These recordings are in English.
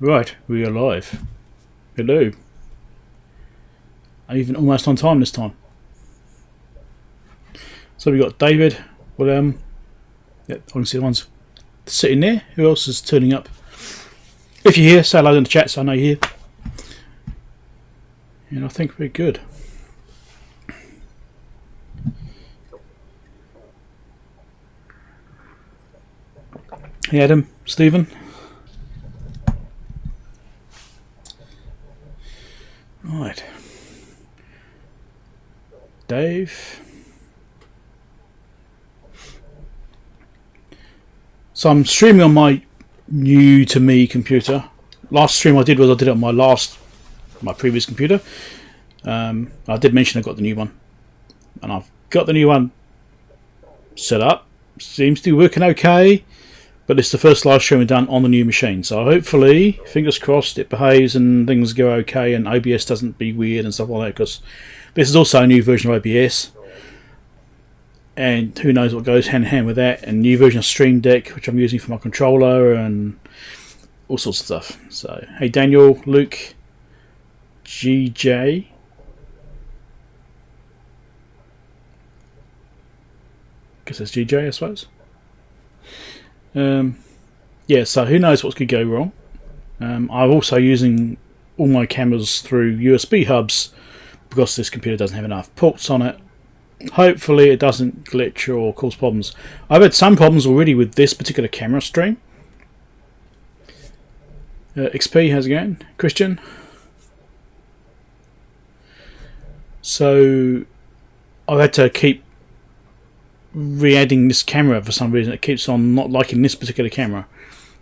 Right, we are live. Hello. Even almost on time this time. So we got David, William. Yep, I can see the ones sitting there. Who else is turning up? If you're here, say hello in the chat so I know you're here. And I think we're good. Hey Adam, Stephen. Right. Dave. So I'm streaming on my new to me computer. Last stream I did it on my previous computer. I did mention I got the new one. And I've got the new one set up. Seems to be working okay. But it's the first live stream we've done on the new machine. So hopefully, fingers crossed, it behaves and things go okay and OBS doesn't be weird and stuff like that. Because this is also a new version of OBS. And who knows what goes hand in hand with that. And new version of Stream Deck, which I'm using for my controller and all sorts of stuff. So, hey Daniel, Luke, GJ. Guess it's GJ, I suppose. Yeah, so who knows what could go wrong. I'm also using all my cameras through USB hubs because this computer doesn't have enough ports on it. Hopefully it doesn't glitch or cause problems. I've had some problems already with this particular camera stream. XP, how's it going? Christian? So I've had to keep re-adding this camera for some reason. It keeps on not liking this particular camera.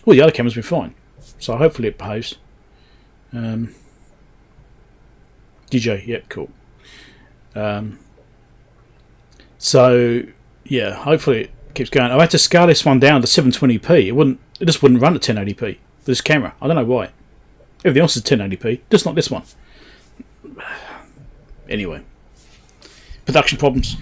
All the other cameras have been fine, so hopefully it behaves. DJ, yep, cool. So yeah, hopefully it keeps going. I've had to scale this one down to 720p. It just wouldn't run at 1080p with this camera. I don't know why. Everything else is 1080p, just not this one. Anyway, production problems.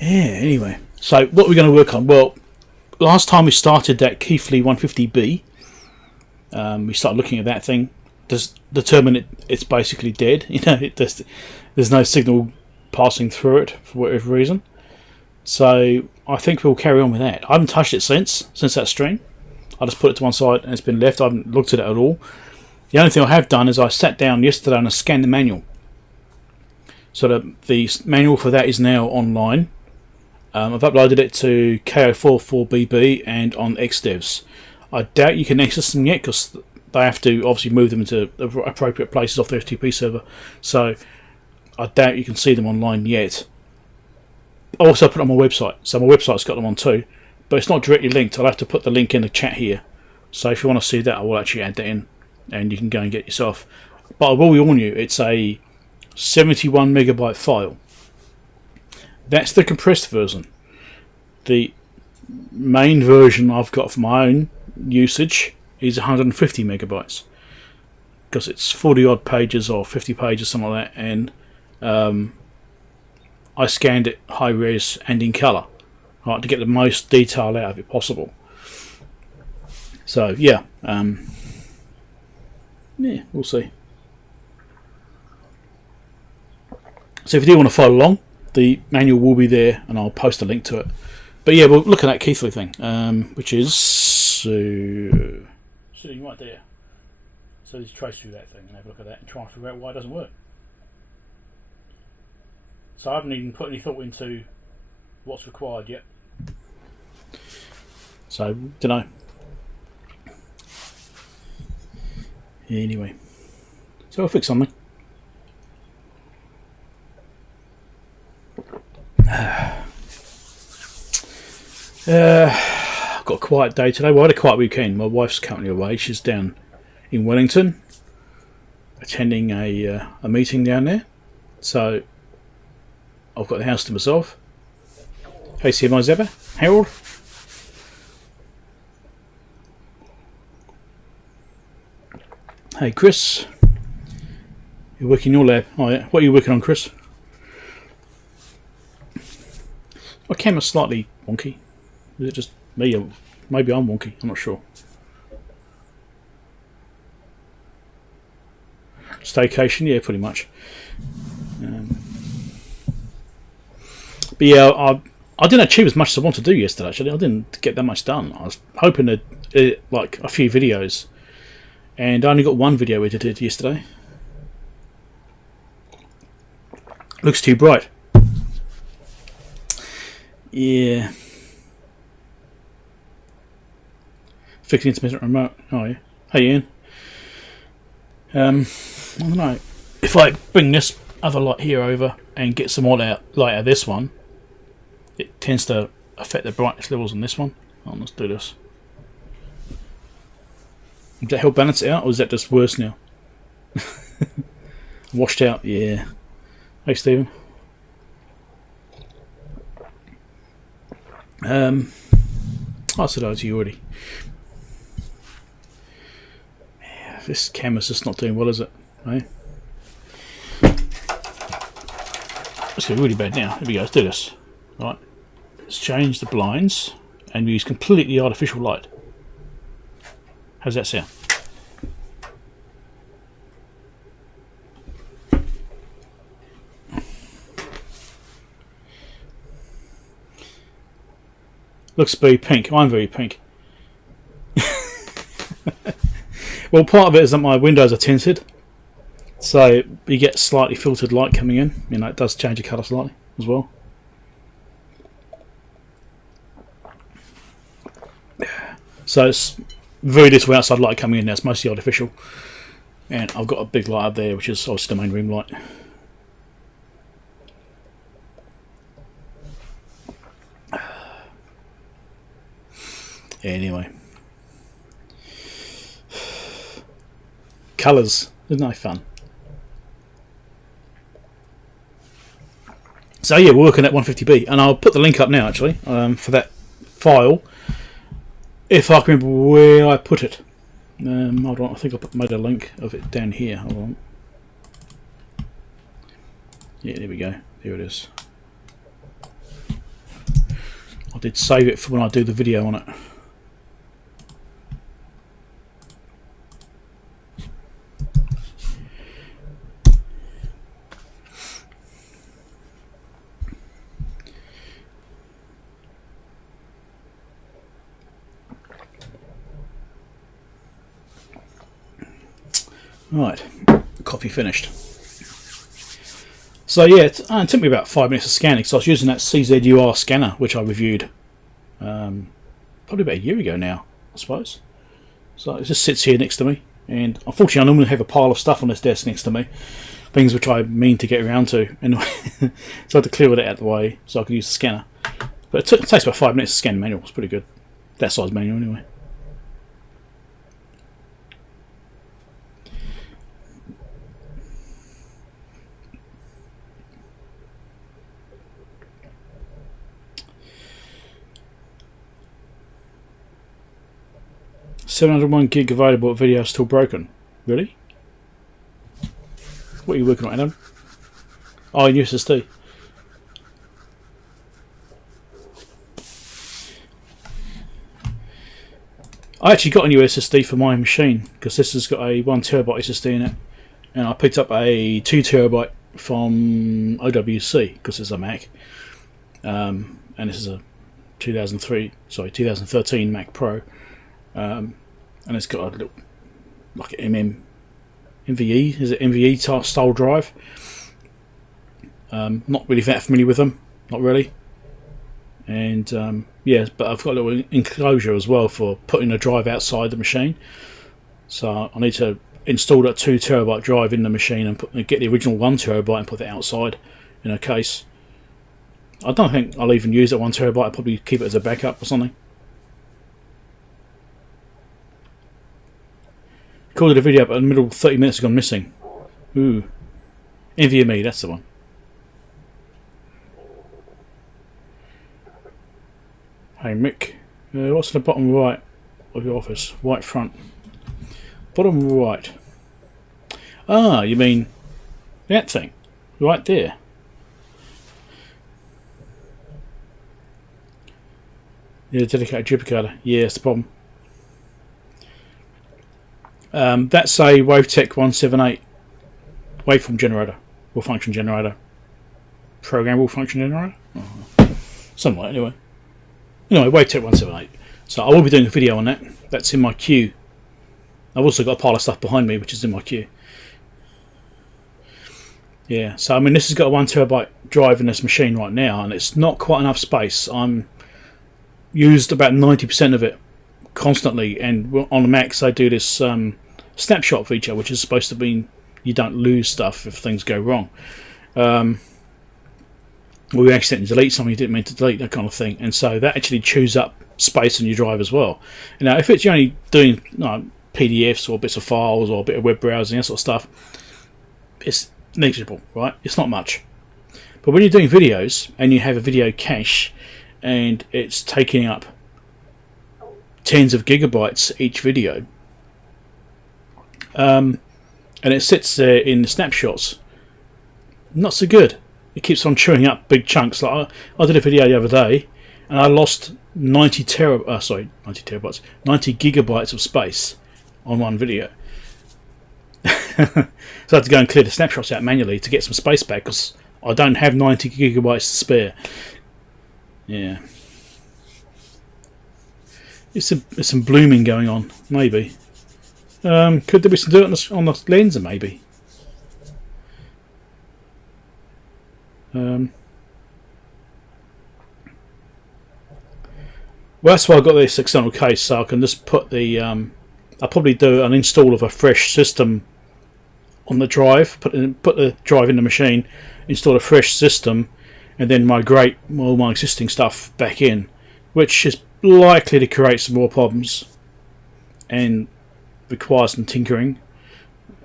Yeah, anyway. So what we're going to work on? Well, last time we started that Keithley 150B, we started looking at that thing. Just determine it's basically dead. You know, there's no signal passing through it for whatever reason. So I think we'll carry on with that. I haven't touched it since that stream. I just put it to one side and it's been left. I haven't looked at it at all. The only thing I have done is I sat down yesterday and I scanned the manual. So the manual for that is now online. I've uploaded it to KO44BB and on XDevs. I doubt you can access them yet because they have to obviously move them into appropriate places off the FTP server. So I doubt you can see them online yet. I also put it on my website, so my website's got them on too. But it's not directly linked. I'll have to put the link in the chat here. So if you want to see that, I will actually add that in, and you can go and get yourself. But I will warn you, it's a 71 megabyte file. That's the compressed version. The main version I've got for my own usage is 150 megabytes because it's 40 odd pages or 50 pages, something like that, and I scanned it high res and in colour, right, to get the most detail out of it possible. So yeah, yeah, we'll see. So if you do want to follow along, the manual will be there and I'll post a link to it. But yeah, we'll look at that Keithley thing, which is sitting right there. So let's trace through that thing and have a look at that and try and figure out why it doesn't work. So I haven't even put any thought into what's required yet. So, don't know. Anyway, so I'll fix something. I've got a quiet day today. Well, I had a quiet weekend. My wife's currently away. She's down in Wellington attending a meeting down there. So I've got the house to myself. Hey, CMI Zebba. Harold. Hey, Chris. You're working in your lab. Oh, yeah. What are you working on, Chris? camera's slightly wonky. Is it just me? Or maybe I'm wonky. I'm not sure. Staycation, yeah, pretty much. But yeah, I didn't achieve as much as I wanted to do yesterday. Actually, I didn't get that much done. I was hoping to like a few videos, and I only got one video edited yesterday. Looks too bright. Yeah. Fixing intermittent remote. Oh yeah. Hey Ian. I don't know. If I bring this other light here over and get some more light out of this one, it tends to affect the brightness levels on this one. Oh, let's do this. Does that help balance it out, or is that just worse now? Washed out, yeah. Hey Stephen. I said hello to you already. Yeah, this camera's just not doing well, is it? Right? It's going really bad now. Here we go, let's do this. Right. Let's change the blinds and use completely artificial light. How's that sound? Looks very pink. I'm very pink. Well, part of it is that my windows are tinted, so you get slightly filtered light coming in. You know, it does change the colour slightly as well. So it's very little outside light coming in now. It's mostly artificial, and I've got a big light up there, which is obviously the main room light. Anyway, colours, isn't that fun? So yeah, we're working at 150p, and I'll put the link up now actually for that file, if I can remember where I put it. Hold on, I think I made a link of it down here. Hold on. Yeah, there we go. There it is. I did save it for when I do the video on it. Right, copy finished. So yeah, it took me about 5 minutes of scanning. So I was using that CZUR scanner, which I reviewed probably about a year ago now, I suppose. So it just sits here next to me, and unfortunately I normally have a pile of stuff on this desk next to me, things which I mean to get around to, anyway. So I had to clear it out of the way so I could use the scanner. But it takes about 5 minutes to scan the manual. It's pretty good. That size manual anyway. .701 gig available, video still broken. Really? What are you working on, Adam? Oh, in USSD. I actually got a new SSD for my machine because this has got a 1TB SSD in it, and I picked up a 2TB from OWC because it's a Mac, and this is a 2013 Mac Pro, and it's got a little like an MVE, is it MVE style drive? Not really that familiar with them, not really. And yeah, but I've got a little enclosure as well for putting a drive outside the machine. So I need to install that 2TB drive in the machine and get the original 1TB and put that outside in a case. I don't think I'll even use that 1TB. I'll probably keep it as a backup or something. Recorded a video, but in the middle 30 minutes has gone missing. Ooh. NVMe, that's the one. Hey Mick, what's in the bottom right of your office? White front. Bottom right. Ah, you mean that thing? Right there. Yeah, dedicated duplicator. Yeah, that's the problem. That's a WaveTech 178 waveform generator, or function generator. Programmable function generator? Oh, somewhat, anyway. Anyway, WaveTech 178. So I will be doing a video on that. That's in my queue. I've also got a pile of stuff behind me which is in my queue. Yeah, so I mean this has got a 1TB drive in this machine right now and it's not quite enough space. I'm used about 90% of it constantly, and on the Macs they do this snapshot feature which is supposed to mean you don't lose stuff if things go wrong. Or you accidentally delete something you didn't mean to delete, that kind of thing, and so that actually chews up space on your drive as well. Now if it's only doing PDFs or bits of files or a bit of web browsing, that sort of stuff, it's negligible, right? It's not much. But when you're doing videos and you have a video cache and it's taking up tens of gigabytes each video, and it sits there in the snapshots, not so good. It keeps on chewing up big chunks. Like I did a video the other day and I lost 90 gigabytes of space on one video. So I had to go and clear the snapshots out manually to get some space back because I don't have 90 gigabytes to spare. Yeah, it's some blooming going on. Maybe could there be some dirt on the lens? Maybe. Well, that's why I got this external case, so I can just put the I'll probably do an install of a fresh system on the drive, put the drive in the machine, install a fresh system, and then migrate all my existing stuff back in, which is likely to create some more problems and requires some tinkering,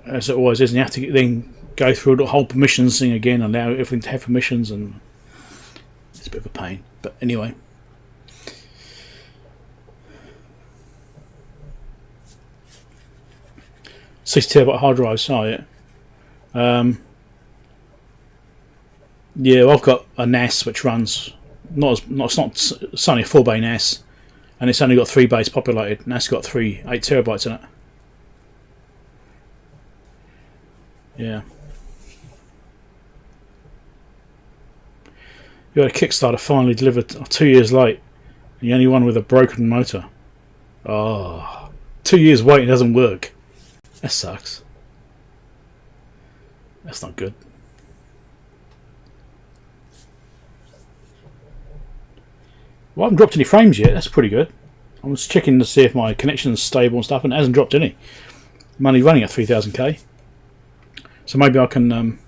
as it always is, and you have to then go through the whole permissions thing again, allow everything to have permissions, and it's a bit of a pain. But anyway. 60TB hard drives, oh yeah. Yeah, well, I've got a NAS which runs it's only a 4-bay NAS, and it's only got 3 bays populated, and that's got 8TB in it. Yeah. You had a Kickstarter finally delivered 2 years late, and the only one with a broken motor. Oh, 2 years waiting doesn't work. That sucks. That's not good. Well, I haven't dropped any frames yet. That's pretty good. I was checking to see if my connection's stable and stuff, and it hasn't dropped any. I'm only running at 3000K. So maybe I can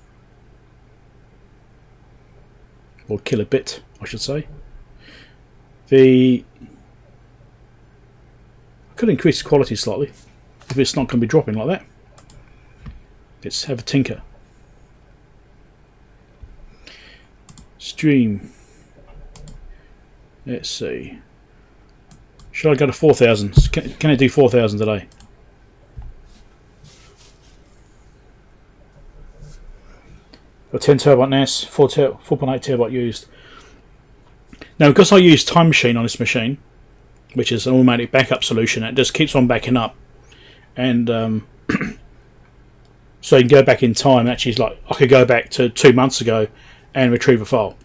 or kill a bit, I should say. I could increase the quality slightly if it's not going to be dropping like that. Let's have a tinker. Stream. Let's see. Should I go to 4000? Can I do 4000 today? A 10TB NAS, 4.8TB used. Now, because I use Time Machine on this machine, which is an automatic backup solution, it just keeps on backing up, and so you can go back in time. Actually, it's like I could go back to 2 months ago and retrieve a file,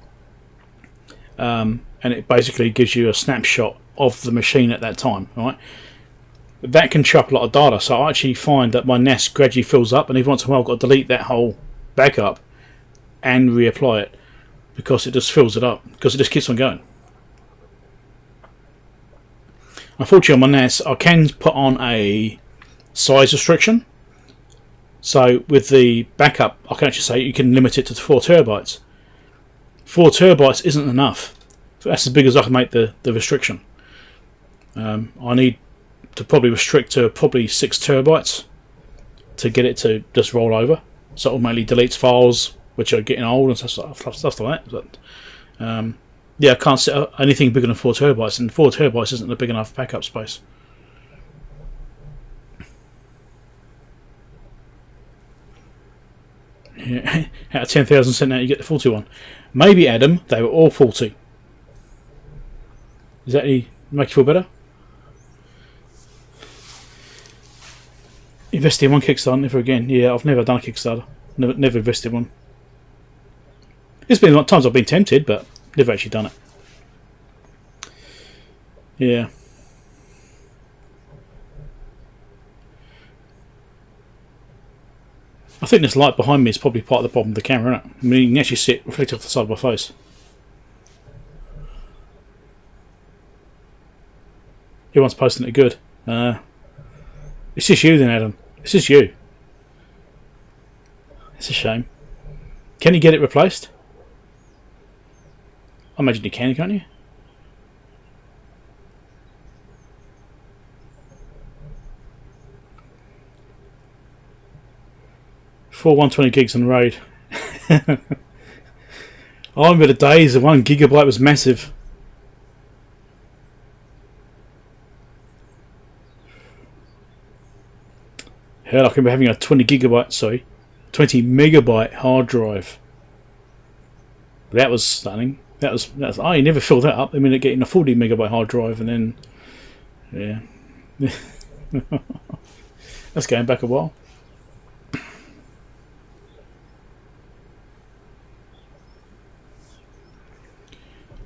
and it basically gives you a snapshot of the machine at that time. Right, that can chew up a lot of data. So I actually find that my NAS gradually fills up, and every once in a while I've got to delete that whole backup and reapply it, because it just fills it up, because it just keeps on going. Unfortunately on my NAS I can put on a size restriction, so with the backup I can actually say you can limit it to 4TB. 4TB isn't enough. That's as big as I can make the restriction. I need to probably restrict to probably 6TB to get it to just roll over, so it automatically deletes files which are getting old and stuff like that. But yeah, I can't set anything bigger than 4TB, and 4TB isn't a big enough backup space. Yeah. Out of 10,000 sent out, you get the faulty one. Maybe, Adam, they were all faulty. Is that any Make you feel better? Invested in one Kickstarter, never again. Yeah, I've never done a Kickstarter. Never invested one. There's been a lot of times I've been tempted, but never actually done it. Yeah. I think this light behind me is probably part of the problem with the camera, isn't it? I mean, you can actually see it reflected off the side of my face. Everyone's posting it good. It's just you then, Adam. It's just you. It's a shame. Can you get it replaced? I imagine you can, can't you? For 120 gigs on RAID. I remember the days of 1 gigabyte was massive. Hell, I remember having a 20 megabyte hard drive. That was stunning. That was I never filled that up. I mean, getting a 40 megabyte hard drive and then, yeah, that's going back a while.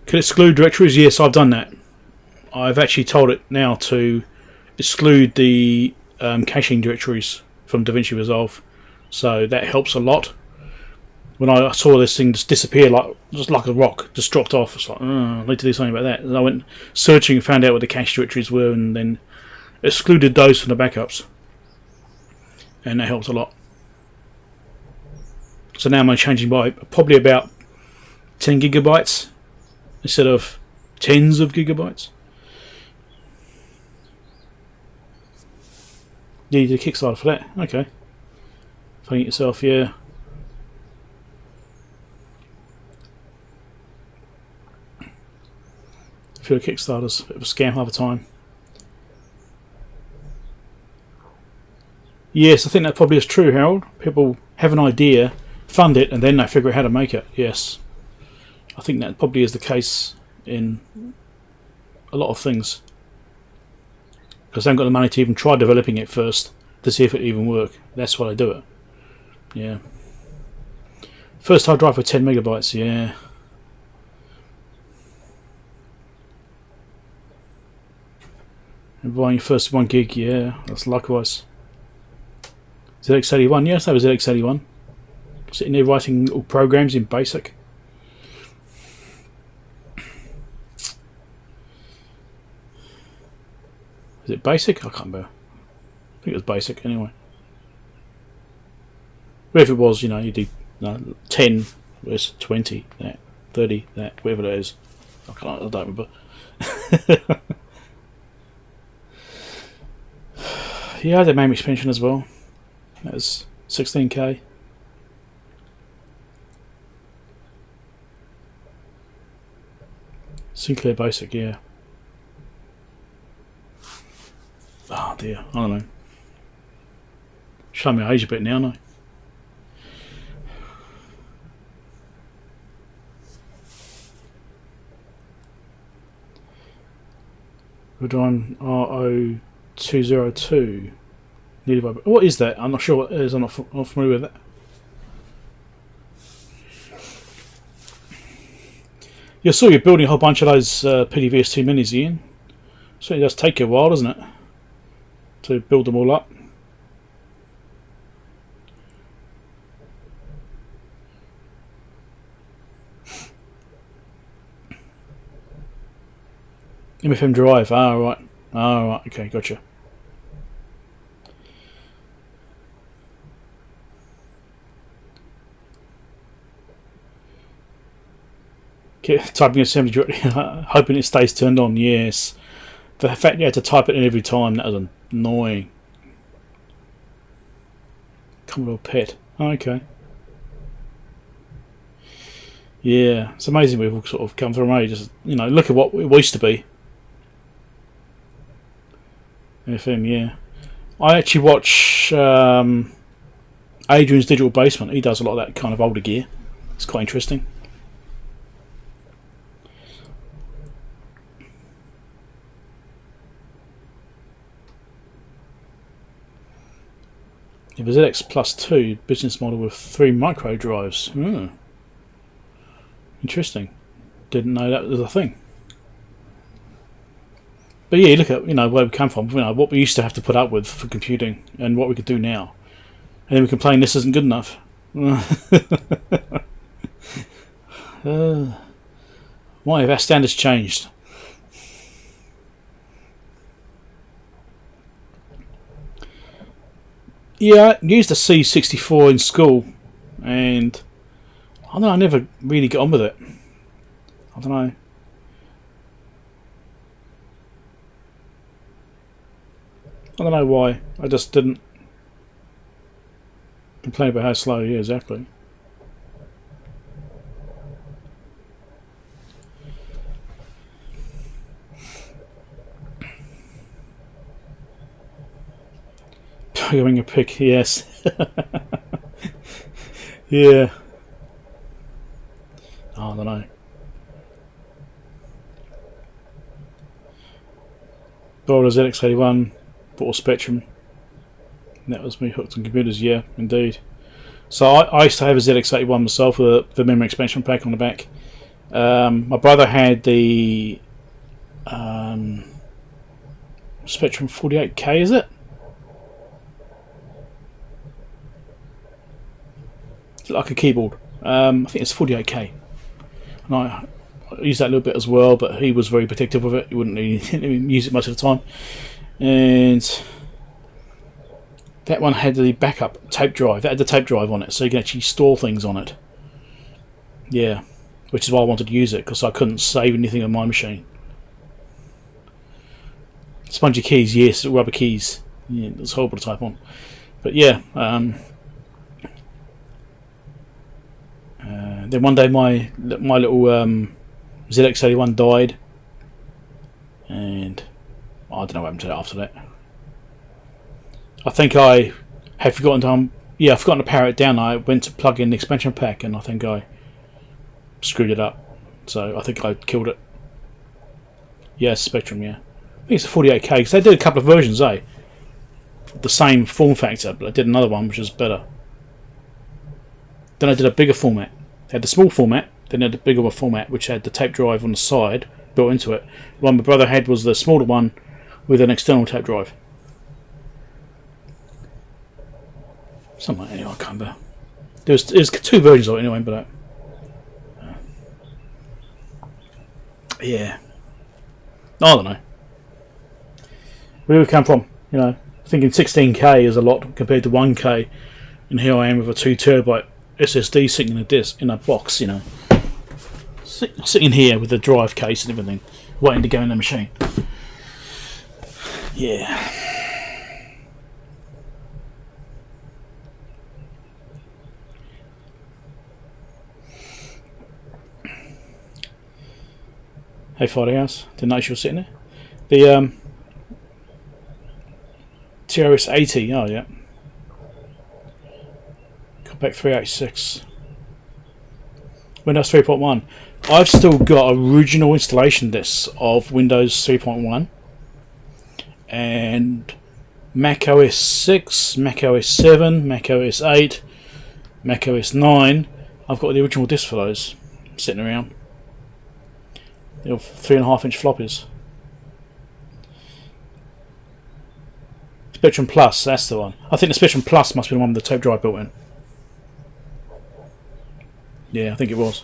Can it exclude directories? Yes, I've done that. I've actually told it now to exclude the caching directories from DaVinci Resolve, so that helps a lot. When I saw this thing just disappear, just like a rock, just dropped off, it's like, I need to do something about that. And I went searching and found out what the cache directories were, and then excluded those from the backups, and that helps a lot. So now I'm changing by probably about 10 gigabytes instead of tens of gigabytes. Yeah, you did a Kickstarter for that. Okay. Funding it yourself, yeah. A few Kickstarters, a bit of a scam half the time. Yes, I think that probably is true, Harold. People have an idea, fund it, and then they figure out how to make it. Yes. I think that probably is the case in a lot of things. Because they haven't got the money to even try developing it first to see if it even work. That's why they do it. Yeah. First hard drive for 10 megabytes, yeah. And buying your first 1 gig, yeah, that's likewise. ZX81, yes, that was ZX81. Sitting there writing all programs in BASIC. Is it BASIC? I can't remember. I think it was BASIC anyway. Whatever it was, you know, you do 10 versus 20, that, 30, that, whatever it is. I don't remember. Yeah, I had a MAME expansion as well. That was 16k. Sinclair Basic, yeah. Oh dear, I don't know. Show my age a bit now, no? We're doing RO202. What is that? I'm not sure what it is. I'm not familiar with it. You saw you're building a whole bunch of those PDVST minis, Ian. So it does take you a while, doesn't it? To build them all up. MFM drive, right. Right, okay, gotcha. Typing assembly directly, hoping it stays turned on, yes. The fact you had to type it in every time, that was annoying. Commodore PET, okay. Yeah, it's amazing we've all sort of come from ages. You know, look at what it used to be. FM, yeah. I actually watch Adrian's Digital Basement. He does a lot of that kind of older gear. It's quite interesting. You have a ZX Plus 2 business model with 3 micro drives. Interesting. Didn't know that was a thing. But yeah, look at where we come from. What we used to have to put up with for computing, and what we could do now. And then we complain this isn't good enough. Why have our standards changed? Yeah, I used a C64 in school, and I don't know, I never really got on with it. I don't know. I don't know why. I just didn't complain about how slow it is, exactly. Going a pick, yes. Yeah. Oh, I don't know. Bought a ZX81, bought a Spectrum. And that was me hooked on computers, yeah, indeed. So I used to have a ZX81 myself with the memory expansion pack on the back. My brother had the Spectrum 48K, is it? Like a keyboard. I think it's 48K. And I used that a little bit as well, but he was very protective of it. He wouldn't really use it much of the time. And that one had the backup tape drive. That had the tape drive on it, so you can actually store things on it. Yeah, which is why I wanted to use it, because I couldn't save anything on my machine. Spongy keys, yes, rubber keys. Yeah, it's horrible to type on. But yeah, then one day my little ZX81 died, and I don't know what happened to that after that. I think I had forgotten to I forgotten to power it down. I went to plug in the expansion pack, and I think I screwed it up. So I think I killed it. Yeah, Spectrum. Yeah, I think it's a 48K because they did a couple of versions, the same form factor, but I did another one which was better. Then I did a bigger format. They had the small format, then they had the bigger format, which had the tape drive on the side built into it. The one my brother had was the smaller one with an external tape drive. Something like that, anyway, I can't remember. There's 2 versions of it anyway, but yeah. I don't know. Where we come from, thinking 16K is a lot compared to 1K, and here I am with a 2 terabyte SSD sitting in a disk in a box, sitting here with the drive case and everything, waiting to go in the machine. Yeah. Hey, Firehouse, didn't know you were sitting there. The TRS-80, oh yeah. Back 386. Windows 3.1. I've still got original installation discs of Windows 3.1 and Mac OS 6, Mac OS 7, Mac OS 8, Mac OS 9. I've got the original discs for those sitting around. They're 3.5-inch floppies. Spectrum Plus, that's the one. I think the Spectrum Plus must be the one with the tape drive built in. Yeah, I think it was.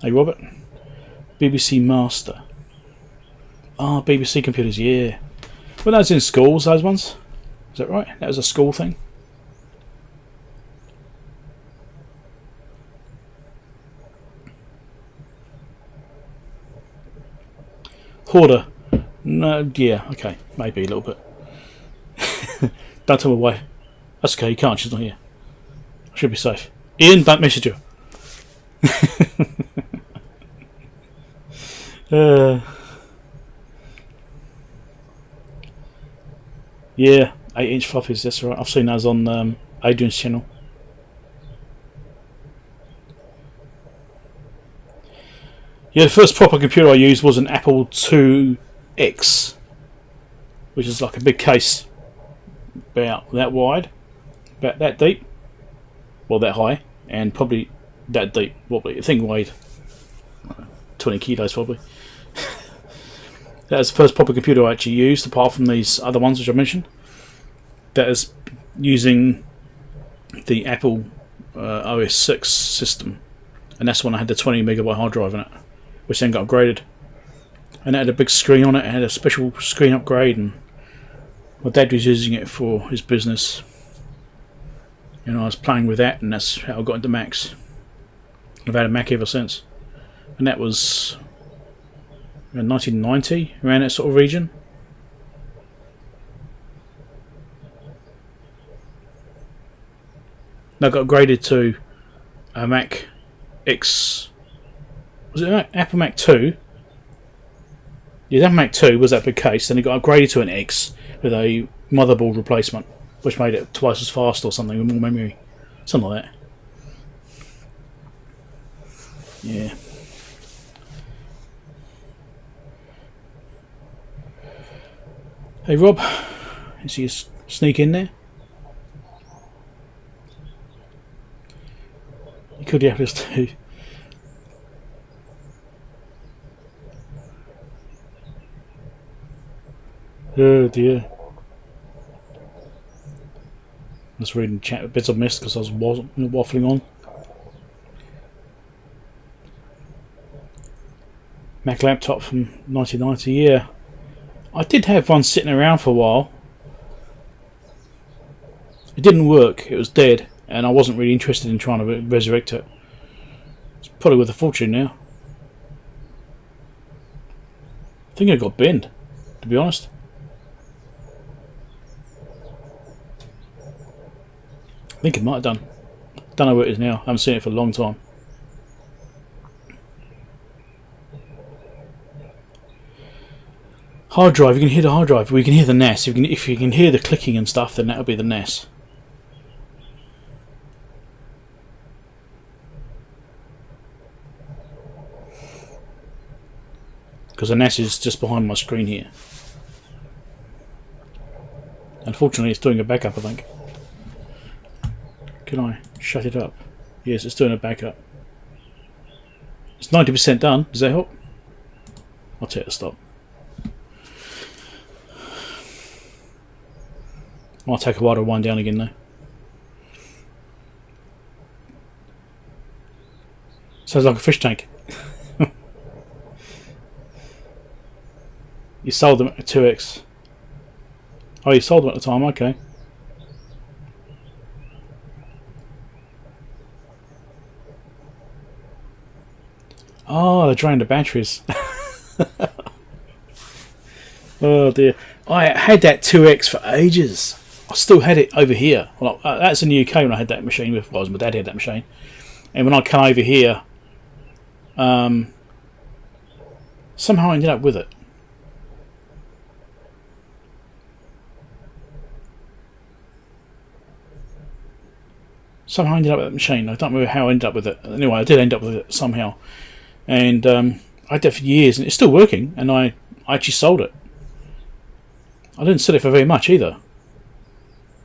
Hey, Robert. BBC Master. Ah, BBC computers, yeah. Well, that was in schools, those ones. Is that right? That was a school thing. Hoarder. No, yeah, okay. Maybe a little bit. Don't tell me why. That's okay, you can't, she's not here. Should be safe. Ian, don't message her. Yeah, 8-inch floppies, that's right. I've seen those on Adrian's channel. Yeah, the first proper computer I used was an Apple IIX which is like a big case, about that wide, about that deep, well that high, and probably that deep. Probably the thing weighed 20 kilos probably. That was the first proper computer I actually used, apart from these other ones which I mentioned. That is using the Apple OS 6 system, and that's when I had the 20 megabyte hard drive in it, which then got upgraded, and it had a big screen on it. It had a special screen upgrade, and my dad was using it for his business. You know, I was playing with that, and that's how I got into Macs. I've had a Mac ever since, and that was in 1990, around that sort of region. And I got upgraded to a Mac X. Was it an Apple Mac 2? Yeah, that Mac 2 was that big case. Then it got upgraded to an X with a motherboard replacement, which made it twice as fast or something, with more memory. Something like that. Yeah. Hey Rob, is he sneak in there? He could have us too. Oh dear. I was reading chat bits I've missed because I was waffling on. Mac laptop from 1990, yeah. I did have one sitting around for a while. It didn't work, it was dead, and I wasn't really interested in trying to resurrect it. It's probably worth a fortune now. I think it got binned, to be honest. I think it might have done. Don't know where it is now. I haven't seen it for a long time. Hard drive, you can hear the hard drive. We can hear the NAS. If you can hear the clicking and stuff, then that'll be the NAS. Because the NAS is just behind my screen here. Unfortunately, it's doing a backup, I think. Can I shut it up? Yes, it's doing a backup. It's 90% done. Does that help? I'll tell it to stop. Might take a while to wind down again though. Sounds like a fish tank. You sold them at 2x. Oh, you sold them at the time, okay. Oh, they drained the batteries. Oh dear. I had that 2x for ages. I still had it over here. Well, that's in the UK when I had that machine. Well, my dad had that machine. And when I came over here, somehow I ended up with it. Somehow I ended up with that machine. I don't remember how I ended up with it. Anyway, I did end up with it somehow. And I had that for years, and it's still working, and I actually sold it. I didn't sell it for very much either.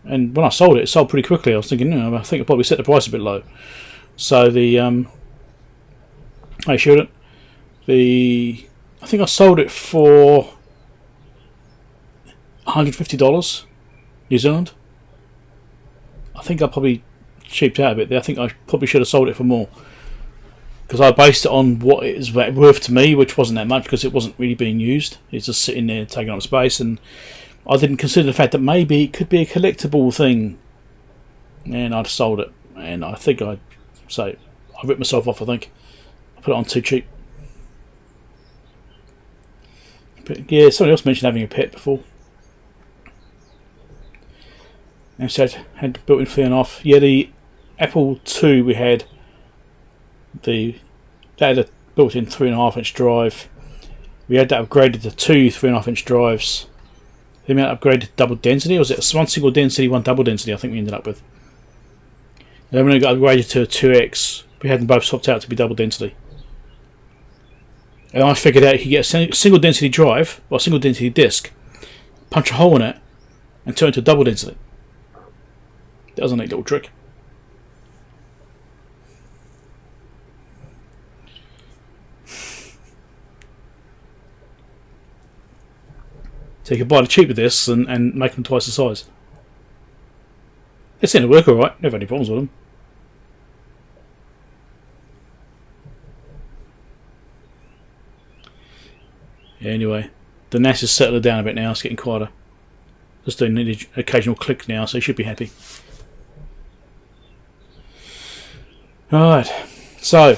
And when I sold it, it sold pretty quickly. I was thinking, I think I probably set the price a bit low. So I showed it. I think I sold it for $150 New Zealand. I think I probably cheaped out a bit there. I think I probably should have sold it for more, because I based it on what it is worth to me, which wasn't that much because it wasn't really being used. It's just sitting there taking up space, and I didn't consider the fact that maybe it could be a collectible thing, and I'd sold it. And I think I ripped myself off. I think I put it on too cheap. But yeah, somebody else mentioned having a pet before. And said had built-in fan off. Yeah, the Apple II we had. That had a built-in 3.5-inch drive. We had that upgraded to two 3.5-inch drives. Then we had upgraded to double density, or was it one single density, one double density? I think we ended up with. And then when we got upgraded to a 2X, we had them both swapped out to be double density. And I figured out you could get a single density drive or a single density disk, punch a hole in it, and turn it to double density. That was a neat little trick. So you can buy the cheaper discs and make them twice the size. They seem to work alright, never had any problems with them. Yeah, anyway, the NAS has settled down a bit now, it's getting quieter. Just doing an occasional click now, so you should be happy. Alright, so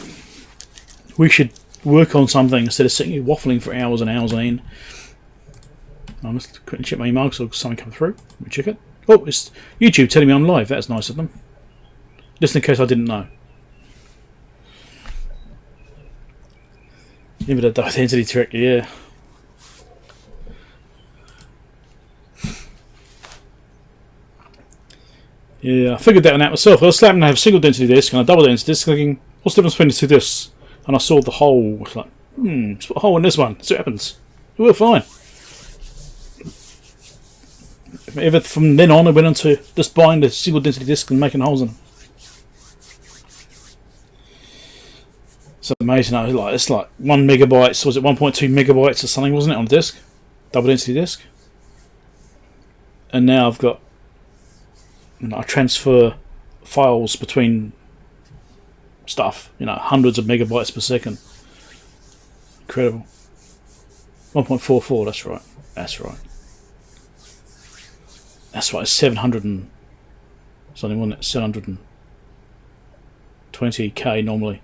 we should work on something instead of sitting here waffling for hours and hours on end. I must quickly check my email because something come through. Let me check it. Oh, it's YouTube telling me I'm live. That's nice of them. Just in case I didn't know. Limited density trick, yeah. Yeah, I figured that one out myself. I was slapping to have a single density disc and a double density disc, thinking, what's the difference between the two discs? And I saw the hole. I was like, let's put a hole in this one. See what happens. It will fine. Ever from then on, I went on to just buying the single density disc and making holes in them. It's amazing. It's like 1 megabyte. Was it 1.2 megabytes or something? Wasn't it on a disc? Double density disc. And now I've got. I transfer files between stuff. Hundreds of megabytes per second. Incredible. 1.44. That's right. That's right. That's right, it's 700 and something, wasn't it? 720k normally.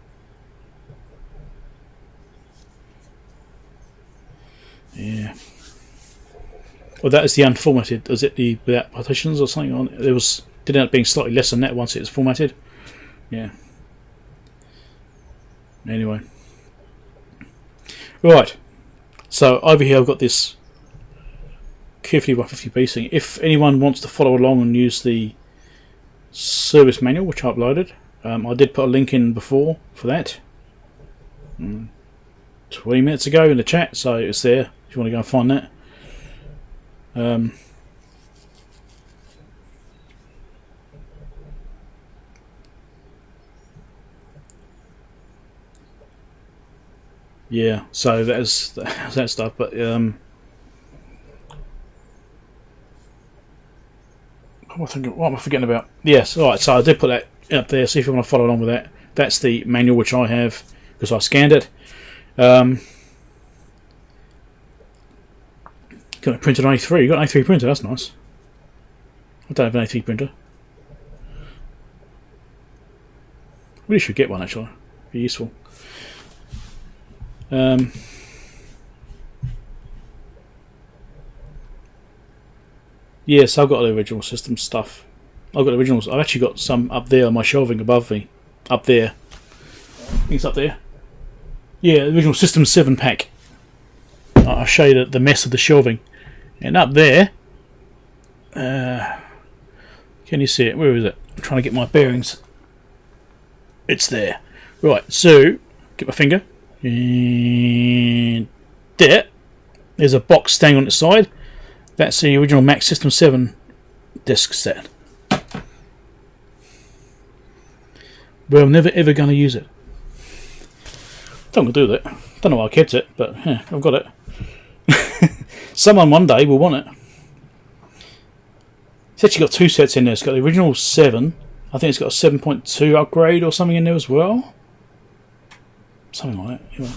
Yeah. Well, that is the unformatted. Was it the without partitions or something on it? Did end up being slightly less than that once it was formatted. Yeah. Anyway. Right. So over here I've got this Keithley 150B thing. If anyone wants to follow along and use the service manual, which I uploaded, I did put a link in before for that 20 minutes ago in the chat, so it's there if you want to go and find that. Yeah, so that's that stuff, but what am I forgetting about? Yes, alright, so I did put that up there, see if you want to follow along with that. That's the manual which I have, because I scanned it. Got it printed on A3. You got an A3 printer, that's nice. I don't have an A3 printer. Really should get one actually. Be useful. Yes, I've got the original system stuff. I've got the originals. I've actually got some up there on my shelving above me. Up there. I think it's up there. Yeah, the original System 7 pack. I'll show you the mess of the shelving. And up there, can you see it? Where is it? I'm trying to get my bearings. It's there. Right, so, get my finger. And there. There's a box staying on its side. That's the original Mac System 7 disk set. But I'm never ever going to use it. Don't want to do that. Don't know why I kept it, but yeah, I've got it. Someone one day will want it. It's actually got two sets in there. It's got the original 7. I think it's got a 7.2 upgrade or something in there as well. Something like that. Anyway.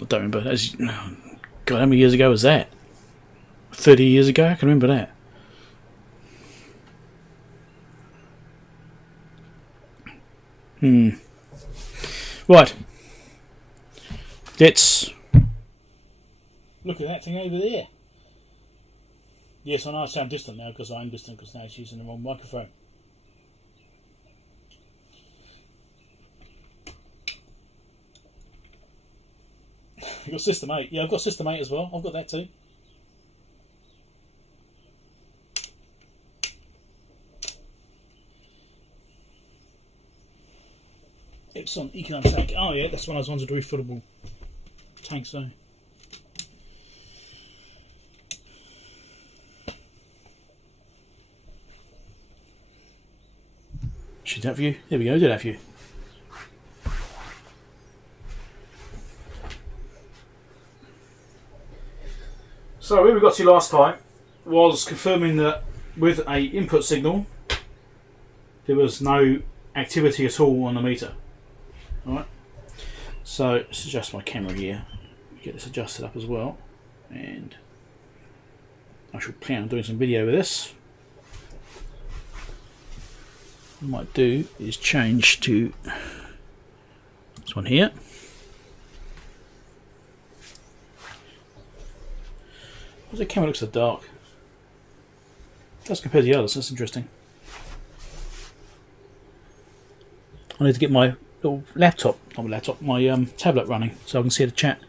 I don't remember. God, how many years ago was that? 30 years ago? I can remember that. Right. Let's look at that thing over there. Yes, I know I sound distant now because I'm distant because now it's using the wrong microphone. You've got System 8. Yeah, I've got System 8 as well. I've got that too. Epson Econ tank. Oh yeah, that's one of those ones with refootable tanks. So Should have view. There we go, did have view. So where we got to last time was confirming that with a input signal there was no activity at all on the meter. Alright. So let's adjust my camera here. Get this adjusted up as well. And I shall plan on doing some video with this. What I might do is change to this one here. Why does the camera look so dark? It does compare to the others, that's interesting. I need to get my little laptop, not my laptop, my tablet running so I can see the chat.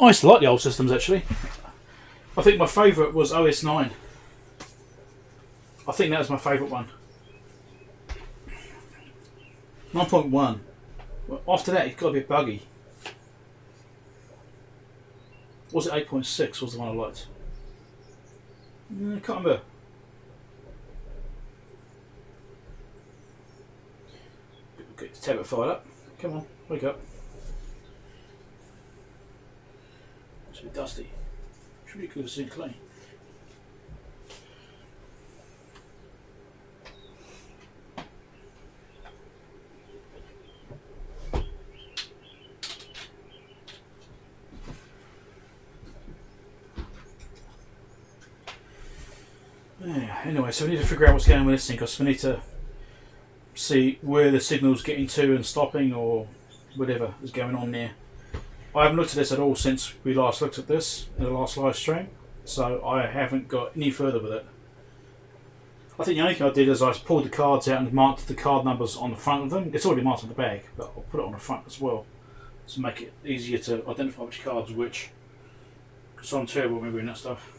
I used to like the old systems actually. I think my favourite was OS 9. I think that was my favourite one. 9.1. Well, after that, it got a bit buggy. Was it 8.6? Was the one I liked? I can't remember. Get the tablet fired up. Come on, wake up. It's a bit dusty. Should be good to see it clean. Anyway, so we need to figure out what's going on with this thing because we need to see where the signal's getting to and stopping or whatever is going on there. I haven't looked at this at all since we last looked at this in the last live stream, so I haven't got any further with it. I think the only thing I did is I pulled the cards out and marked the card numbers on the front of them. It's already marked on the bag, but I'll put it on the front as well to make it easier to identify which card's which. Because I'm terrible remembering that stuff.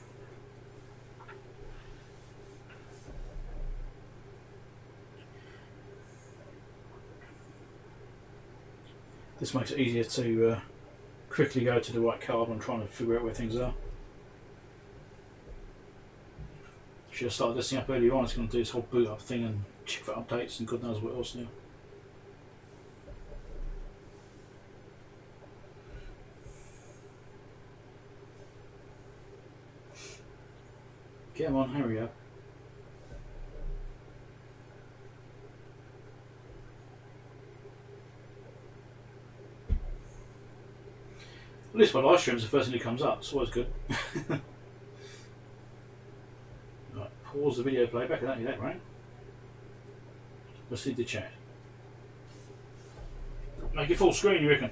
This makes it easier to quickly go to the right card when trying to figure out where things are. Should have started this thing up earlier on. It's going to do this whole boot up thing and check for updates and God knows what else now. Get on, hurry up. At least my live stream is the first thing that comes up. It's always good. Right, pause the video playback. I don't need that, right? Let's see the chat. Make it full screen, you reckon?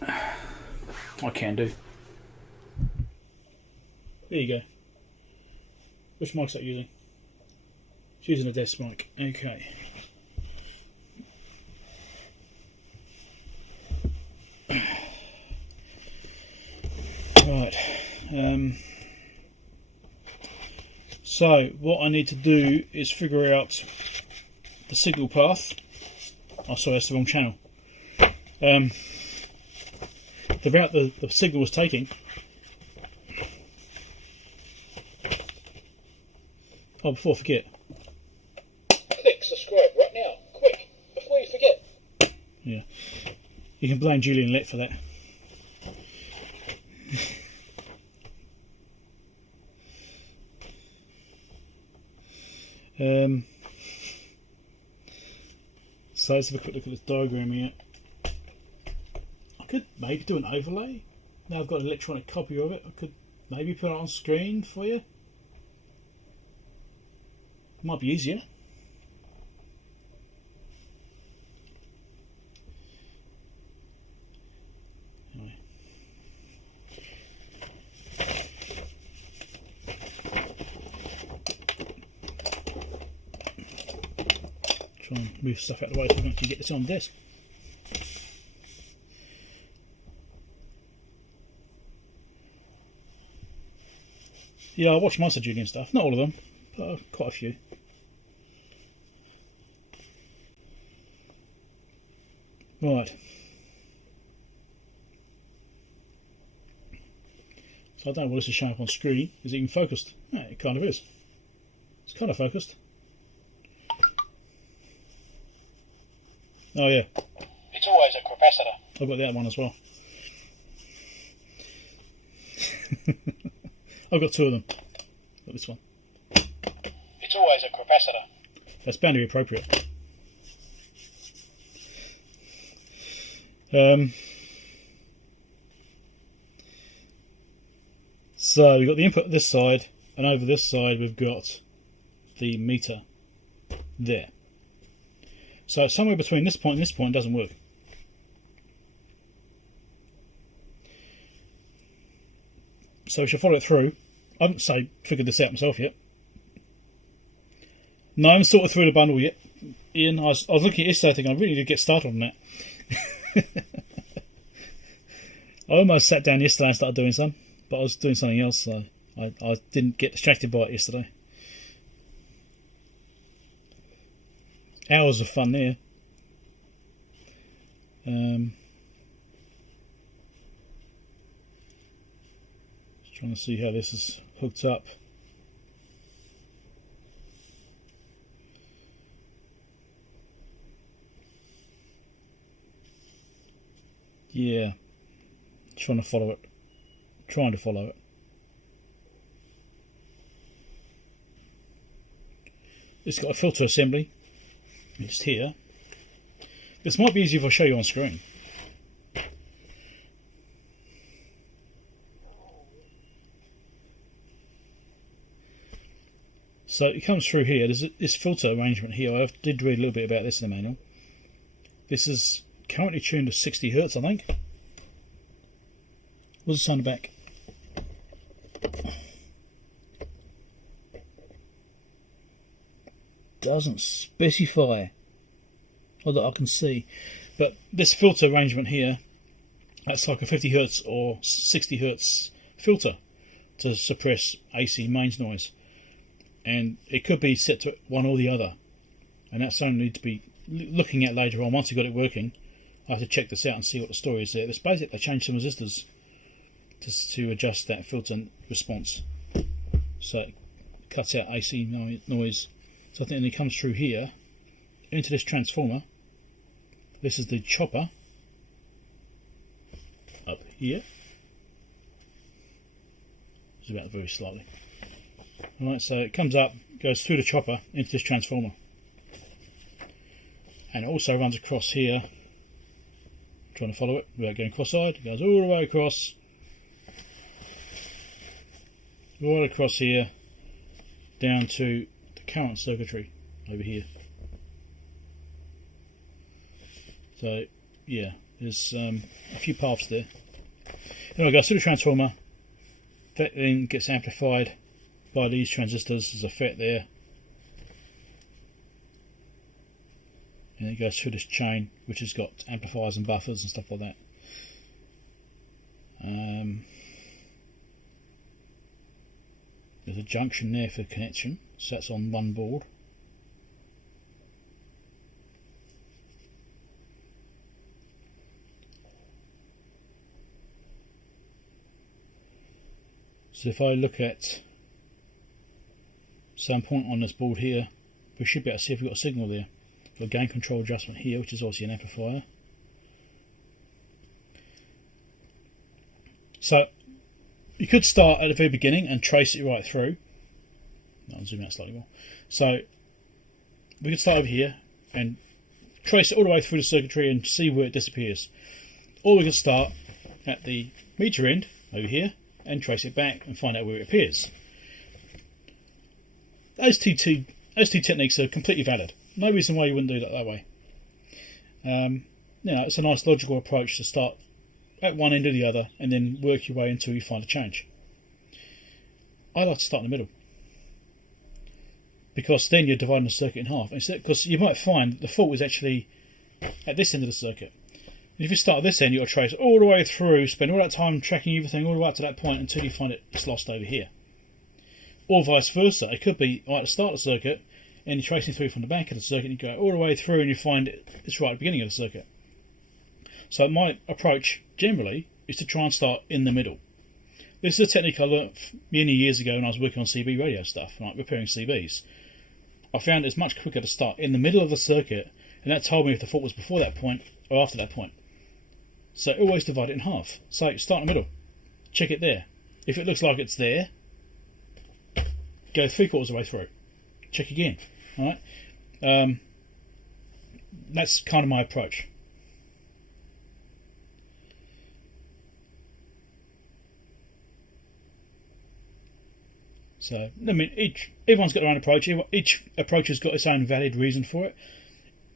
I can do. There you go. Which mic's that using? It's using a desk mic. Okay. Right. So what I need to do is figure out the signal path. Oh, sorry, that's the wrong channel. The route the signal was taking. Oh, before I forget. Click subscribe right now, quick, before you forget. Yeah, you can blame Julian Lett for that. So let's have a quick look at this diagram here. I could maybe do an overlay. Now I've got an electronic copy of it. I could maybe put it on screen for you. Might be easier. Anyway. Try and move stuff out of the way so we can actually get this on desk. Yeah, I watch most of Julian's stuff. Not all of them, but quite a few. Right. So I don't know what this is showing up on screen. Is it even focused? Yeah, it kind of is. It's kind of focused. Oh yeah. It's always a capacitor. I've got the other one as well. I've got two of them. Got this one. It's always a capacitor. That's bound to be appropriate. So we've got the input this side, and over this side we've got the meter there. So somewhere between this point and this point doesn't work. So we should follow it through. I haven't figured this out myself yet. No, I haven't sorted through the bundle yet. Ian, I was looking at yesterday thinking I really need to get started on that. I almost sat down yesterday and started doing some, but I was doing something else, so I didn't get distracted by it yesterday. Hours of fun there. Just trying to see how this is hooked up. Yeah, trying to follow it. It's got a filter assembly. Just here. This might be easier if I show you on screen. So it comes through here. There's this filter arrangement here. I did read a little bit about this in the manual. This is currently tuned to 60 Hertz, I think. What's the sign on the back? Doesn't specify, or that I can see, but this filter arrangement here, that's like a 50 Hertz or 60 Hertz filter to suppress AC mains noise, and it could be set to one or the other, and that's something I need to be looking at later on. Once you've got it working, I have to check this out and see what the story is there. It's basically they changed some resistors to adjust that filter response, so it cuts out AC noise. So I think it comes through here into this transformer. This is the chopper up here. Just about very slightly. Alright, so it comes up, goes through the chopper into this transformer. And it also runs across here. I'm trying to follow it without going cross-eyed. It goes all the way across. Right across here down to current circuitry over here. So yeah, there's a few paths there. Anyway, it goes through the transformer, that then gets amplified by these transistors. There's a FET there, and it goes through this chain which has got amplifiers and buffers and stuff like that. There's a junction there for connection, so that's on one board. So if I look at some point on this board here, we should be able to see if we've got a signal there. We've got a gain control adjustment here, which is obviously an amplifier. So you could start at the very beginning and trace it right through. I'll zoom out slightly more. So we could start over here and trace it all the way through the circuitry and see where it disappears. Or we could start at the meter end over here and trace it back and find out where it appears. Those two techniques are completely valid. No reason why you wouldn't do that way. It's a nice logical approach to start at one end or the other and then work your way until you find a change. I like to start in the middle, because then you're dividing the circuit in half. Because you might find that the fault is actually at this end of the circuit. And if you start at this end, you've got to trace all the way through, spend all that time tracking everything all the way up to that point until you find it's lost over here. Or vice versa. It could be right at the start of the circuit and you're tracing through from the back of the circuit, and you go all the way through and you find it's right at the beginning of the circuit. So my approach generally is to try and start in the middle. This is a technique I learned many years ago when I was working on CB radio stuff, like repairing CBs. I found it's much quicker to start in the middle of the circuit, and that told me if the fault was before that point or after that point. So always divide it in half. So start in the middle, check it there. If it looks like it's there, go 3/4 of the way through, check again. All right, that's kind of my approach. So, I mean, everyone's got their own approach. Each approach has got its own valid reason for it.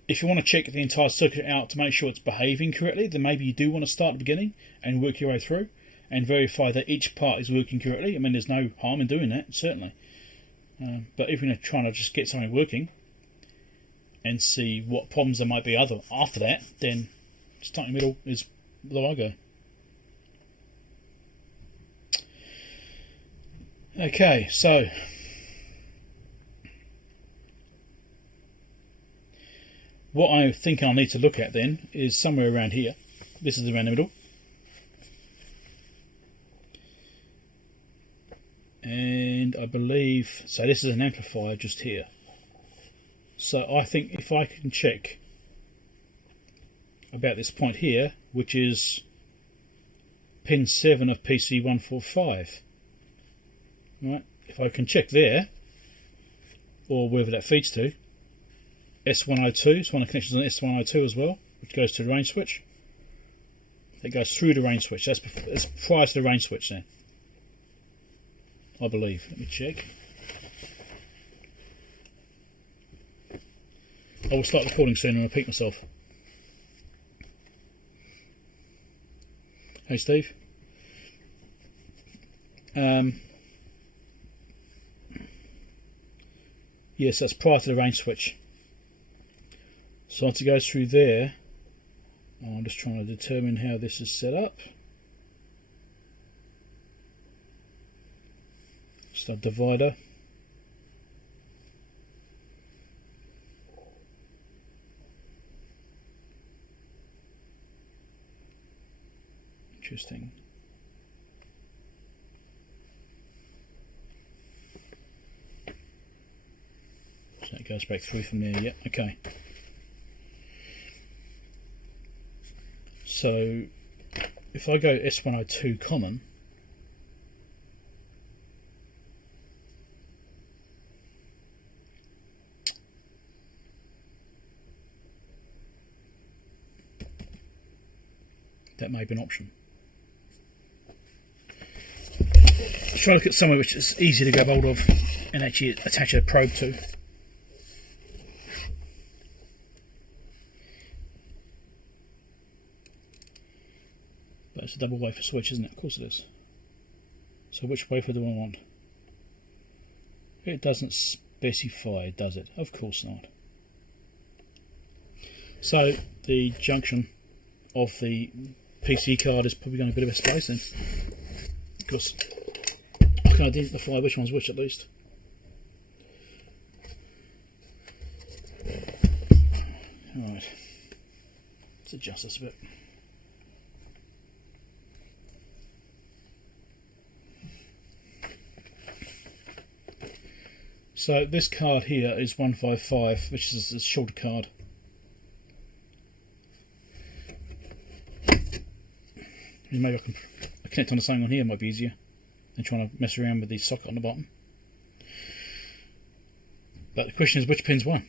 If you want to check the entire circuit out to make sure it's behaving correctly, then maybe you do want to start at the beginning and work your way through and verify that each part is working correctly. I mean, there's no harm in doing that, certainly. But if you're trying to just get something working and see what problems there might be after that, then starting in the middle is where I go. Okay, so what I think I'll need to look at then is somewhere around here. This is around the middle. And I believe, so this is an amplifier just here. So I think if I can check about this point here, which is pin 7 of PC145. Right, if I can check there, or wherever that feeds to, S102, it's one of the connections on S102 as well, which goes to the range switch. It goes through the range switch, that's prior to the range switch then, I believe. Let me check. I will start recording soon and repeat myself. Hey Steve. Yes, that's prior to the range switch. So once it goes through there, I'm just trying to determine how this is set up. Just a divider. Interesting. So it goes back through from there, yep, okay. So if I go S102 common, that may be an option. Let's try to look at somewhere which is easy to grab hold of and actually attach a probe to. But it's a double wafer switch, isn't it? Of course it is. So which wafer do I want? It doesn't specify, does it? Of course not. So the junction of the PC card is probably going to be a bit of a space then. Of course, I can identify which one's which at least. Alright, let's adjust this a bit. So this card here is 155, which is a shorter card. Maybe I can connect onto something on here, might be easier than trying to mess around with the socket on the bottom. But the question is, which pin's 1?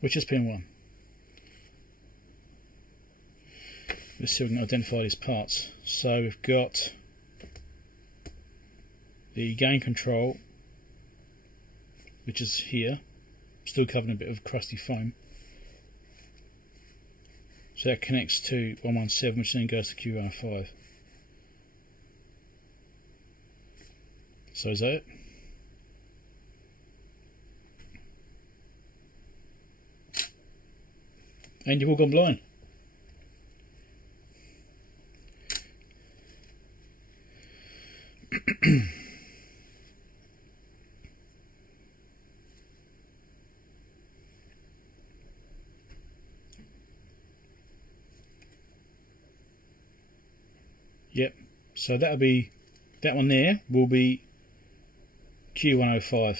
Which is pin 1? Let's see if we can identify these parts. So we've got the gain control, which is here, still covered in a bit of crusty foam. So that connects to 117, which then goes to Q105. So is that it? And you've all gone blind. Yep. So that'll be, that one there will be Q105.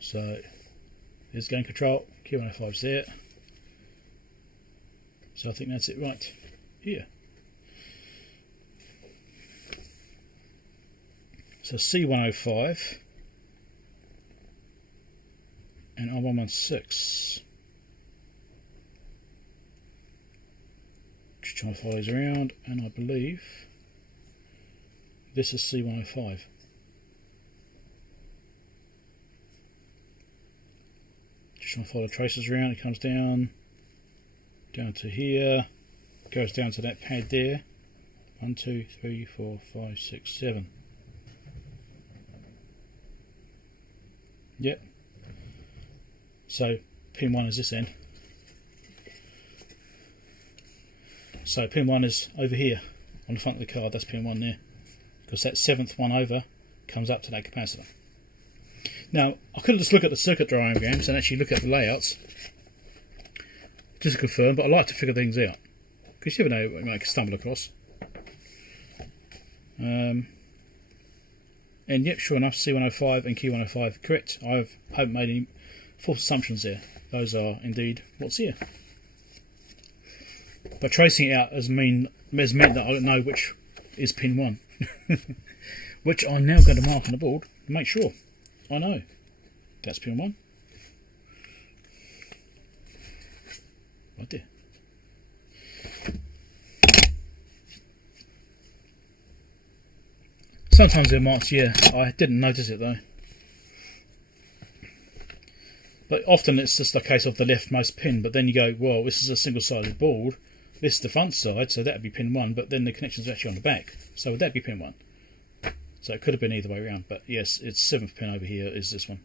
So there's gain control, Q105's there. So I think that's it right here. So C105 and R116. Just trying to follow these around, and I believe this is C105. Just trying to follow the traces around. It comes down to here, goes down to that pad there. 1, 2, 3, 4, 5, 6, 7. Yep. So pin 1 is this end. So pin 1 is over here on the front of the card. That's pin 1 there, because that 7th one over comes up to that capacitor. Now I could just look at the circuit diagrams and actually look at the layouts just to confirm, but I like to figure things out because you never know what you might stumble across. And yep, sure enough, C105 and Q105 correct. I haven't made any false assumptions there. Those are indeed what's here. But tracing it out has meant that I don't know which is pin 1. Which I'm now going to mark on the board to make sure I know. That's pin 1. Right there. Sometimes they're marked, yeah. I didn't notice it though. But often it's just a case of the leftmost pin, but then you go, well, this is a single-sided board. This is the front side, so that would be pin 1, but then the connection's actually on the back. So would that be pin 1? So it could have been either way around, but yes, its 7th pin over here is this one.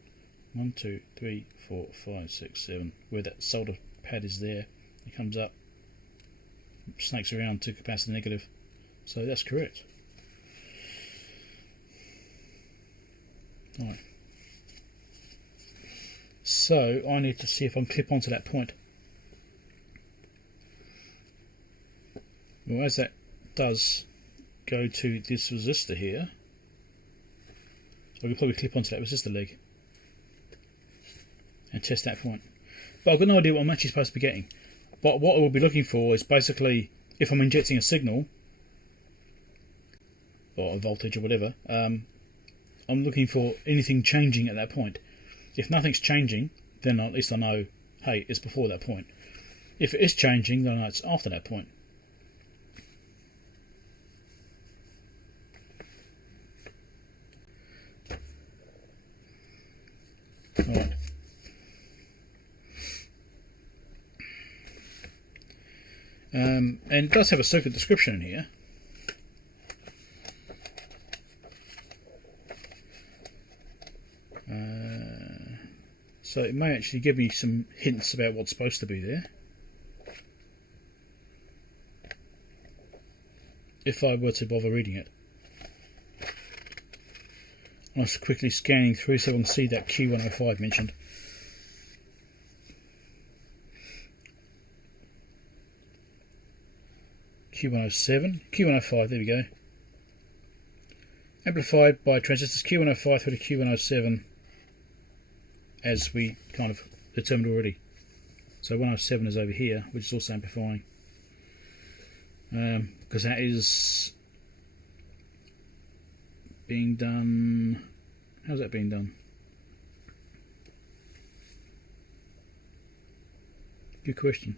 1, 2, 3, 4, 5, 6, 7. Where that solder pad is there, it comes up, snakes around to capacitor negative. So that's correct. Right. So I need to see if I can clip onto that point. Well, as that does go to this resistor here, so I can probably clip onto that resistor leg and test that point. But I've got no idea what I'm actually supposed to be getting. But what I will be looking for is basically if I'm injecting a signal or a voltage or whatever, I'm looking for anything changing at that point. If nothing's changing, then at least I know, hey, it's before that point. If it is changing, then I know it's after that point. Right. And it does have a circuit description in here. So it may actually give me some hints about what's supposed to be there. If I were to bother reading it. I'm just quickly scanning through so I can see that Q105 mentioned. Q107, Q105, there we go. Amplified by transistors Q105 through to Q107, as we kind of determined already. So 107 is over here, which is also amplifying. Because that is being done. How's that being done? Good question.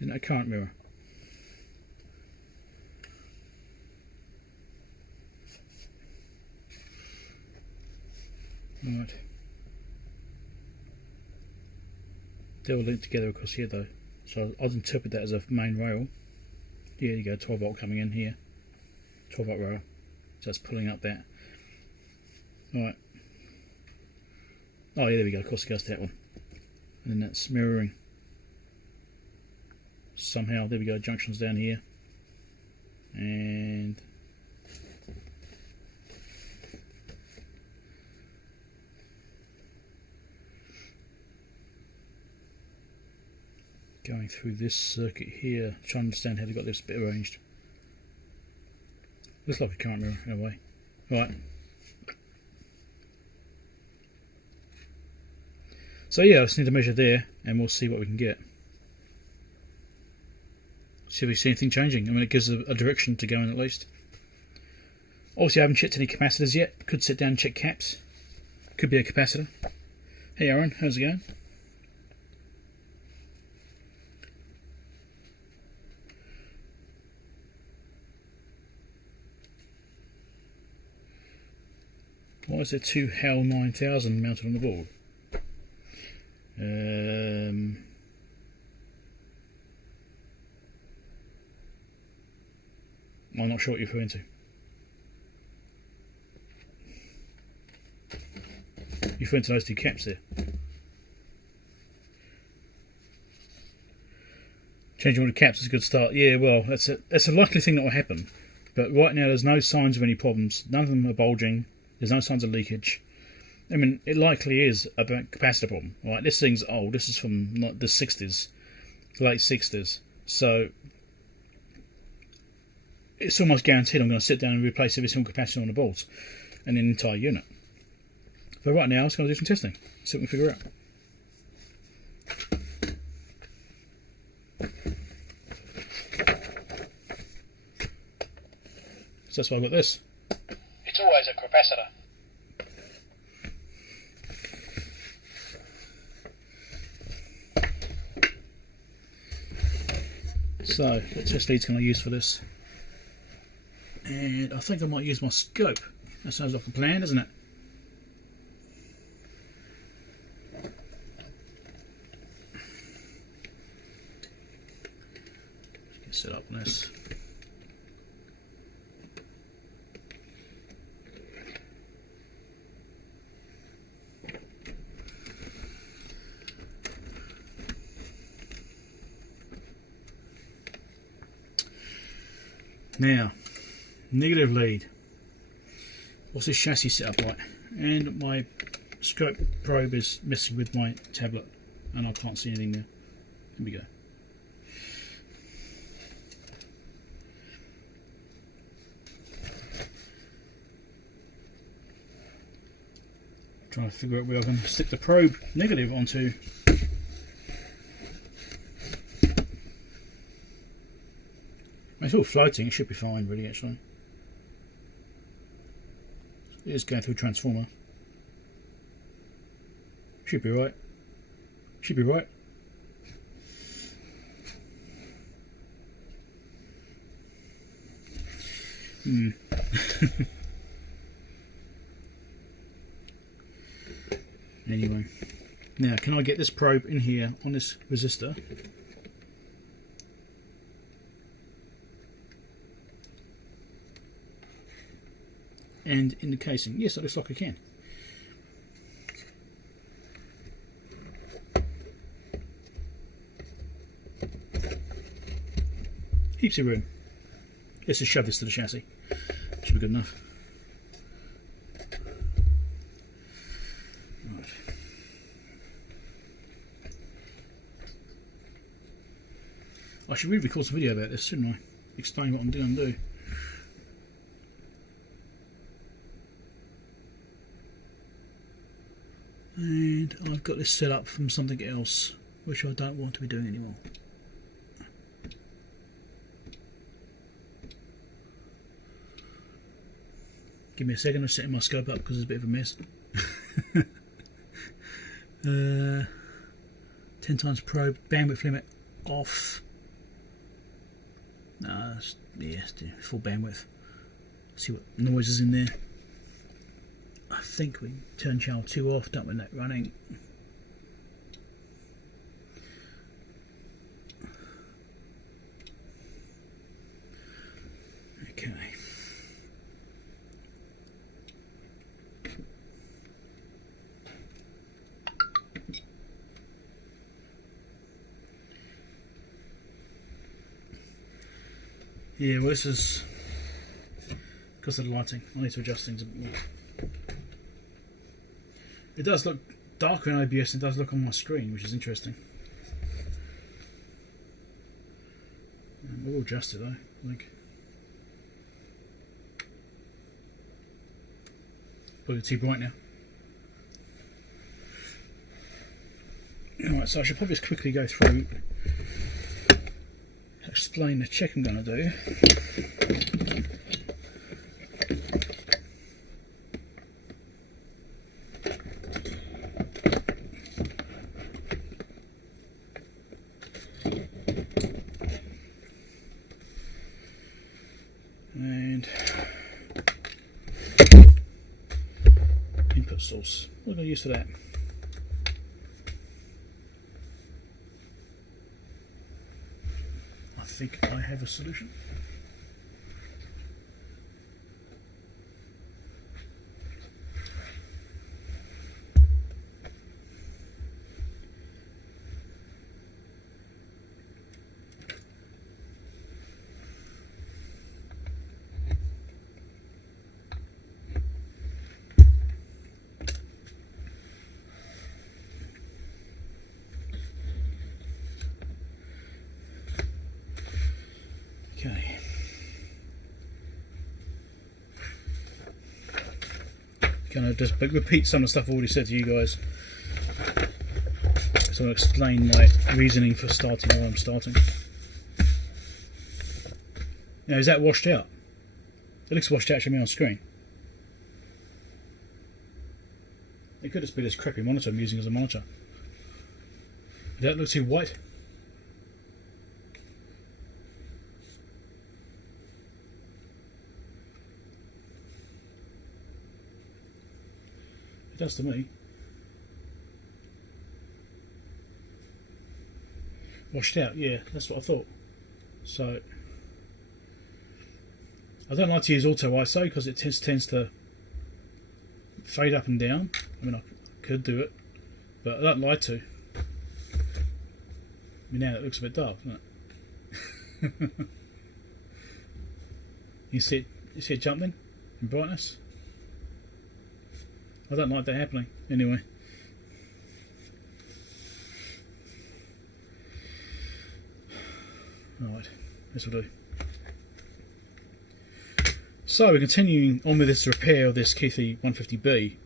Isn't that a current mirror? Right. They're all linked together across here though. So I'll interpret that as a main rail. Here you go, 12 volt coming in here. 12 volt rail. So that's pulling up that. Alright. Oh yeah, there we go, of course it goes to that one. And then that's mirroring. Somehow, there we go, junctions down here. And going through this circuit here, trying to understand how they got this bit arranged. Looks like a current mirror in a way. Right. So yeah, I just need to measure there and we'll see what we can get. See if we see anything changing. I mean, it gives a direction to go in at least. Obviously, I haven't checked any capacitors yet. Could sit down and check caps. Could be a capacitor. Hey Aaron, how's it going? Why is there two HAL 9000 mounted on the board? I'm not sure what you're referring to. You're referring to those two caps there. Changing all the caps is a good start. Yeah, well, that's a likely thing that will happen. But right now there's no signs of any problems. None of them are bulging. There's no signs of leakage. I mean, it likely is a capacitor problem. Right, this thing's old. This is from the 60s, late 60s. So it's almost guaranteed I'm going to sit down and replace every single capacitor on the boards and the entire unit. But right now, I'm just going to do some testing. See what we can figure out. So that's why I've got this. It's always a capacitor. So, the test lead's going to use for this. And I think I might use my scope. That sounds like a plan, doesn't it? Get set up on this. Now, negative lead. What's this chassis set up like? And my scope probe is messing with my tablet and I can't see anything there. Here we go. Trying to figure out where I can stick the probe negative onto. It's all floating, it should be fine really actually. It is going through a transformer. Should be right. Should be right. Anyway. Now, can I get this probe in here on this resistor? And in the casing. Yes, it looks like I can. Heaps of room. Let's just shove this to the chassis. Should be good enough. Right. I should really record some video about this, shouldn't I? Explain what I'm going to do. And I've got this set up from something else, which I don't want to be doing anymore. Give me a second, I'm setting my scope up because it's a bit of a mess. 10 times probe, bandwidth limit off. Yes, full bandwidth. See what noise is in there. I think we turn channel 2 off, don't we, that running. Okay. Yeah, well, this is because of the lighting. I need to adjust things a bit more. It does look darker in OBS than it does look on my screen, which is interesting. We'll adjust it though, I think. Probably too bright now. Alright, so I should probably just quickly go through, explain the check I'm going to do. And input source. What am I going to use for that? I think I have a solution. Okay. Can I just repeat some of the stuff I already said to you guys? So I'll explain my reasoning for starting where I'm starting. Now, is that washed out? It looks washed out to me on screen. It could just be this crappy monitor I'm using as a monitor. Does that look too white? It does to me. Washed out, yeah, that's what I thought. So, I don't like to use auto ISO because it tends to fade up and down. I mean, I could do it, but I don't like to. I mean, now it looks a bit dark, doesn't it? You see it jumping in brightness? I don't like that happening. Anyway. Alright, this will do. So we're continuing on with this repair of this Keithley 150B.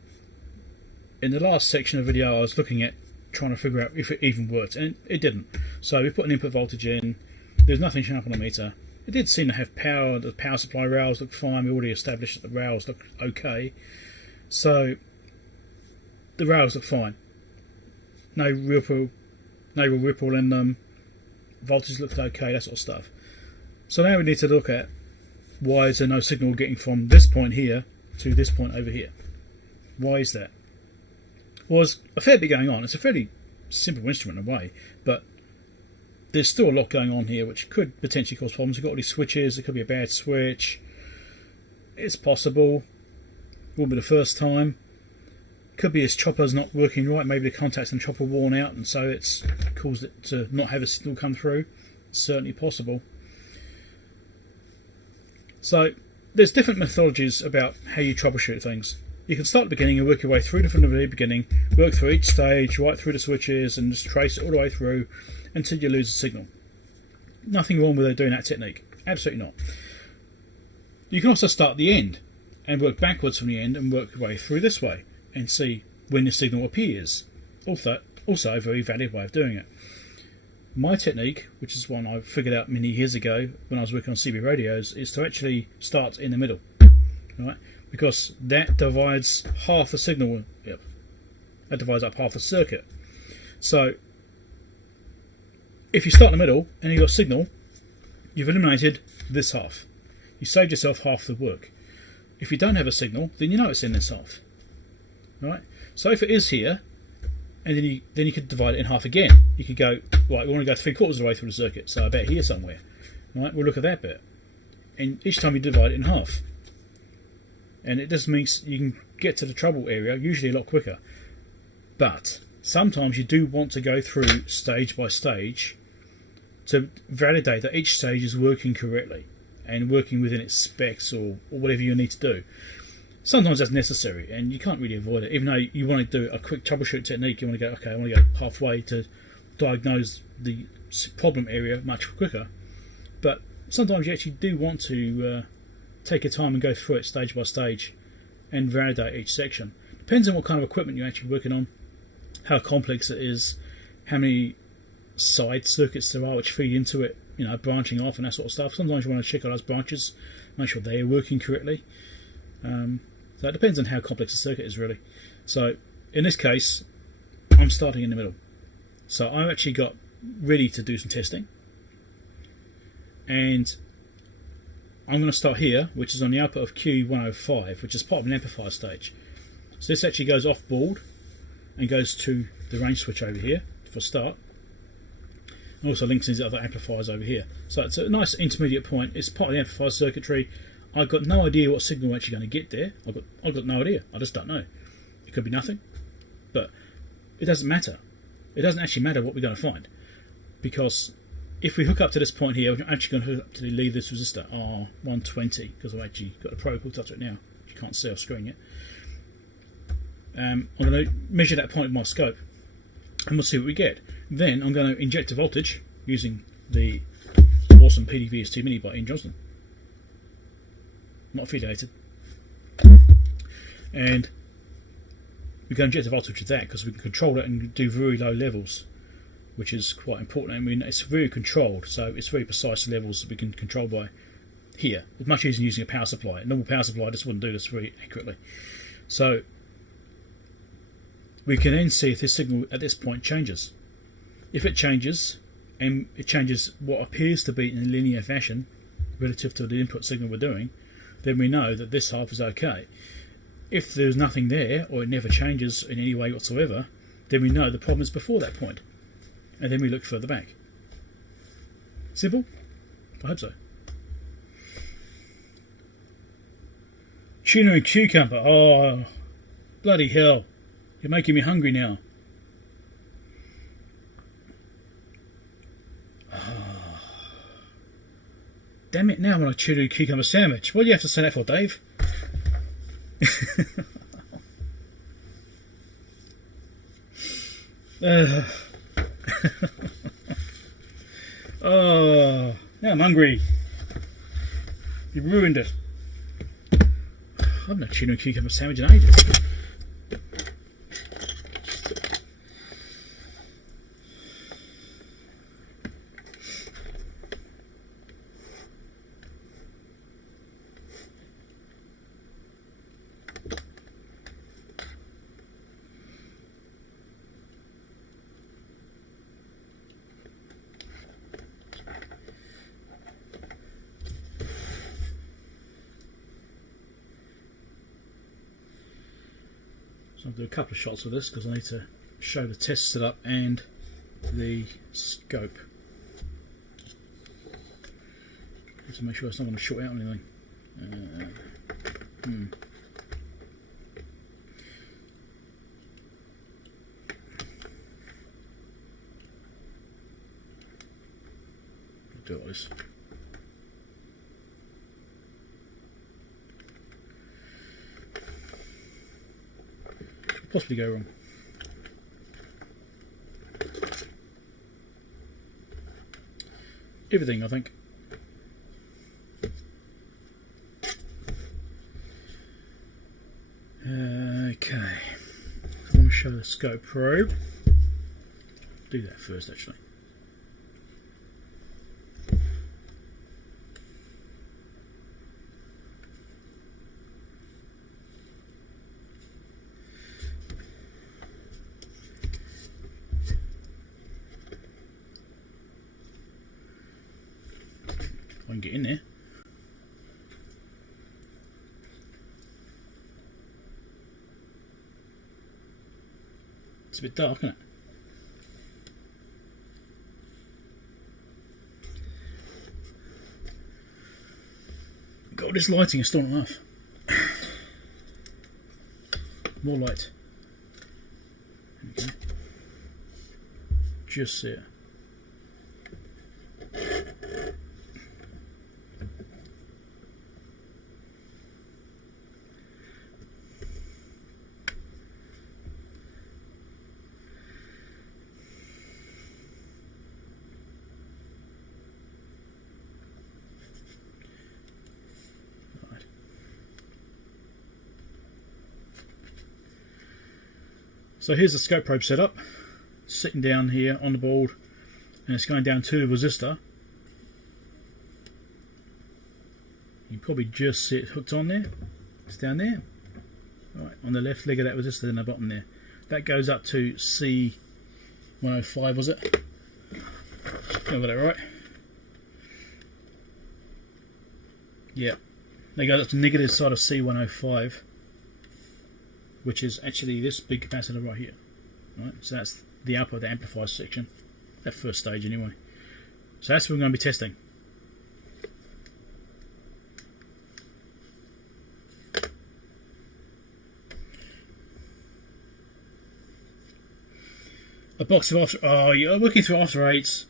In the last section of the video I was looking at trying to figure out if it even worked, and it didn't. So we put an input voltage in, there's nothing showing up on the meter. It did seem to have power, the power supply rails looked fine, we already established that the rails looked okay. So the rails look fine. No real ripple in them. Voltage looked okay, that sort of stuff. So now we need to look at why is there no signal getting from this point here to this point over here. Why is that? Well, there's a fair bit going on. It's a fairly simple instrument in a way, but there's still a lot going on here which could potentially cause problems. We've got all these switches, it could be a bad switch. It's possible. Won't be the first time. Could be his chopper's not working right, maybe the contacts in the chopper worn out and so it's caused it to not have a signal come through. It's certainly possible. So there's different methodologies about how you troubleshoot things. You can start at the beginning and work your way through from the very beginning, work through each stage, right through the switches and just trace it all the way through until you lose the signal. Nothing wrong with doing that technique, absolutely not. You can also start at the end and work backwards from the end and work your way through this way and see when the signal appears. Also a very valid way of doing it. My technique, which is one I figured out many years ago when I was working on CB radios, is to actually start in the middle, right? Because that divides half the signal. Yep, that divides up half the circuit. So if you start in the middle and you've got signal, you've eliminated this half. You saved yourself half the work. If you don't have a signal, then you know it's in this half. Right? So if it is here, and then you could divide it in half again. You could go, right, we want to go 3/4 of the way through the circuit, so I bet here somewhere. Right? We'll look at that bit. And each time you divide it in half. And it just means you can get to the trouble area usually a lot quicker. But sometimes you do want to go through stage by stage to validate that each stage is working correctly. and working within its specs or whatever you need to do. Sometimes that's necessary, and you can't really avoid it. Even though you want to do a quick troubleshoot technique, you want to go, okay, I want to go halfway to diagnose the problem area much quicker. But sometimes you actually do want to take your time and go through it stage by stage and validate each section. Depends on what kind of equipment you're actually working on, how complex it is, how many side circuits there are which feed into it, branching off and that sort of stuff. Sometimes you want to check out those branches, make sure they are working correctly. So it depends on how complex the circuit is, really. So in this case, I'm starting in the middle. So I've actually got ready to do some testing. And I'm going to start here, which is on the output of Q105, which is part of an amplifier stage. So this actually goes off board and goes to the range switch over here for start. And also links into other amplifiers over here. So it's a nice intermediate point. It's part of the amplifier circuitry. I've got no idea what signal we're actually going to get there. I've got no idea. I just don't know. It could be nothing. But it doesn't matter. It doesn't actually matter what we're going to find. Because if we hook up to this point here, we're actually going to hook up to the lead this resistor R120, because I've actually got a probe hooked up to it now. You can't see off screen yet. I'm going to measure that point with my scope, and we'll see what we get. Then I'm going to inject a voltage using the awesome PDVST Mini by Ian Johnston. Not affiliated. And we're going to inject a voltage with that because we can control it and do very low levels, which is quite important. I mean, it's very controlled, so it's very precise levels that we can control by here. It's much easier than using a power supply. A normal power supply just wouldn't do this very accurately. So we can then see if this signal at this point changes. If it changes, and it changes what appears to be in a linear fashion relative to the input signal we're doing, then we know that this half is okay. If there's nothing there, or it never changes in any way whatsoever, then we know the problem is before that point. And then we look further back. Simple? I hope so. Tuna and cucumber. Oh, bloody hell. You're making me hungry now. Oh. Damn it, now I'm on a tuna and cucumber sandwich. What do you have to say that for, Dave? Oh, now I'm hungry. You ruined it. I've not tuna and cucumber sandwich in ages. So I'll do a couple of shots of this because I need to show the test setup and the scope. Just to make sure it's not going to short out anything. Do it like this. Possibly go wrong. Everything, I think. Okay. I want to show the scope probe. Do that first, actually. I can get in there. It's a bit dark, isn't it? God, this lighting is still not enough. More light. Okay. Just there. So here's the scope probe setup, sitting down here on the board, and it's going down to the resistor. You can probably just see it hooked on there. It's down there. Right, on the left leg of that resistor, in the bottom there. That goes up to C105, was it? I got that right. Yeah. That goes up to negative side of C105, which is actually this big capacitor right here. Right, so that's the output of the amplifier section, that first stage anyway. So that's what we're going to be testing. A box of after. Oh, you're working through after eights.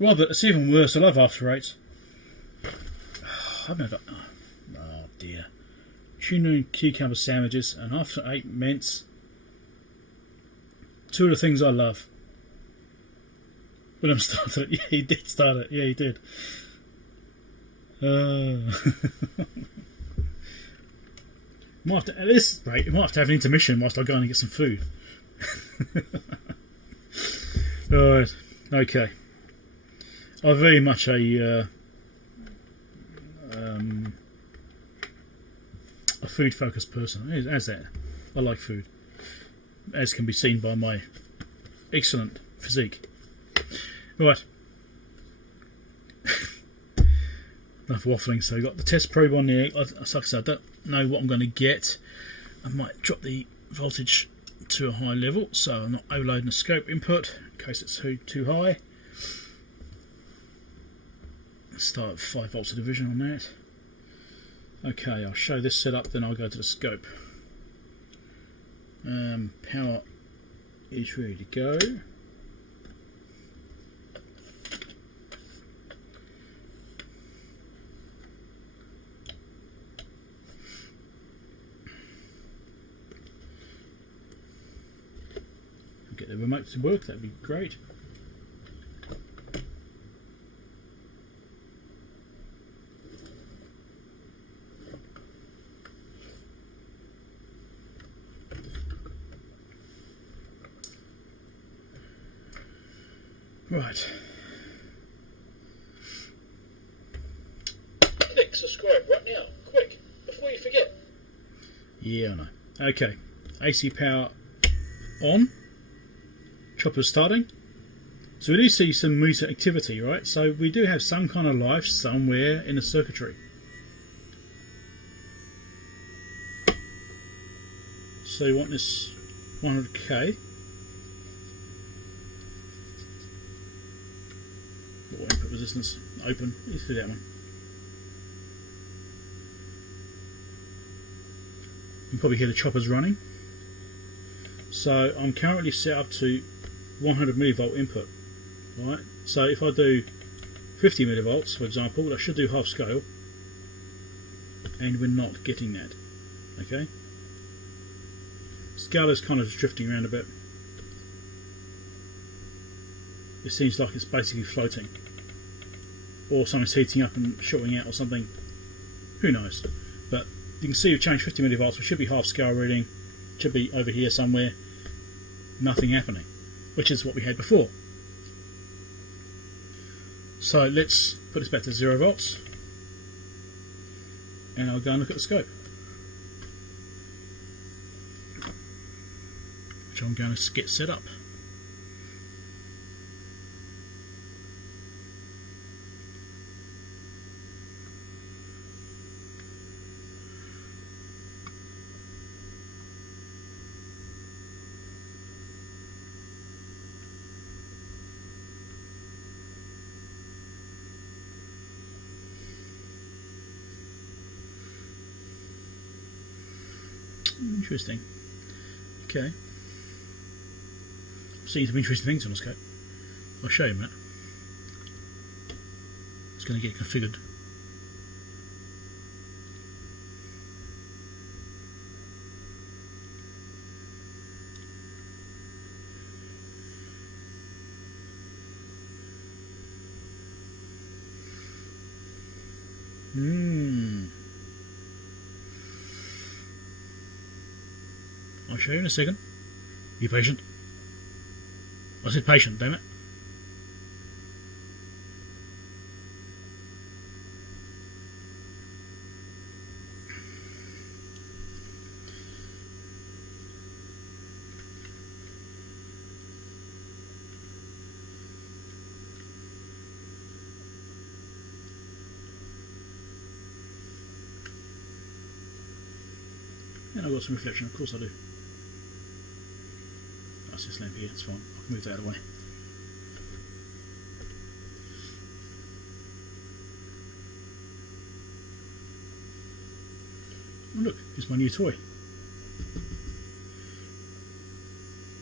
Robert, it's even worse. I love after eights. I've never. Oh dear. Tuna and cucumber sandwiches and after eight mints. Two of the things I love. William started it. Yeah, he did start it. Yeah, he did. Might have to, at this rate, you might have to have an intermission whilst I go and get some food. Alright, okay. I'm very much a food-focused person. As that, I like food, as can be seen by my excellent physique. Right. Enough waffling. So I've got the test probe on there. Like I said, I don't know what I'm going to get. I might drop the voltage to a high level so I'm not overloading the scope input in case it's too high. Let's start at 5 volts of division on that. Okay, I'll show this setup, then I'll go to the scope. Power is ready to go. Get the remote to work, that'd be great. Right. Click subscribe right now, quick, before you forget. Yeah, I know. Okay, AC power on. Chopper's starting. So we do see some meter activity, right? So we do have some kind of life somewhere in the circuitry. So you want this 100k. Or input resistance open. Let's do that one. You can probably hear the choppers running. So I'm currently set up to 100 millivolt input. Right. So if I do 50 millivolts, for example, I should do half scale, and we're not getting that. Okay. Scale is kind of drifting around a bit. It seems like it's basically floating, or something's heating up and shorting out, or something. Who knows? But you can see we've changed 50 millivolts. We should be half scale reading. Should be over here somewhere. Nothing happening, which is what we had before. So let's put this back to 0 volts, and I'll go and look at the scope, which I'm going to get set up. Interesting. Okay. I'm seeing some interesting things on the scope. I'll show you in a minute. It's going to get configured. I'll show you in a second. Be patient. I said patient, damn it. And I've got some reflection, of course I do. That's this lamp here, it's fine. I can move that away. Oh look, here's my new toy.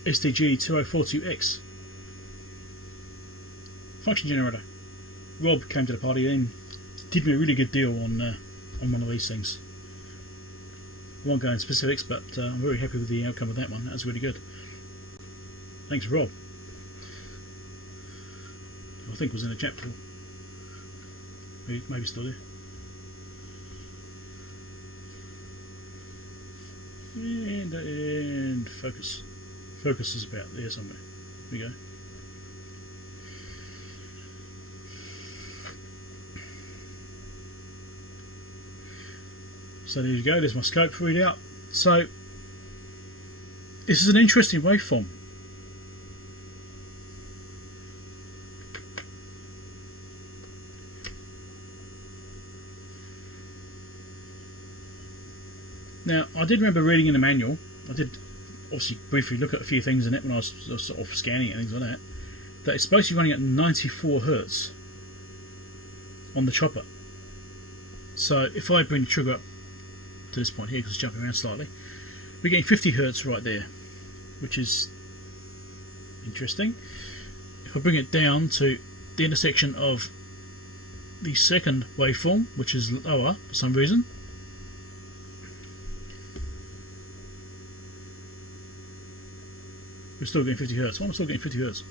SDG2042X. Function generator. Rob came to the party and did me a really good deal on one of these things. I won't go into specifics, but I'm very happy with the outcome of that one. That was really good. Thanks, Rob. I think it was in the chat before. Maybe still there. And focus. Focus is about there somewhere. There we go. So there you go, there's my scope readout. So this is an interesting waveform. Now I did remember reading in the manual, I did obviously briefly look at a few things in it when I was sort of scanning it and things like that, that it's supposed to be running at 94 Hertz on the chopper. So if I bring the trigger up to this point here, because it's jumping around slightly, we're getting 50 Hertz right there, which is interesting. If I bring it down to the intersection of the second waveform, which is lower for some reason, we're still getting 50 Hertz. Why am I still getting 50 Hertz?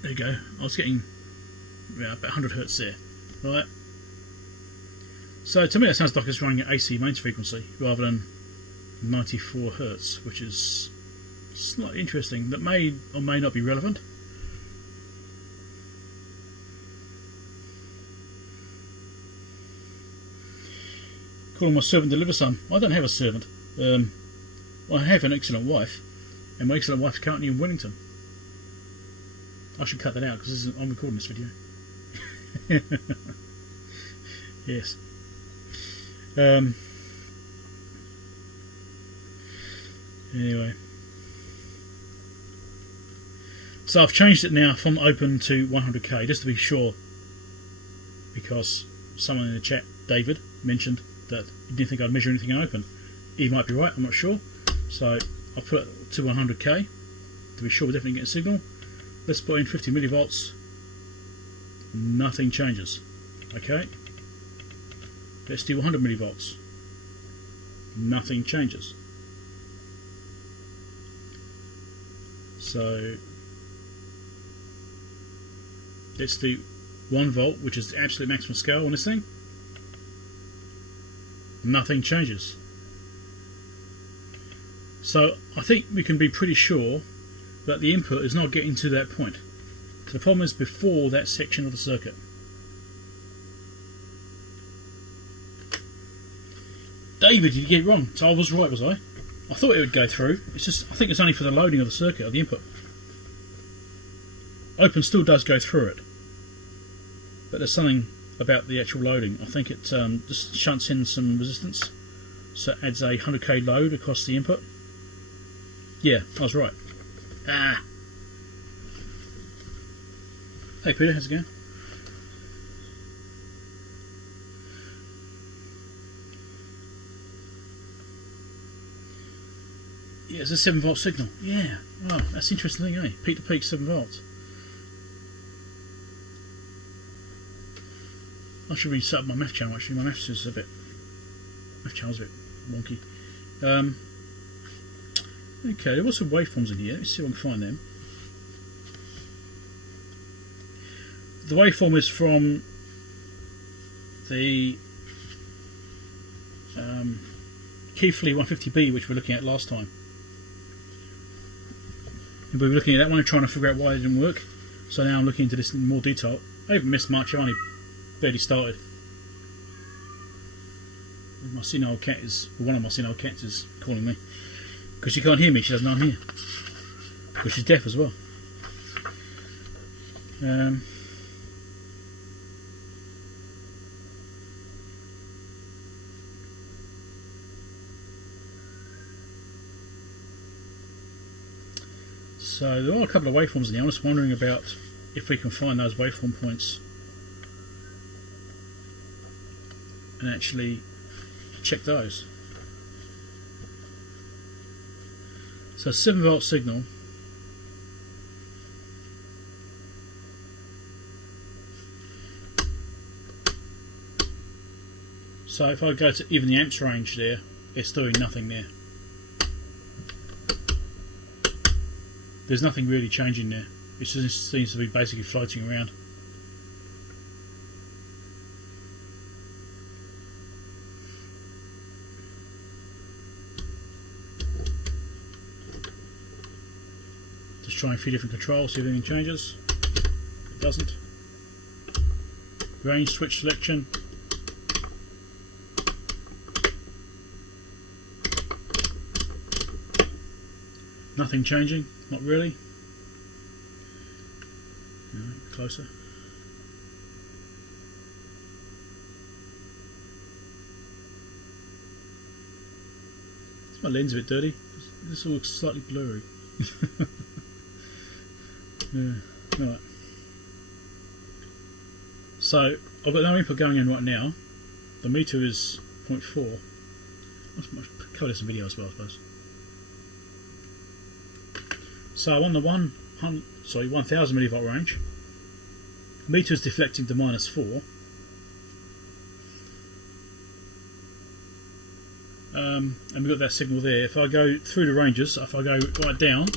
There you go. I was getting about 100 Hertz there, right? So to me that sounds like it's running at AC mains frequency rather than 94 Hertz, which is slightly interesting. That may or may not be relevant. Calling my servant deliver son. I don't have a servant. I have an excellent wife, and my excellent wife is currently in Wellington. I should cut that out because I'm recording this video. Yes. Anyway, so I've changed it now from open to 100k just to be sure, because someone in the chat, David, mentioned that he didn't think I'd measure anything in open. He might be right, I'm not sure. So I've put it to 100k to be sure we're definitely getting a signal. Let's put in 50 millivolts. Nothing changes. Okay. Let's do 100 millivolts. Nothing changes. So let's do 1 volt, which is the absolute maximum scale on this thing. Nothing changes. So I think we can be pretty sure that the input is not getting to that point. So the problem is before that section of the circuit. David, you get it wrong. So I was right, was I? I thought it would go through. It's just, I think it's only for the loading of the circuit, of the input. Open still does go through it, but there's something about the actual loading. I think it just shunts in some resistance, so it adds a 100k load across the input. Yeah, I was right. Ah. Hey Peter, how's it going? Yeah, it's a 7 volt signal. Yeah, wow, that's interesting thing, eh? Peak to peak, 7 volts. I should really set up my math channel actually. My math channel's a bit wonky. Okay, there were some waveforms in here. Let's see if I can find them. The waveform is from the Keithley 150B, which we were looking at last time. we were looking at that one and trying to figure out why it didn't work. So now I'm looking into this in more detail. I haven't missed much, I've only barely started. My senile cat is, or one of my senile cats is calling me. Because she can't hear me, she doesn't know I'm here. Because she's deaf as well. So there are a couple of waveforms in here. I'm just wondering about if we can find those waveform points and actually check those. So 7 volt signal. So if I go to even the amps range there, it's doing nothing there. There's nothing really changing there. It just seems to be basically floating around. Just trying a few different controls, see if anything changes. It doesn't. Range switch selection. Nothing changing, not really. Right, closer. Is my lens a bit dirty? This all looks slightly blurry. Yeah, right. So I've got no input going in right now. The meter is 0.4. I'll cover this in video as well, I suppose. So on the 1000 millivolt range, meter is deflecting to -4. And we've got that signal there. If I go through the ranges, if I go right down,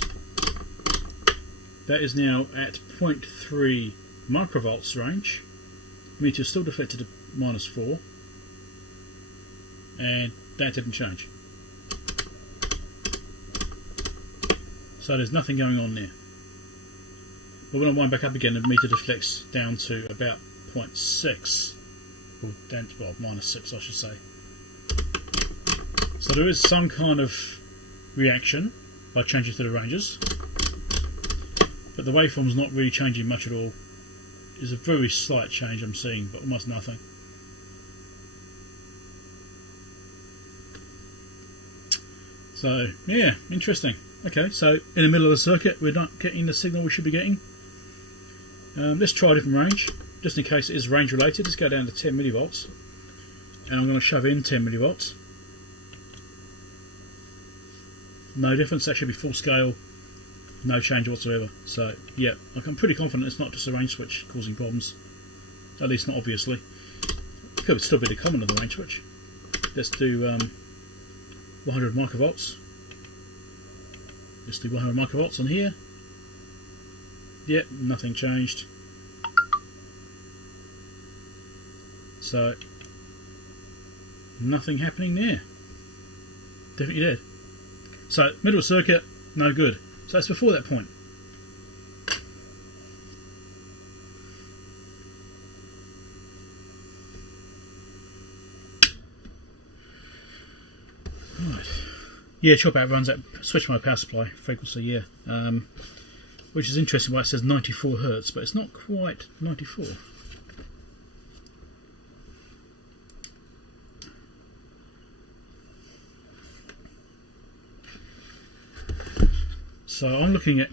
that is now at 0.3 microvolts range. Meter is still deflected to -4, and that didn't change. So there's nothing going on there. But when I wind back up again, the meter deflects down to about 0.6, or down to, well, -6 I should say. So there is some kind of reaction by changing to the ranges, but the waveform's not really changing much at all. There's a very slight change I'm seeing, but almost nothing. So yeah, interesting. Okay, so in the middle of the circuit we're not getting the signal we should be getting. Let's try a different range, just in case it is range related. Let's go down to 10 millivolts, and I'm going to shove in 10 millivolts. No difference, that should be full scale, no change whatsoever. So yeah, I'm pretty confident it's not just a range switch causing problems, at least not obviously. It could still be the common of the range switch. Let's do 100 microvolts. Let's do 100 microvolts on here. Yep, nothing changed. So nothing happening there. Definitely dead. So middle circuit, no good. So that's before that point. Right. Yeah, chop out runs that. Switch my power supply frequency. Yeah, which is interesting. Why it says 94 hertz, but it's not quite 94. So I'm looking at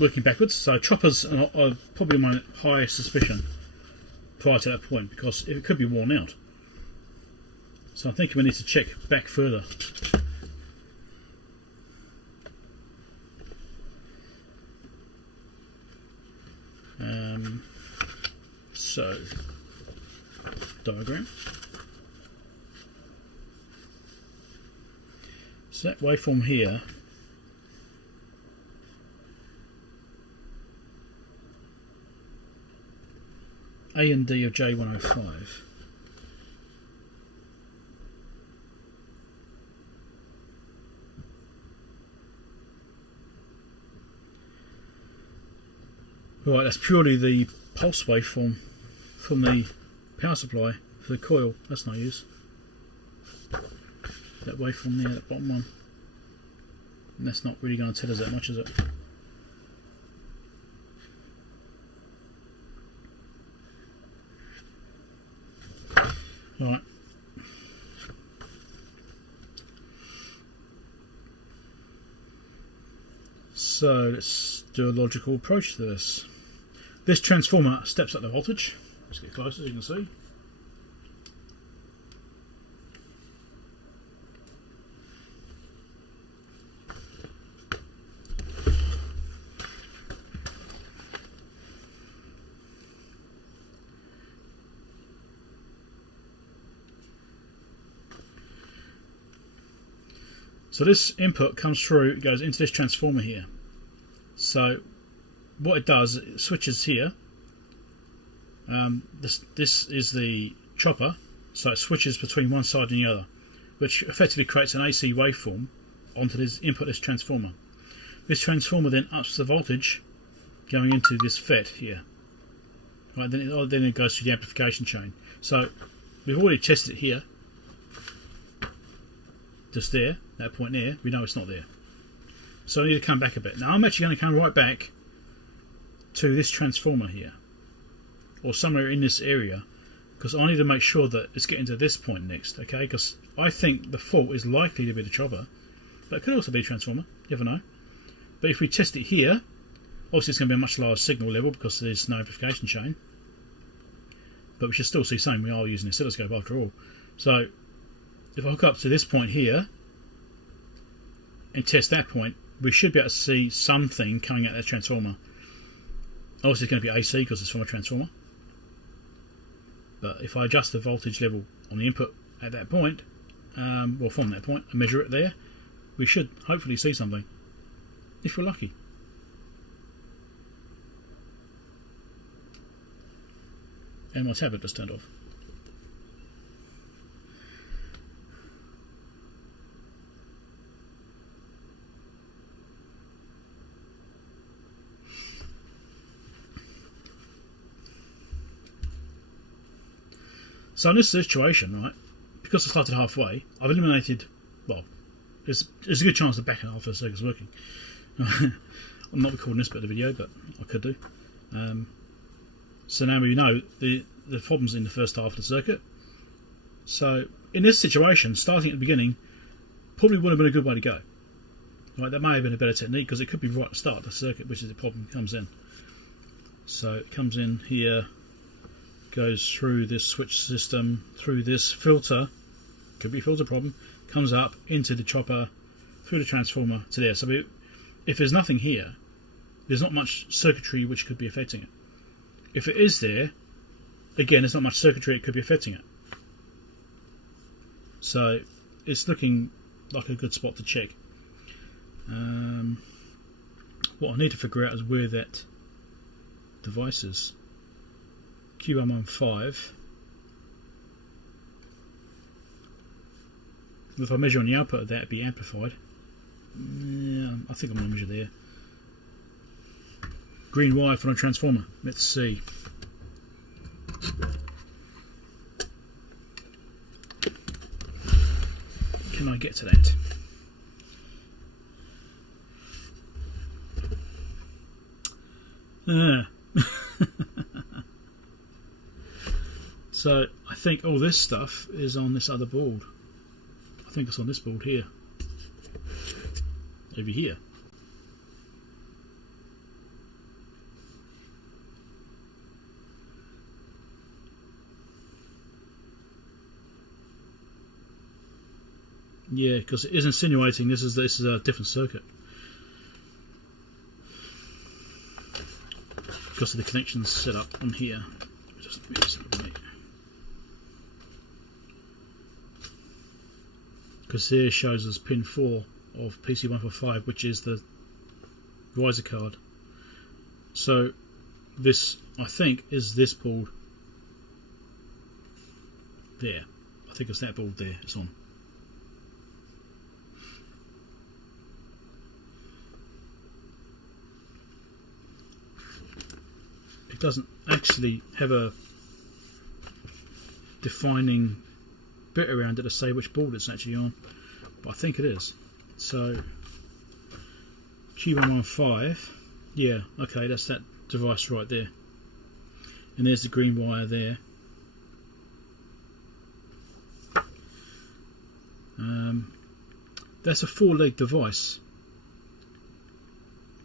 working backwards. So choppers are probably my highest suspicion prior to that point, because it could be worn out. So I'm thinking we need to check back further. So diagram. So that waveform here A and D of J105. Right, that's purely the pulse waveform from the power supply for the coil. That's no use. That waveform there, that bottom one. And that's not really going to tell us that much, is it? Alright. So let's do a logical approach to this. This transformer steps up the voltage. Let's get closer so you can see. So this input comes through, it goes into this transformer here. So what it does, it switches here. This is the chopper, so it switches between one side and the other, which effectively creates an AC waveform onto this input, this transformer. This transformer then ups the voltage going into this FET here. Right, then it goes through the amplification chain. So we've already tested it here. Just there, that point there, we know it's not there. So I need to come back a bit. Now I'm actually going to come right back to this transformer here, or somewhere in this area, because I need to make sure that it's getting to this point next, okay? Because I think the fault is likely to be the chopper, but it could also be a transformer, you never know. But if we test it here, obviously it's going to be a much lower signal level because there's no amplification chain, but we should still see something. We are using an oscilloscope after all. So if I hook up to this point here and test that point, we should be able to see something coming out of that transformer. Obviously it's going to be AC because it's from a transformer, but if I adjust the voltage level on the input at that point, or from that point, and measure it there, we should hopefully see something, if we're lucky. And my tablet just turned off. So in this situation, right, because I started halfway, I've eliminated, well, there's a good chance the back half of the circuit's working. I'm not recording this bit of the video, but I could do. So now we know the problem's in the first half of the circuit. So in this situation, starting at the beginning probably would have been a good way to go. Right, that may have been a better technique because it could be right at the start of the circuit, which is the problem comes in. So it comes in here, goes through this switch system, through this filter, could be a filter problem, comes up into the chopper, through the transformer to there. So if there's nothing here, there's not much circuitry which could be affecting it. If it is there, again, there's not much circuitry it could be affecting it. So it's looking like a good spot to check. What I need to figure out is where that device is. Q115. If I measure on the output of that, it'd be amplified. Yeah, I think I'm going to measure there. Green wire for a transformer. Let's see. Can I get to that? So I think all this stuff is on this other board. I think it's on this board here. Over here. Yeah, because it is insinuating this is a different circuit. Because of the connections set up on here. Just move this up a minute. Because here shows us pin 4 of PC145, which is the riser card. So this, I think, is this board there. I think it's that board there it's on. it doesn't actually have a defining bit around it to say which board it's actually on, but I think it is. So Q115, yeah, okay, that's that device right there, and there's the green wire there. That's a 4-leg device,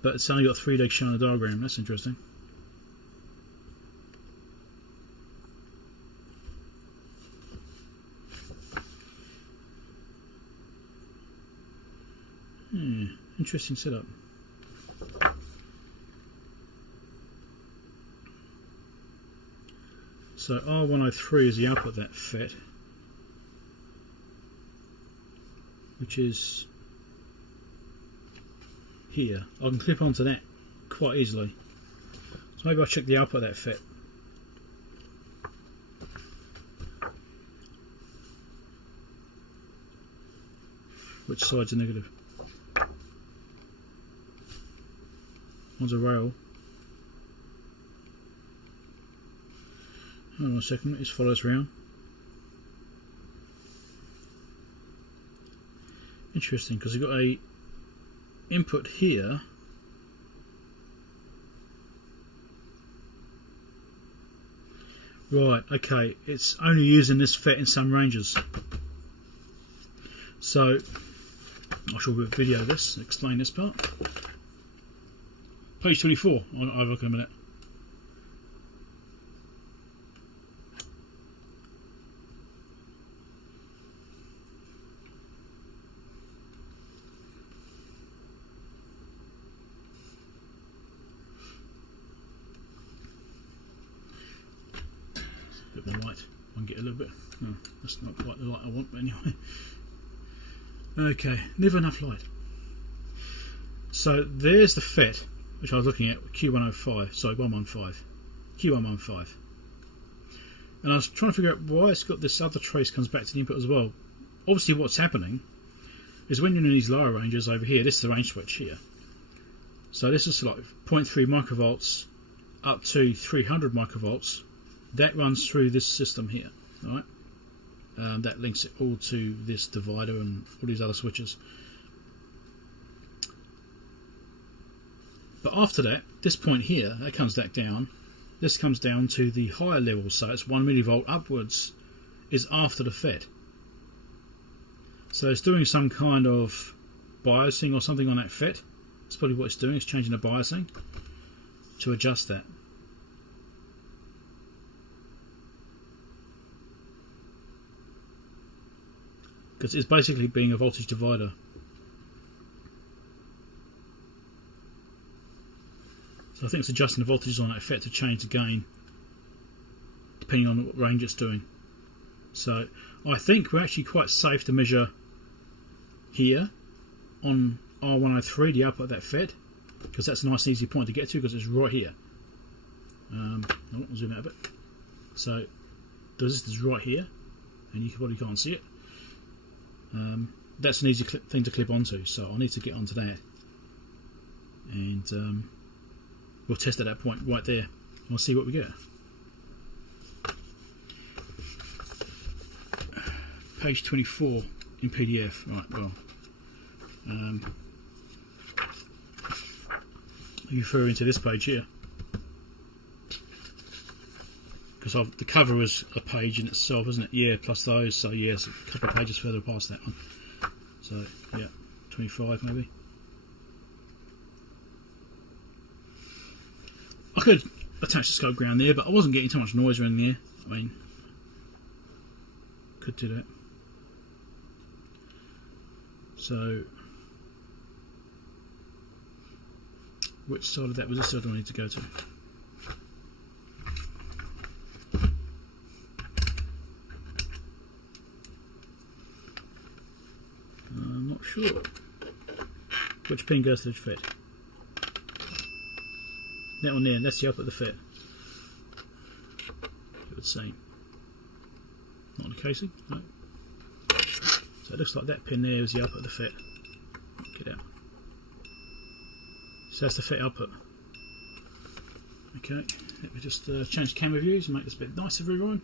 but it's only got 3 legs shown in the diagram. That's interesting. Interesting setup. So R103 is the output of that FET, which is here. I can clip onto that quite easily. So maybe I'll check the output of that FET. Which side's a negative? One's a rail. Hold on a second, let's follow this around. Interesting, because you've got a input here. Right, okay, it's only using this FET in some ranges. So I shall video this, explain this part. Page 24, I'll have a look in a minute. A bit more light, I can get a little bit. Oh, that's not quite the light I want, but anyway. Okay, never enough light. So there's the FET, which I was looking at, Q105, sorry, 115, Q115. And I was trying to figure out why it's got this other trace comes back to the input as well. Obviously what's happening is when you're in these lower ranges over here, this is the range switch here. So this is like 0.3 microvolts up to 300 microvolts. That runs through this system here, right? That links it all to this divider and all these other switches. But after that, this point here, that comes back down. This comes down to the higher level, so it's 1 millivolt upwards is after the FET. So it's doing some kind of biasing or something on that FET. That's probably what it's doing, it's changing the biasing to adjust that. Because it's basically being a voltage divider. So I think it's adjusting the voltages on that FET to change the gain depending on what range it's doing. So I think we're actually quite safe to measure here on R103, the output of that FET, because that's a nice easy point to get to because it's right here. I'll zoom out a bit. So the resistor is right here, and you probably can't see it. That's an easy thing to clip onto, so I'll need to get onto that, and we'll test at that point right there. We'll see what we get. Page 24 in PDF. Right, well, you refer into this page here because the cover is a page in itself, isn't it? Yeah, plus those. So yes, a couple of pages further past that one. So yeah, 25 maybe. I could attach the scope ground there, but I wasn't getting too much noise around there. I mean, could do that. So, which side of that resistor do I need to go to? I'm not sure. Which pin goes to the FET? That one there, that's the output of the FET. It would say. Not in the casing, no. So it looks like that pin there is the output of the FET. Get out. So that's the FET output. Okay, let me just change camera views and make this a bit nicer for everyone.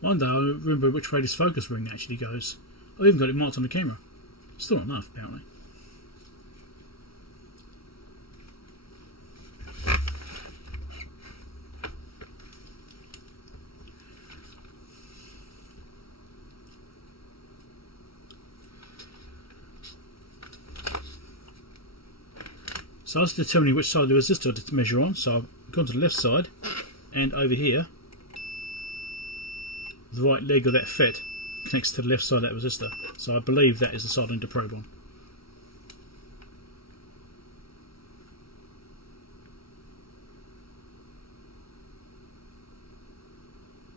One day I'll remember which way this focus ring actually goes. I've even got it marked on the camera. Still not enough, apparently. So I was determining which side of the resistor to measure on, so I've gone to the left side, and over here, the right leg of that FET connects to the left side of that resistor. So I believe that is the side I need to probe on.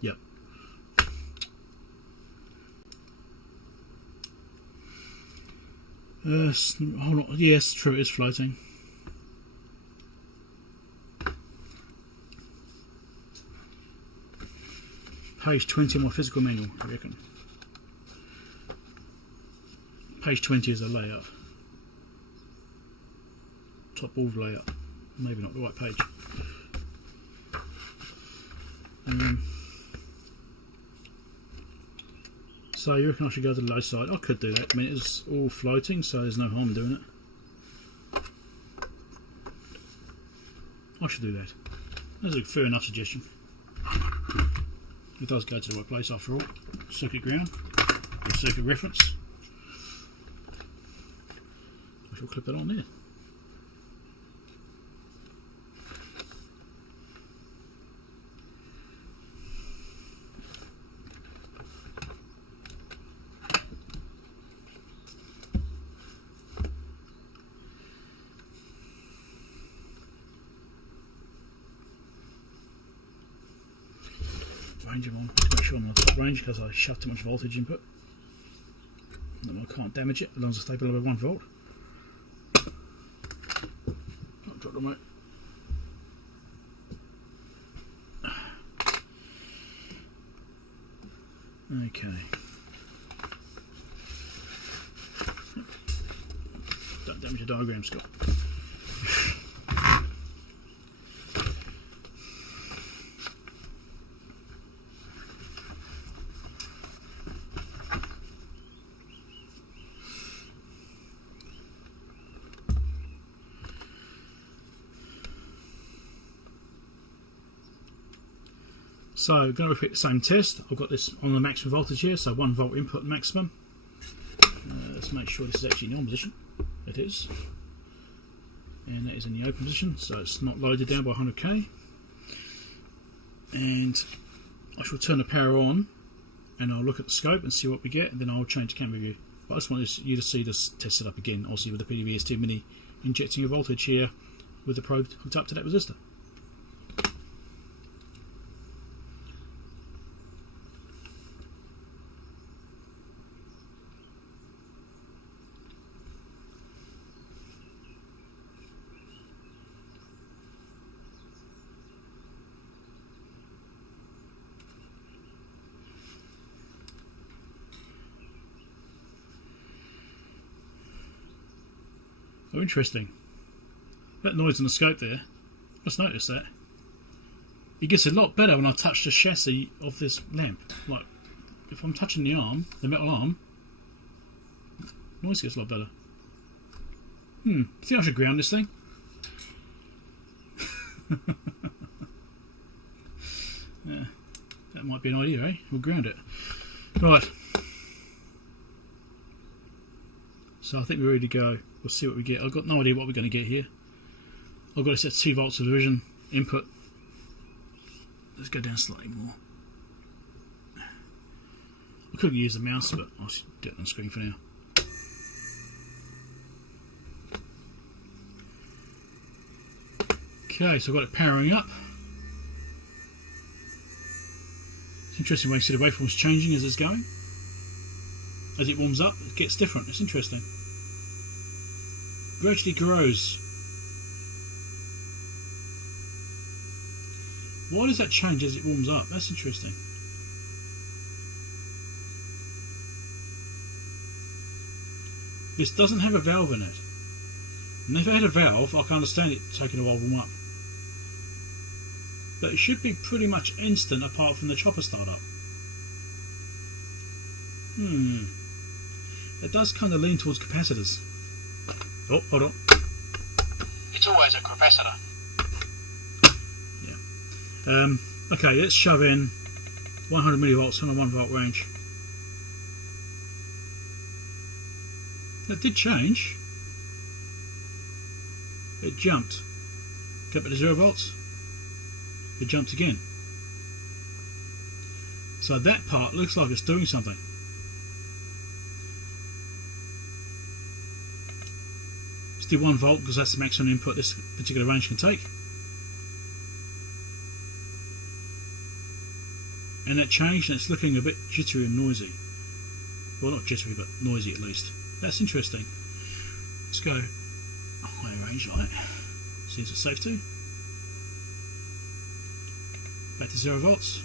Yep. Hold on. Yes, true, it is floating. Page 20 of my physical manual, I reckon. Page 20 is a layout. Top board layout. Maybe not the right page. So you reckon I should go to the low side? I could do that. I mean, it's all floating, so there's no harm doing it. I should do that. That's a fair enough suggestion. It does go to the right place after all. Circuit ground, circuit reference. I shall clip that on there. Range I'm on, to make sure I'm on the top range because I shoved too much voltage input. And I can't damage it as long as I stay below 1 volt. I'll drop the remote. Okay. Don't damage the diagram, Scott. So I'm going to repeat the same test. I've got this on the maximum voltage here, so 1 volt input maximum. Let's make sure this is actually in the on position. It is. And that is in the open position, so it's not loaded down by 100k. And I shall turn the power on and I'll look at the scope and see what we get, and then I'll change the camera view. But I just wanted you to see this tested up again, obviously with the PDVS2 Mini injecting a voltage here with the probe hooked up to that resistor. Oh, interesting. That noise in the scope there, just noticed that. It gets a lot better when I touch the chassis of this lamp. Like, if I'm touching the arm, the metal arm, noise gets a lot better. I think I should ground this thing. Yeah, that might be an idea, eh? We'll ground it. Right. So I think we're ready to go. We'll see what we get. I've got no idea what we're going to get here. I've got to set 2 volts of division input. Let's go down slightly more. I could use the mouse, but I'll do it on the screen for now. Okay, so I've got it powering up. It's interesting when you see the waveforms changing as it's going. As it warms up, it gets different. It's interesting. Gradually grows. Why does that change as it warms up? That's interesting. This doesn't have a valve in it. And if it had a valve, I can understand it taking a while to warm up. But it should be pretty much instant apart from the chopper startup. It does kind of lean towards capacitors. Oh, hold on. It's always a capacitor. Yeah. Okay, let's shove in 100 millivolts on a 1 volt range. That did change. It jumped. Kept it to 0 volts. It jumped again. So that part looks like it's doing something. Let's do 1 volt because that's the maximum input this particular range can take. And that changed, and it's looking a bit jittery and noisy. Well, not jittery, but noisy at least. That's interesting. Let's go higher range light. Seems it's safe to. Back to 0 volts.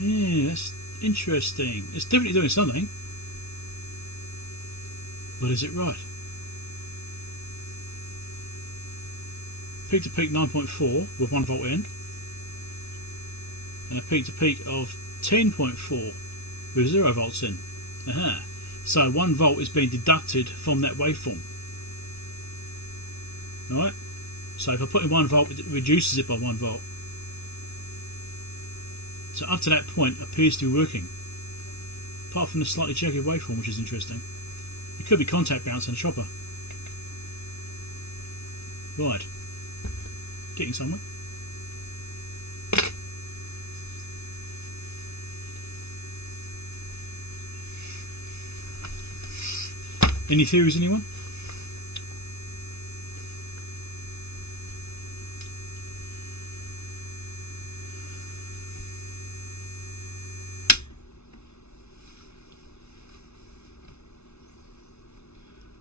Yeah, that's interesting. It's definitely doing something. But is it right? Peak to peak 9.4 with 1 volt in. And a peak to peak of 10.4 with 0 volts in. Aha. So 1 volt is being deducted from that waveform. Alright? So if I put in 1 volt, it reduces it by 1 volt. So up to that point, it appears to be working. Apart from the slightly jerky waveform, which is interesting. It could be contact bounce in a chopper. Right. Getting somewhere. Any theories, anyone?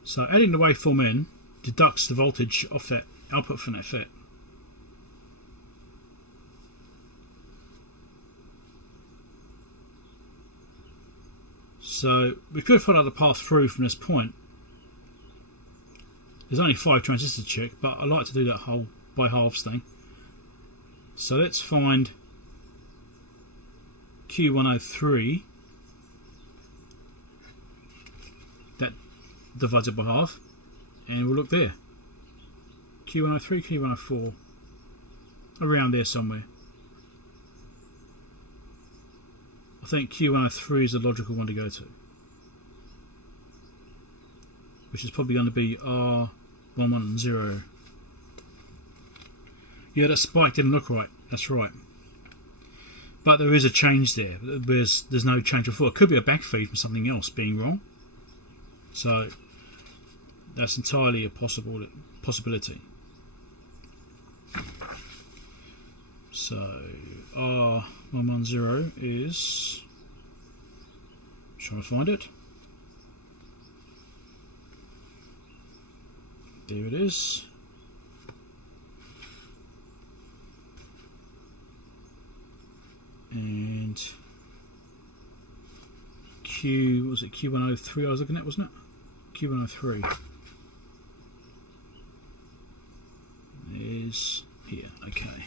So adding the waveform in deducts the voltage off that output from that FET. So we could follow the path through from this point. There's only 5 transistors to check, but I like to do that whole by halves thing. So let's find Q103. That divides it by half, and we'll look there. Q103, Q104, around there somewhere. I think Q103 is the logical one to go to, which is probably going to be R110. Yeah, that spike didn't look right. That's right. But there is a change there. There's no change before. It could be a backfeed from something else being wrong. So that's entirely a possibility. So R110 is, trying to find it. There it is. And was it Q103 I was looking at, wasn't it? Q103 is here, okay.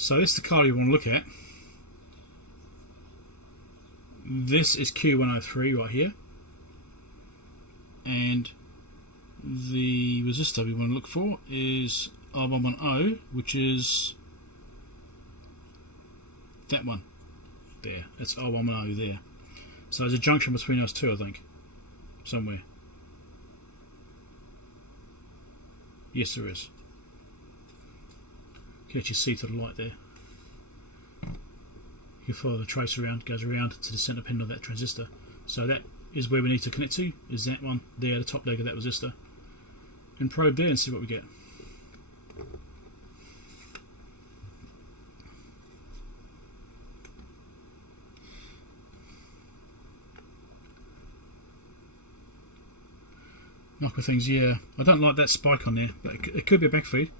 So this is the card you want to look at. This is Q103 right here. And the resistor we want to look for is R110, which is that one. There. That's R110 there. So there's a junction between those two, I think. Somewhere. Yes, there is. You can actually see through the light there. You follow the trace around, goes around to the centre pin of that transistor. So that is where we need to connect to, is that one there, the top leg of that resistor. And probe there and see what we get. Knock with things, yeah. I don't like that spike on there, but it could be a backfeed.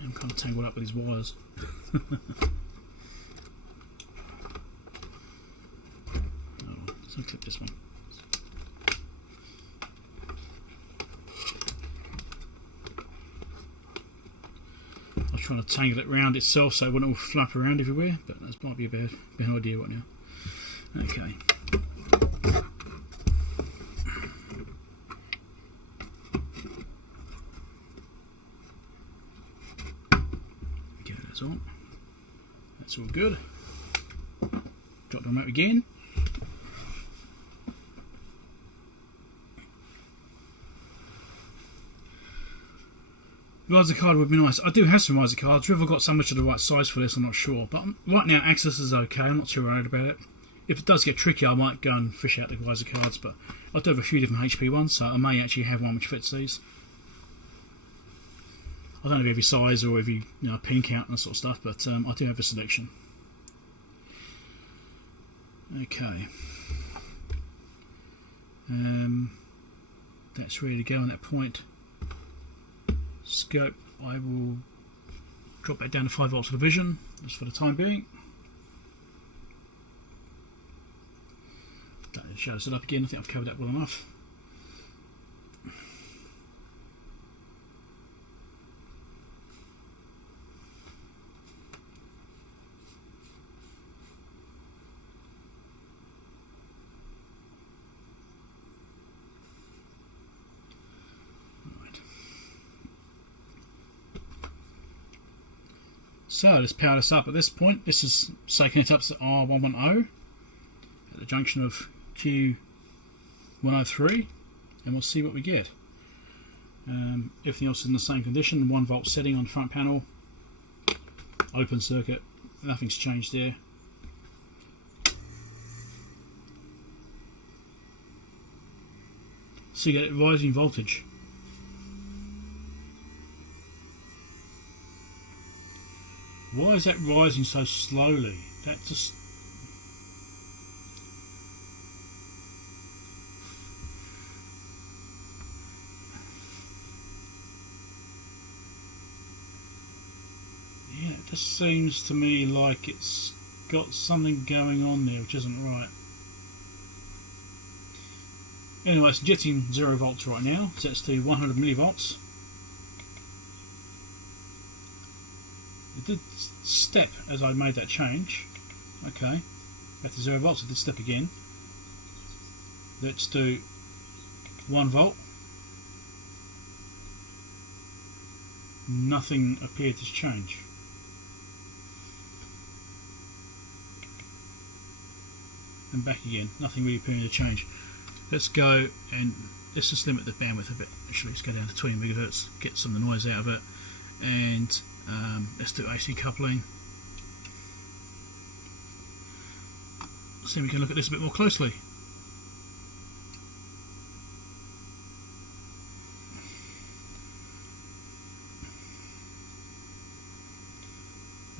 I'm kind of tangled up with these wires. Oh, let's unclip this one. I was trying to tangle it round itself so it wouldn't all flap around everywhere, but that might be a bad idea right now. Okay. That's all good. Drop the remote again. Riser card would be nice. I do have some riser cards. Whether I've got so much of the right size for this, I'm not sure. But right now, access is okay. I'm not too worried about it. If it does get tricky, I might go and fish out the riser cards. But I do have a few different HP ones, so I may actually have one which fits these. I don't have every size or every pin count and that sort of stuff, but I do have a selection. Okay. That's ready to go on that point. Scope, I will drop that down to 5 volts of division, just for the time being. That shows it up again. I think I've covered that well enough. So let's power this up at this point. This is soaking it up to R110 at the junction of Q103, and we'll see what we get. Everything else is in the same condition. 1 volt setting on the front panel, open circuit, nothing's changed there. So you get rising voltage. Why is that rising so slowly? That just... yeah, it just seems to me like it's got something going on there which isn't right. Anyway, it's jetting 0 volts right now, sets to 100 millivolts. It did step as I made that change. Okay, back to 0 volts. It did step again. Let's do 1 volt. Nothing appeared to change. And back again. Nothing really appearing to change. Let's go and let's just limit the bandwidth a bit. Actually, let's go down to 20 megahertz. Get some of the noise out of it. And let's do AC coupling. So we can look at this a bit more closely.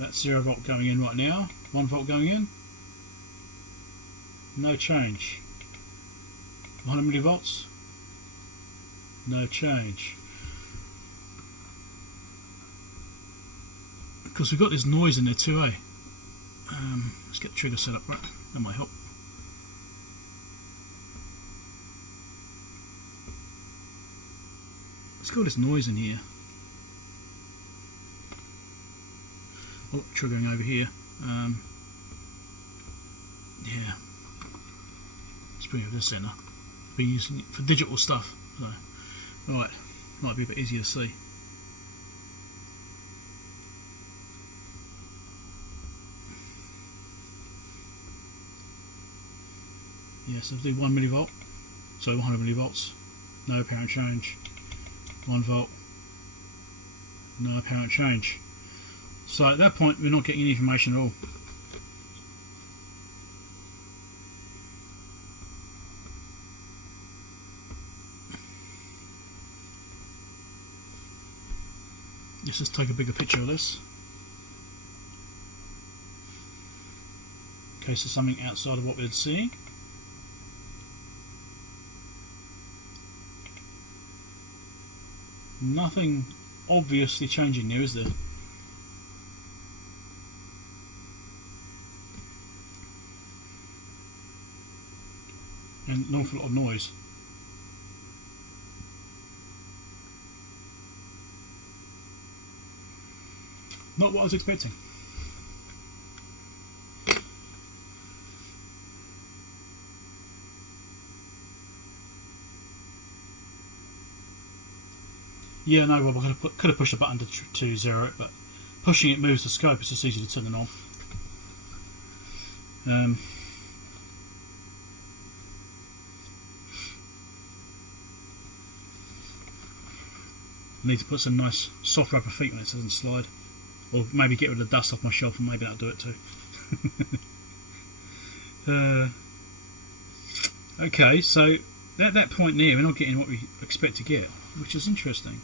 That's 0 volt going in right now. 1 volt going in. No change. 100 millivolts. No change. Because we've got this noise in there too, eh? Let's get the trigger set up right. That might help. Let's got this noise in here. Oh, triggering over here. Yeah. Let's bring it to the centre. Been using it for digital stuff. So, right, might be a bit easier to see. Yes, I'll do 1 millivolt, so 100 millivolts, no apparent change. 1 volt, no apparent change. So at that point we're not getting any information at all. Let's just take a bigger picture of this, in case there's something outside of what we're seeing. Nothing obviously changing there, is there? And an awful lot of noise. Not what I was expecting. Yeah, no, Rob, I could have pushed the button to zero it, but pushing it moves the scope. It's just easy to turn it off. I need to put some nice soft rubber feet on it so it doesn't slide. Or maybe get rid of the dust off my shelf, and maybe that'll do it too. Okay, so at that point there, we're not getting what we expect to get, which is interesting.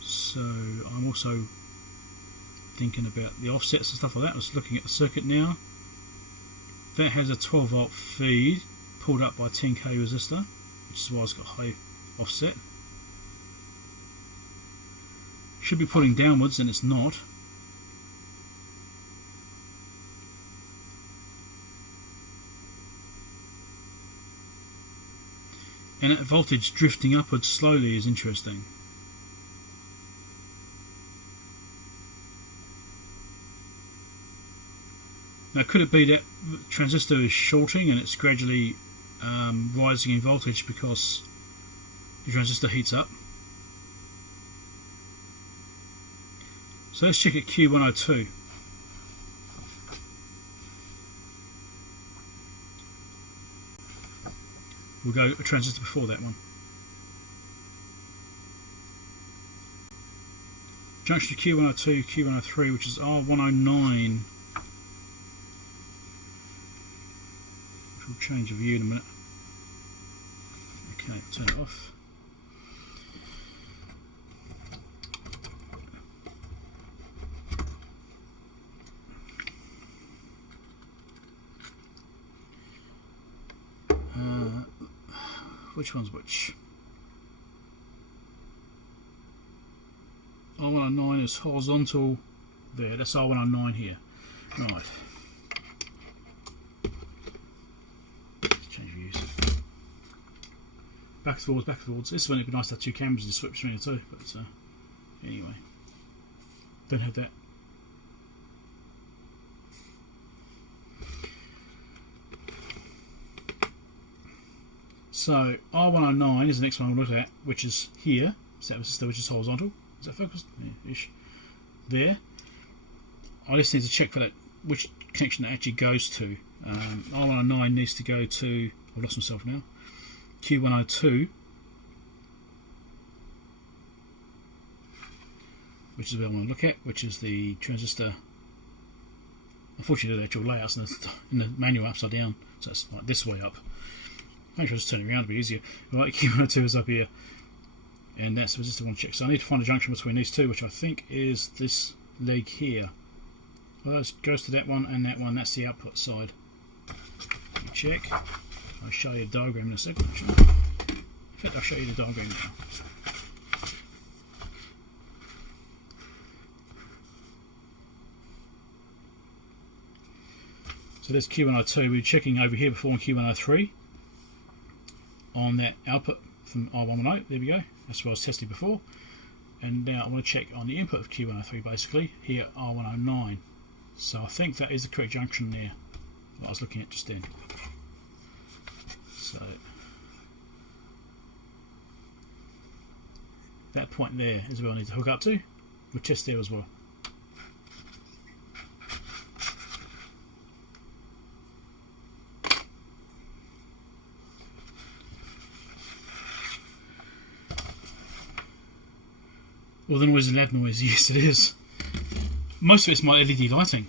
So I'm also thinking about the offsets and stuff like that. I was looking at the circuit now. That has a 12 volt feed pulled up by a 10k resistor, which is why it's got high offset. Should be pulling downwards, and it's not. And that voltage drifting upwards slowly is interesting. Now, could it be that the transistor is shorting and it's gradually rising in voltage because the transistor heats up? So let's check at Q102. We'll go a transistor before that one. Junction to Q102, Q103, which is R109. Which will change the view in a minute. Okay, turn it off. Which one's which? R109 is horizontal there, that's R109 here. Right. Let's change views. Back and forwards, back and forwards. This one it'd be nice to have two cameras and switch between the two, but anyway. Don't have that. So R109 is the next one we'll look at, which is here. So that resistor, which is horizontal. Is that focused? Yeah, ish. There. I just need to check for that which connection that actually goes to. R109 needs to go to. I've lost myself now. Q102, which is what I want to look at, which is the transistor. Unfortunately, the actual layout's in the manual upside down, so it's like this way up. Make sure I just turn it around to be easier. Right, Q102 is up here, and that's the resistor I want to check. So I need to find a junction between these two, which I think is this leg here. Well, it goes to that one and that one. That's the output side. Let me check. I'll show you a diagram in a second. Actually. In fact, I'll show you the diagram now. So there's Q102. We were checking over here before on Q103 on that output from R110. There we go. That's what I was testing before. And now I want to check on the input of Q103 basically, here R109. So I think that is the correct junction there, what I was looking at just then. So that point there is where I need to hook up to. We'll test there as well. All the noise is loud noise. Yes, it is. Most of it's my LED lighting.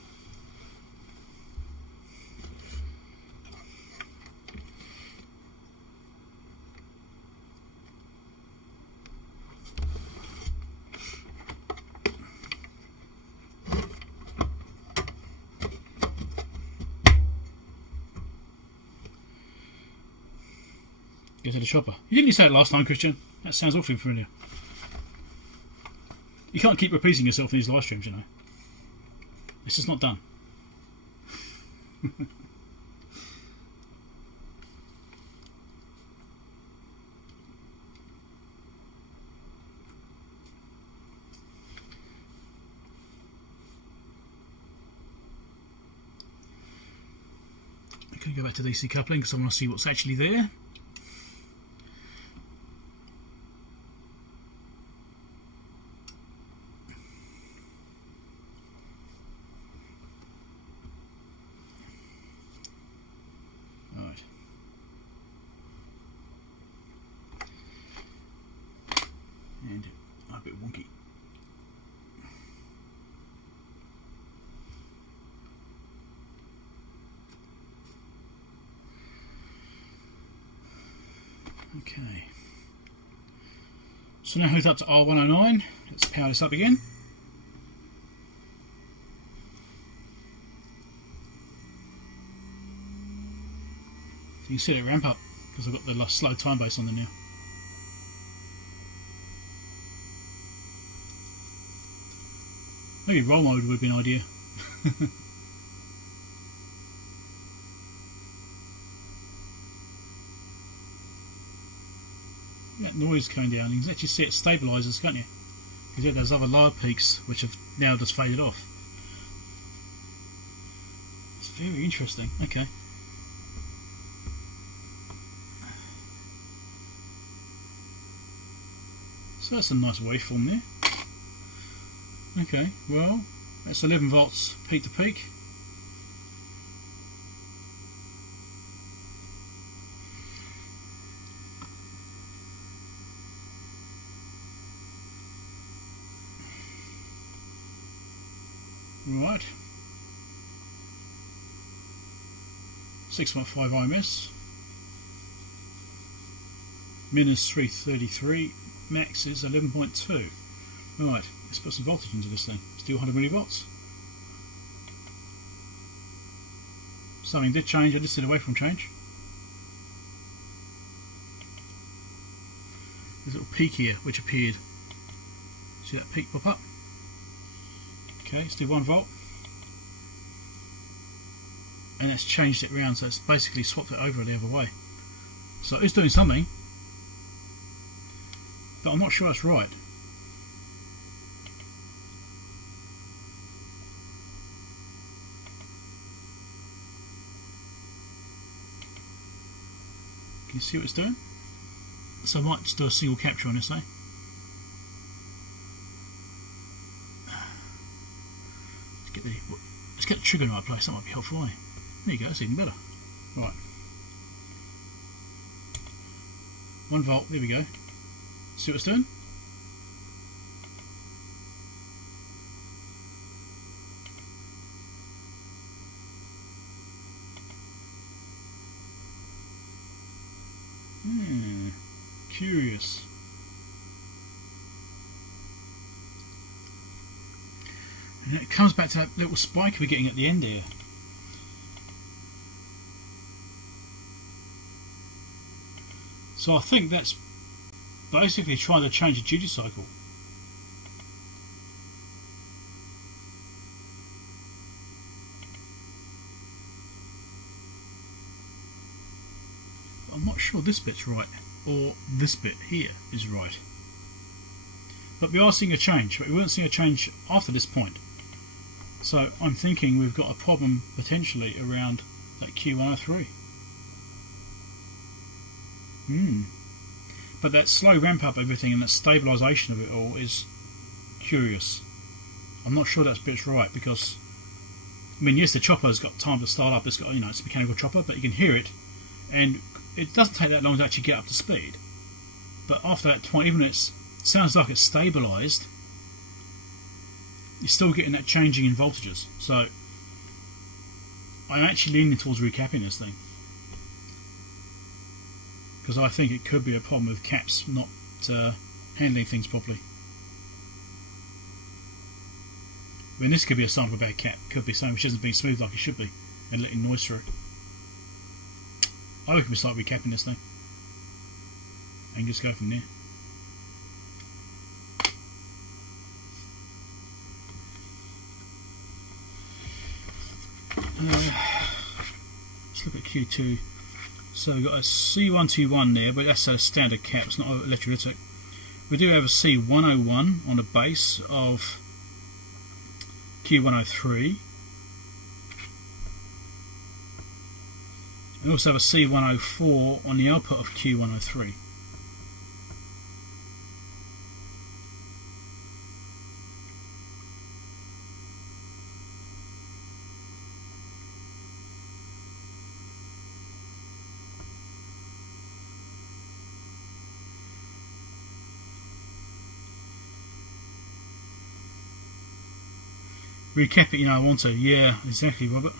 Go to the chopper. You didn't say it last time, Christian. That sounds awfully familiar. You can't keep repeating yourself in these live streams, you know. It's just not done. Okay, go back to DC coupling because I want to see what's actually there. And a bit wonky. Okay. So now hooked up to R109. Let's power this up again. So you can see it ramp up because I've got the slow time base on there now. Maybe roll mode would be an idea. That noise coming down, you can actually see it stabilises, can't you? You get those other lower peaks which have now just faded off. It's very interesting. Okay. So that's a nice waveform there. Okay, well, that's 11 volts peak to peak. Right. 6.5 IMS. Min is 333. Max is 11.2. Right, let's put some voltage into this thing. Still 100 millivolts. Something did change. I just did a waveform change. There's a little peak here which appeared. See that peak pop up? Okay, let's do 1 volt. And that's changed it round, so it's basically swapped it over the other way. So it's doing something, but I'm not sure that's right. Can you see what it's doing? So I might just do a single capture on this, eh? Let's get the trigger in the right place, that might be helpful, eh? There you go, that's even better. Right. 1 volt, there we go. See what it's doing? Curious. And it comes back to that little spike we're getting at the end here. So I think that's basically trying to change the duty cycle. I'm not sure this bit's right, or this bit here is right. But we are seeing a change, but we weren't seeing a change after this point. So I'm thinking we've got a problem potentially around that Q103. But that slow ramp up everything and that stabilisation of it all is curious. I'm not sure that bit's right because, I mean, yes, the chopper's got time to start up. It's got, you know, it's a mechanical chopper, but you can hear it, and it doesn't take that long to actually get up to speed. But after that point, even it sounds like it's stabilised, you're still getting that changing in voltages. So I'm actually leaning towards recapping this thing, because I think it could be a problem with caps not handling things properly. I mean, this could be a sign of a bad cap. Could be something which isn't being smooth like it should be and letting noise through. I reckon we start recapping this thing and just go from there. Let's look at Q2. So we've got a C121 there, but that's a standard cap, it's not electrolytic. We do have a C101 on the base of Q103. We also have a C104 on the output of Q103. Recap it, you know, I want to. Yeah, exactly, Robert.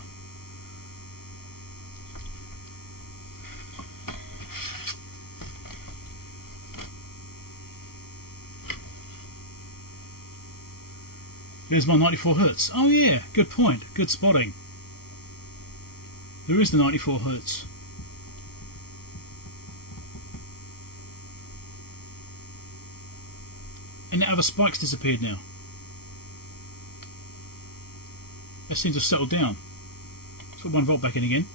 There's my 94 Hertz. Oh yeah, good point. Good spotting. There is the 94 Hertz. And the other spike's disappeared now. That seems to have settled down. Let's put 1 volt back in again.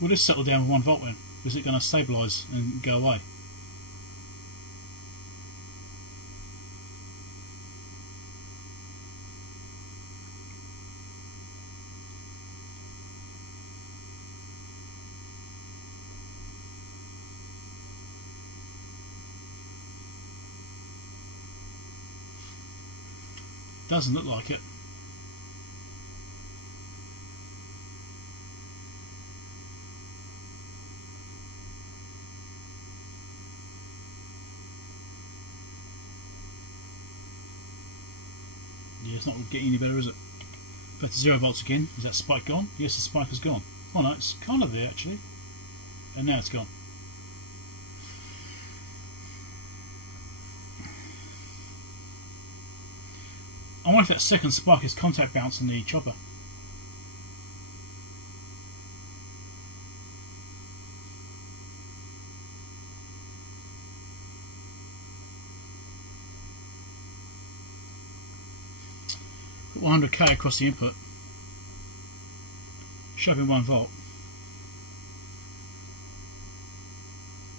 Will this settle down with 1 volt then? Or is it going to stabilise and go away? Doesn't look like it. Yeah, it's not getting any better, is it? Back to 0 volts again. Is that spike gone? Yes, the spike has gone. Oh no, it's kind of there actually. And now it's gone. I wonder if that second spike is contact bounce in the chopper. Put 100k across the input. Shove in 1 volt.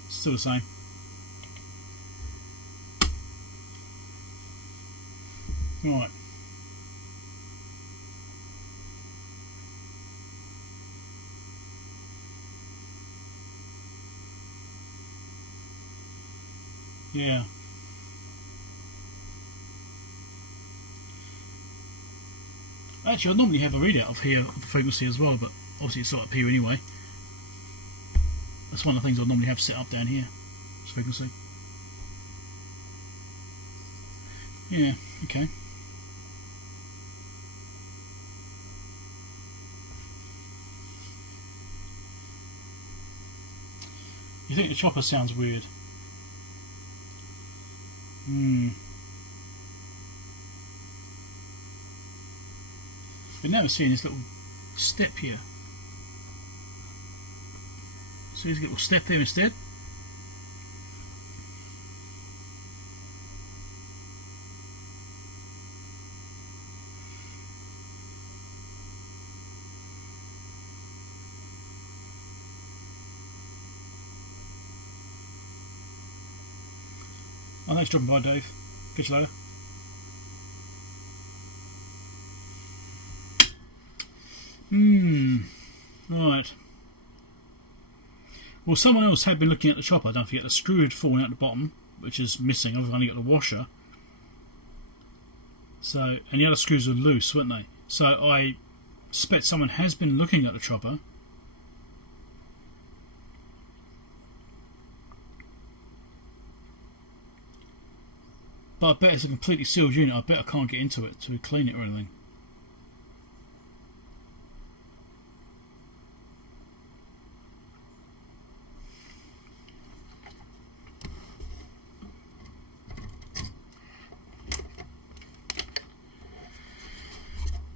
Still the same. Right. Yeah. Actually, I normally have a readout of here of the frequency as well, but obviously it's not up here anyway. That's one of the things I normally have set up down here. This frequency. Yeah. Okay. You think the chopper sounds weird? But now we're seeing this little step here. See this little step there instead? Oh, thanks for dropping by, Dave. Catch you later. Right. Well, someone else had been looking at the chopper. Don't forget the screw had fallen out the bottom, which is missing. I've only got the washer. So, and the other screws are loose, weren't they? So I suspect someone has been looking at the chopper. But I bet it's a completely sealed unit. I bet I can't get into it to clean it or anything.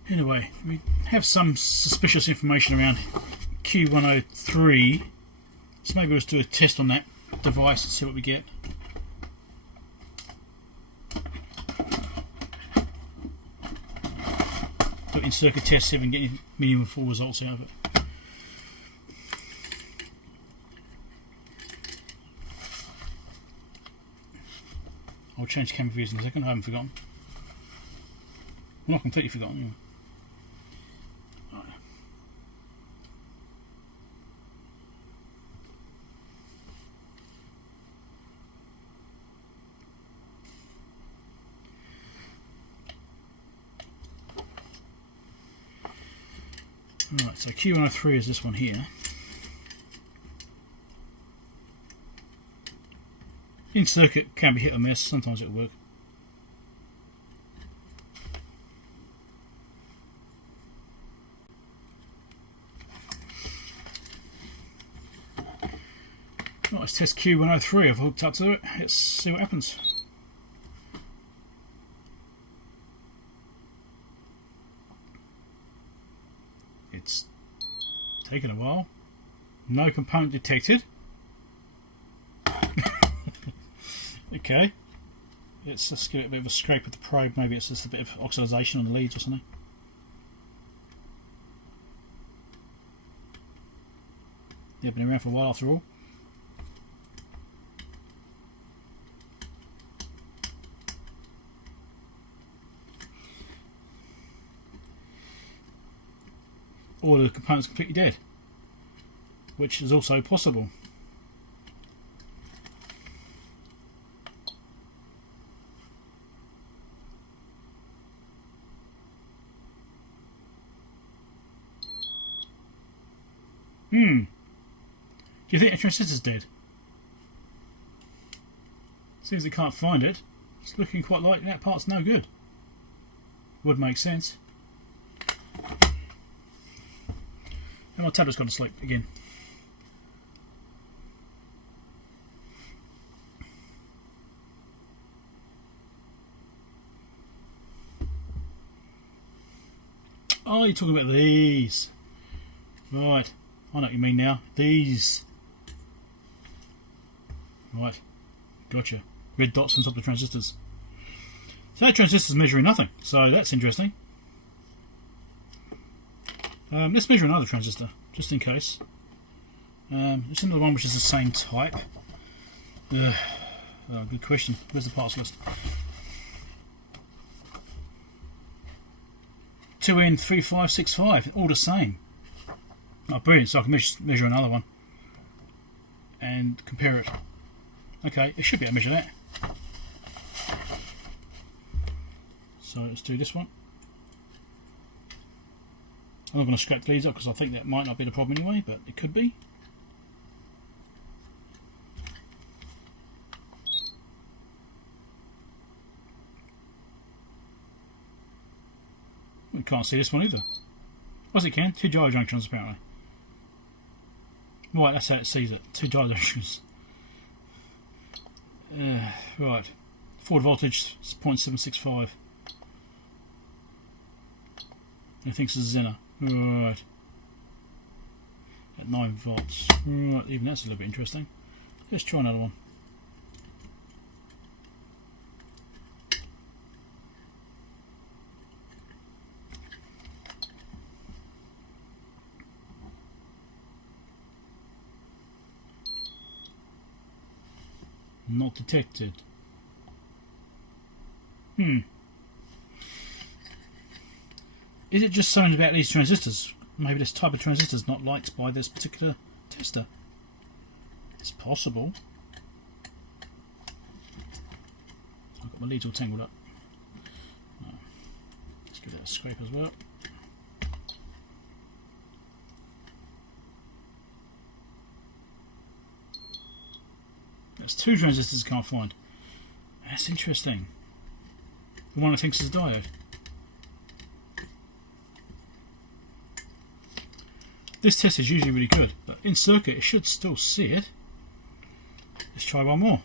Anyway, we have some suspicious information around Q103, so maybe let's do a test on that device and see what we get. Do it in circuit test, see if we can get any minimum full results out of it. I'll change camera views in a second, I haven't forgotten. Well, not completely forgotten, yeah. Alright, so Q103 is this one here. In circuit can be hit or miss, sometimes it'll work. Right, let's test Q103. I've hooked up to it. Let's see what happens. It's taken a while. No component detected. Okay. Let's give it a bit of a scrape with the probe. Maybe it's just a bit of oxidization on the leads or something. They've been around for a while after all. Or the component's completely dead, which is also possible. Do you think the transistor's dead? Seems it can't find it. It's looking quite like that part's no good. Would make sense. And my tablet's gone to sleep again. Oh, you're talking about these. Right. I know what you mean now. These. Right. Gotcha. Red dots on top of the transistors. So that transistor's measuring nothing. So that's interesting. Let's measure another transistor, just in case. There's another one which is the same type. Oh, good question. Where's the parts list? 2N3565, all the same. Oh, brilliant, so I can measure another one and compare it. Okay, it should be able to measure that. So let's do this one. I'm not going to scrap these up because I think that might not be the problem anyway, but it could be. We can't see this one either. Yes, it can. 2 gyro junctions apparently. Right, that's how it sees it. 2 gyro junctions. Right. Forward voltage is 0.765. It thinks it's a Zener. Right. At 9 volts. Right, even that's a little bit interesting. Let's try another one. Not detected. Is it just something about these transistors? Maybe this type of transistor is not liked by this particular tester. It's possible. I've got my leads all tangled up. Let's give that a scrape as well. That's 2 transistors I can't find. That's interesting. the one I think is a diode. This test is usually really good, but in circuit it should still see it. Let's try one more.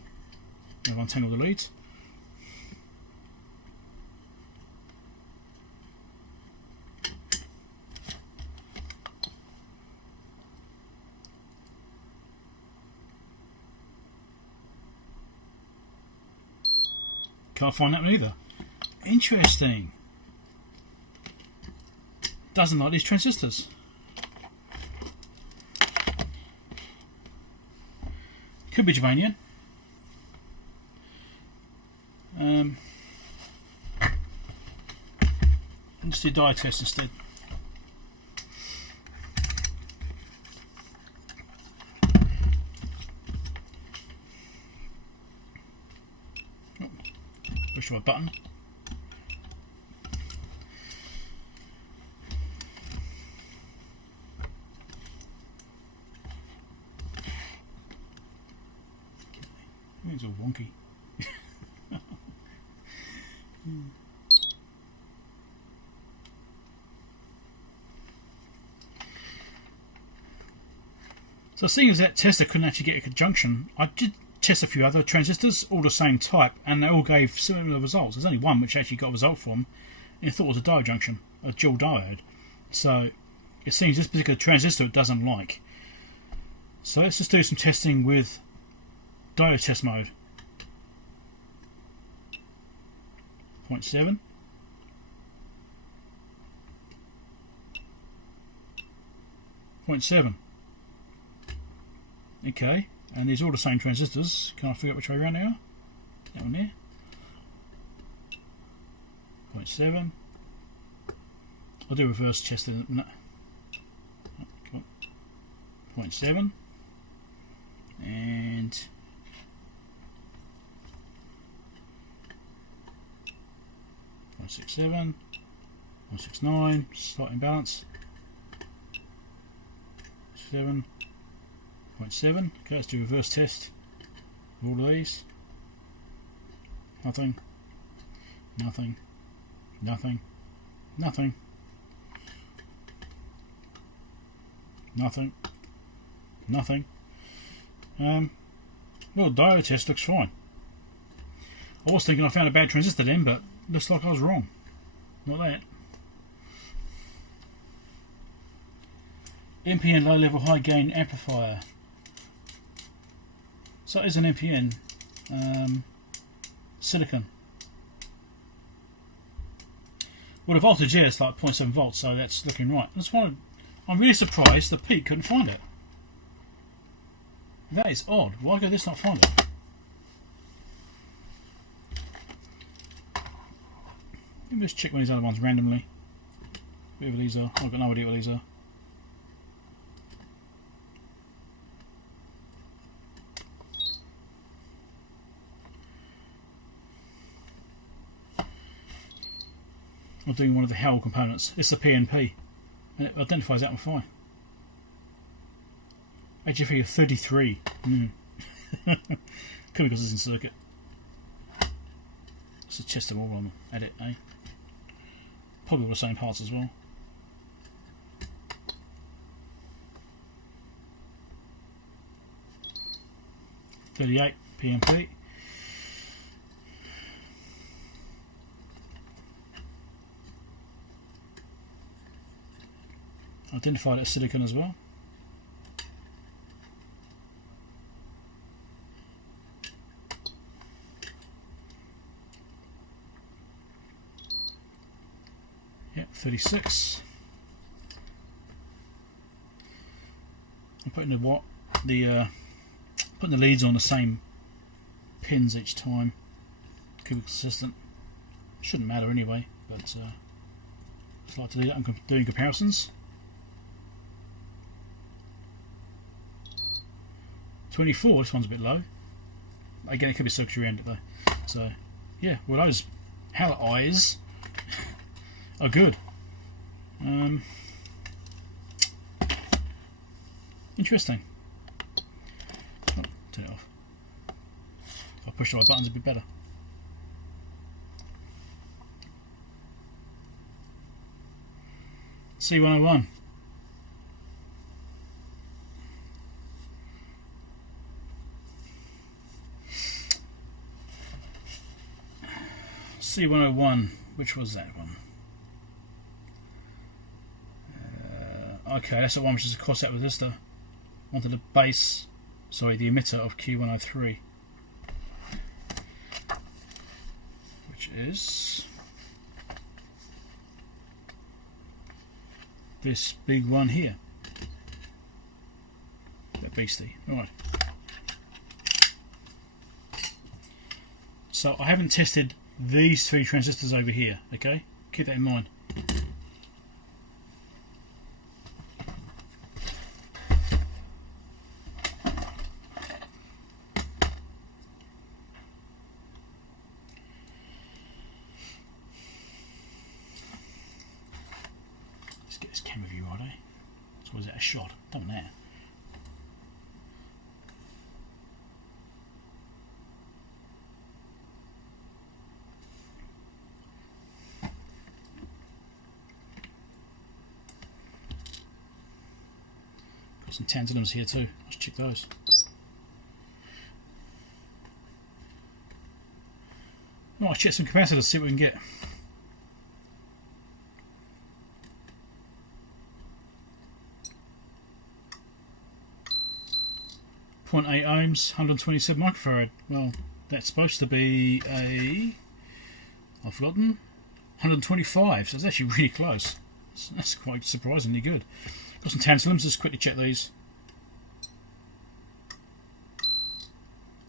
I've untangled the leads. Can't find that one either. Interesting. Doesn't like these transistors. Could be Germanium. Let's do diode test instead. Push my button. It's all wonky. So seeing as that tester couldn't actually get a conjunction, I did test a few other transistors, all the same type, and they all gave similar results. There's only one which actually got a result from, and I thought it was a diode junction, a dual diode. So it seems this particular transistor it doesn't like. So let's just do some testing with diode test mode. 0.7. Okay, and these are all the same transistors. Can I figure out which way around they are? That one there. 0.7. I'll do reverse test in a minute. 0.7 and 0.67, 0.69, slight imbalance. 7.7. Okay, let's do reverse test of all of these. Nothing. Nothing. Nothing. Nothing. Nothing. Nothing. Well, diode test looks fine. I was thinking I found a bad transistor then, but looks like I was wrong. Not that. NPN low level high gain amplifier. So it is an NPN silicon. Well, the voltage here is like 0.7 volts, so that's looking right. I'm really surprised the Pete couldn't find it. That is odd. Why could this not find it? Let me just check one of these other ones randomly. Whatever these are. I've got no idea what these are. I'm doing one of the Hell components. It's the PNP, and it identifies that one fine. HFE of 33. Could be because it's in circuit. Let's just test them all on edit, eh? Probably all the same parts as well. .38 PNP. Identified it as silicon as well. Yep, 36. I'm putting putting the leads on the same pins each time. Could be consistent. Shouldn't matter anyway, but just like to do that. I'm doing comparisons. 24, this one's a bit low. Again, it could be circuitry around it though. So, yeah, well, those Hell eyes are good. Interesting. Oh, turn it off. I'll push the right buttons a bit better. C101. C101, which was that one? Okay, that's the one which is a cross-out resistor onto the base, sorry, the emitter of Q103, which is this big one here. That beastie. Alright. So I haven't tested these three transistors over here, okay? Keep that in mind. Let's get this camera view right, eh? So was that a shot? Don't know. Some tantalums here too. Let's check those. Oh, let's check some capacitors, see what we can get. .8 ohms, 127 microfarad. Well, that's supposed to be a, I've forgotten, 125. So it's actually really close. That's quite surprisingly good. Got some tantalums, let's quickly check these.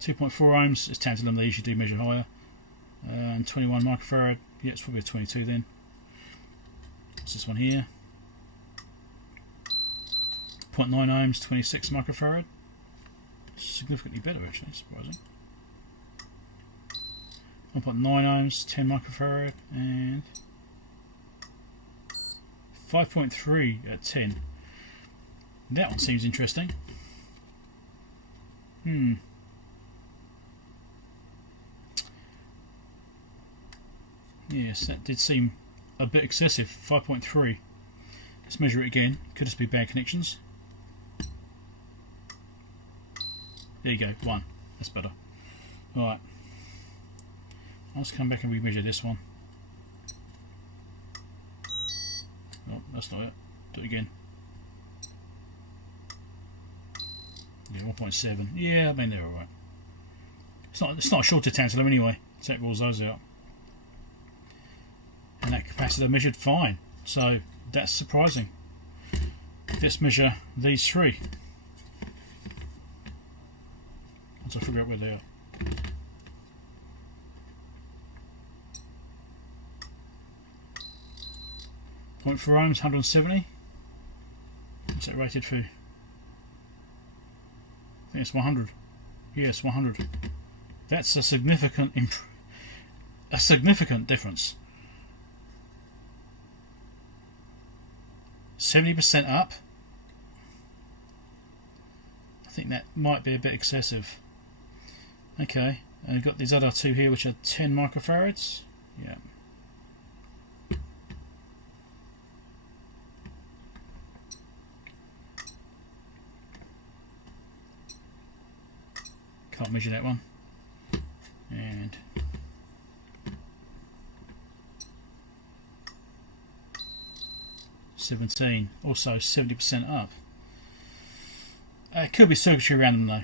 2.4 ohms is tantalum, they usually do measure higher. And 21 microfarad, yeah, it's probably a 22 then. What's this one here? 0.9 ohms, 26 microfarad. Significantly better actually, surprising. 1.9 ohms, 10 microfarad, and 5.3 at 10. That one seems interesting. Yes, that did seem a bit excessive. 5.3. Let's measure it again. Could just be bad connections. There you go, 1. That's better. Alright. Let's come back and remeasure this one. Oh, that's not it. Do it again. Yeah, 1.7. Yeah, I mean they're alright. It's not a shorter tantalum anyway, so it rules those out. And that capacitor measured fine, so that's surprising. Let's measure these three. Once I figure out where they are. .4 ohms, 170. What's that rated for? I think it's 100. Yes, 100. That's a significant difference. 70% up. I think that might be a bit excessive. Okay, and we've got these other two here which are 10 microfarads. Yeah. Can't measure that one. And $17, also 70% up. It could be circuitry around them though.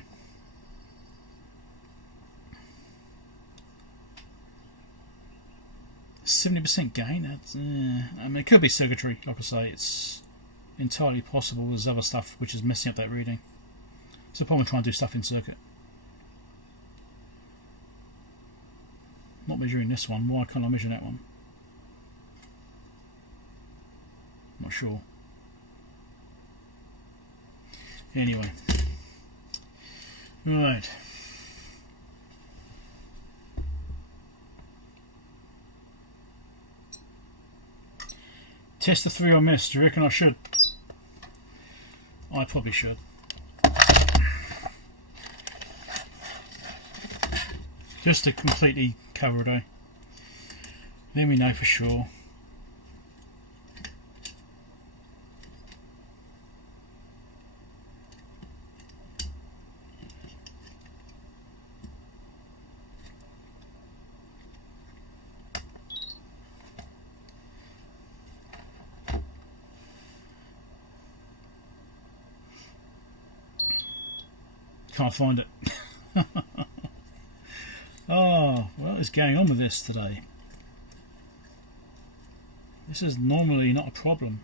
%70 gain. That's, I mean, it could be circuitry. Like I say, it's entirely possible. There's other stuff which is messing up that reading. So probably try and do stuff in circuit. Not measuring this one. Why can't I measure that one? Not sure. Anyway. Right. Test the 3 on miss. Do you reckon I should? I probably should. Just to completely cover it, eh? Then we know for sure. Can't find it. Oh, what is going on with this today? This is normally not a problem.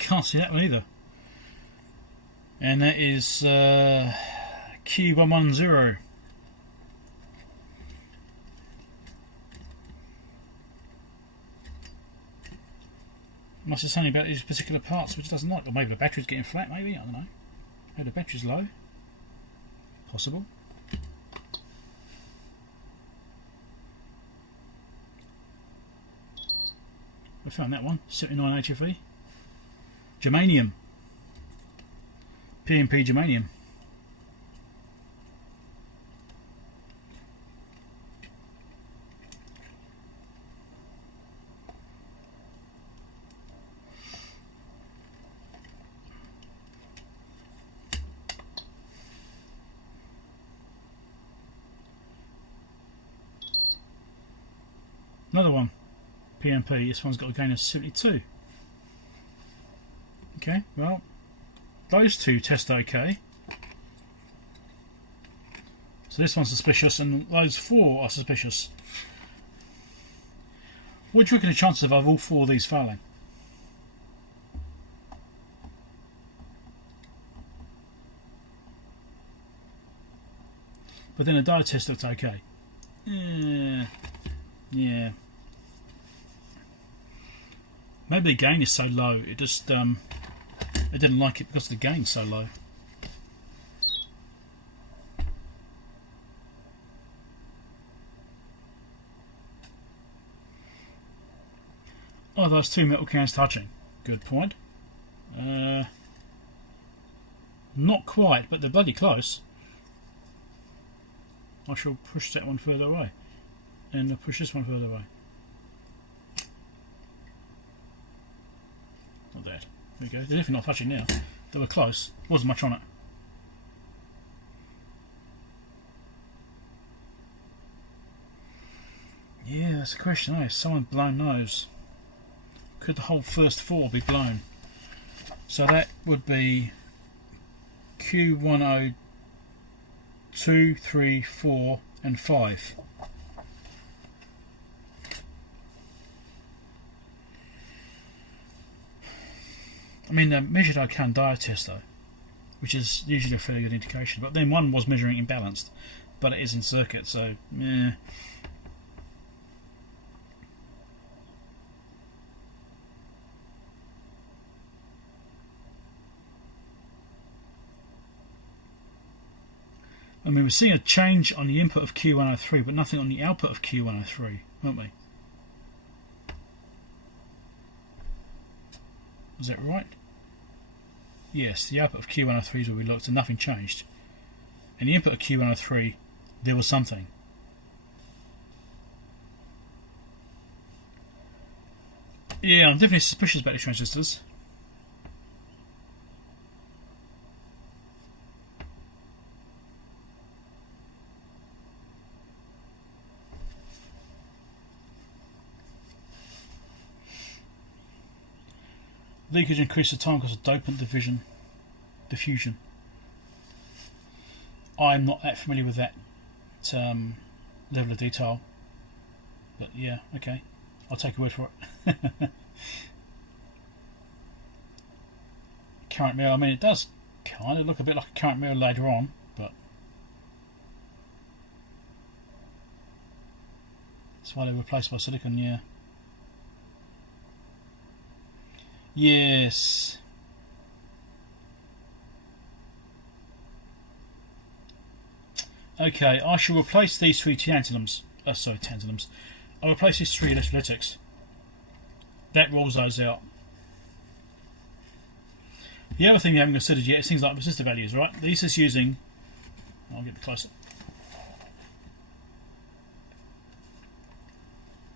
Can't see that one either. And that is Q110. Must be something about these particular parts which it doesn't like. Or maybe the battery's getting flat, maybe, I don't know. Maybe the battery's low. Possible. I found that one. 79 HFE. Germanium. PNP germanium. Another one, PNP. This one's got a gain of 72. Okay, well, those two test okay. So this one's suspicious, and those four are suspicious. What do you reckon the chances of all four of these failing? But then the dye test looked okay. Yeah. Maybe the gain is so low, it just I didn't like it because the gain's so low. Oh, those two metal cans touching. Good point. Not quite, but they're bloody close. I shall push that one further away. And I'll push this one further away. Not that. There we go. They're definitely not touching now. They were close. Wasn't much on it. Yeah, that's a question, eh? Someone blown those. Could the whole first four be blown? So that would be Q102, 3, 4 and 5. I mean, they measured our can dye test though, which is usually a fairly good indication. But then one was measuring imbalanced, but it is in circuit, so yeah. I mean, we're seeing a change on the input of Q103, but nothing on the output of Q103, weren't we? Is that right? Yes, the output of Q103 is where we looked and nothing changed. And the input of Q103, there was something. Yeah, I'm definitely suspicious about the transistors. Leakage increases the time because of dopant diffusion. I'm not that familiar with that level of detail, but yeah, okay, I'll take your word for it. Current mirror, I mean, it does kind of look a bit like a current mirror later on, but that's why they were replaced by silicon, yeah. Yes. Okay, I shall replace these three tantalums. Tantalums. I'll replace these three electrolytics. That rules those out. The other thing we haven't considered yet is things like resistor values, right? These is using. I'll get closer.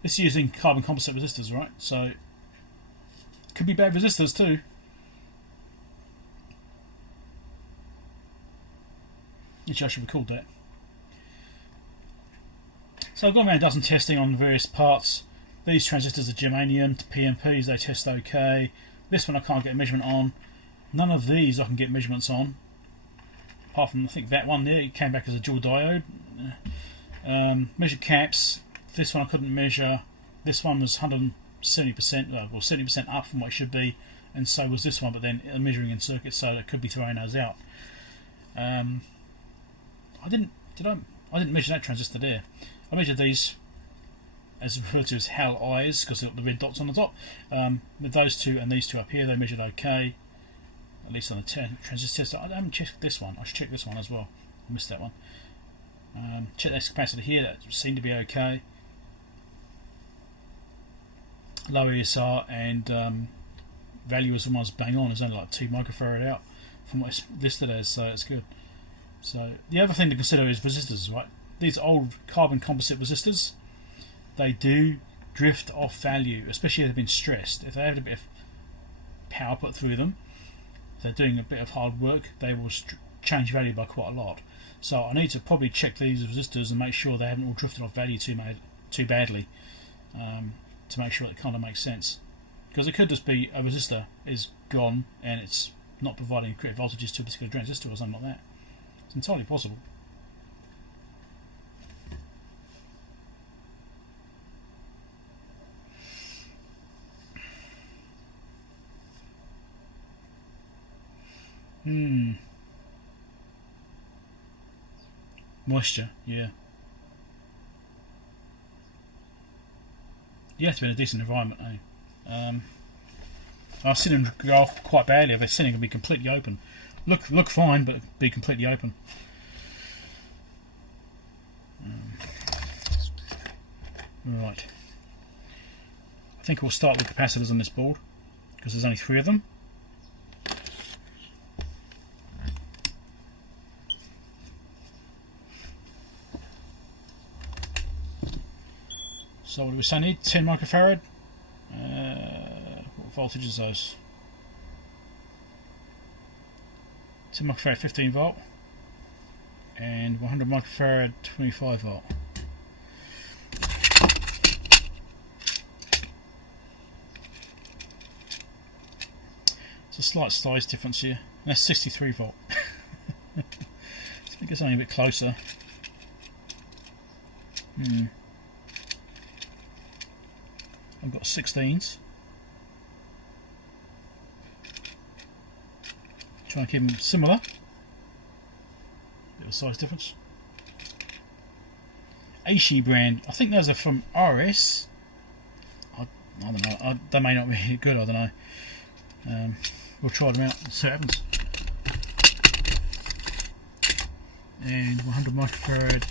This is using carbon composite resistors, right? So. Could be bad resistors too. Actually, I should record that. So I've gone around and done some testing on various parts. These transistors are germanium to PNPs, they test okay. This one I can't get a measurement on. None of these I can get measurements on. Apart from, I think, that one there, it came back as a dual diode. Measured caps, this one I couldn't measure. This one was 170%, well 70% up from what it should be, and so was this one, but then measuring in circuits, so it could be throwing those out. I didn't measure that transistor there. I measured these, as referred to as HAL eyes, because they've got the red dots on the top. With those two and these two up here, they measured okay, at least on the transistor test. I haven't checked this one. I should check this one as well. I missed that one. Check this capacitor here. That seemed to be okay. Low ESR and value was almost bang on. It's only like 2 microfarad out from what it's listed as, so it's good. So the other thing to consider is resistors, right? These old carbon composite resistors, they do drift off value, especially if they've been stressed. If they have a bit of power put through them, if they're doing a bit of hard work, they will change value by quite a lot. So I need to probably check these resistors and make sure they haven't all drifted off value too badly, to make sure it kind of makes sense. Because it could just be a resistor is gone and it's not providing correct voltages to a particular transistor or something like that. It's entirely possible. Moisture, yeah. You have to be in a decent environment, eh? I've seen them go off quite badly. I've seen them be completely open. Look fine, but be completely open. Right. I think we'll start with capacitors on this board because there's only 3 of them. So what do we say need? 10 microfarad. What voltage is those? 10 microfarad 15 volt and 100 microfarad 25 volt. It's a slight size difference here. And that's 63 volt. I think it's only a bit closer. I've got 16s. Trying to keep them similar. Little size difference. Aishi brand. I think those are from RS. I don't know. They may not be good. I don't know. We'll try them out and see what happens. And 100 microfarad.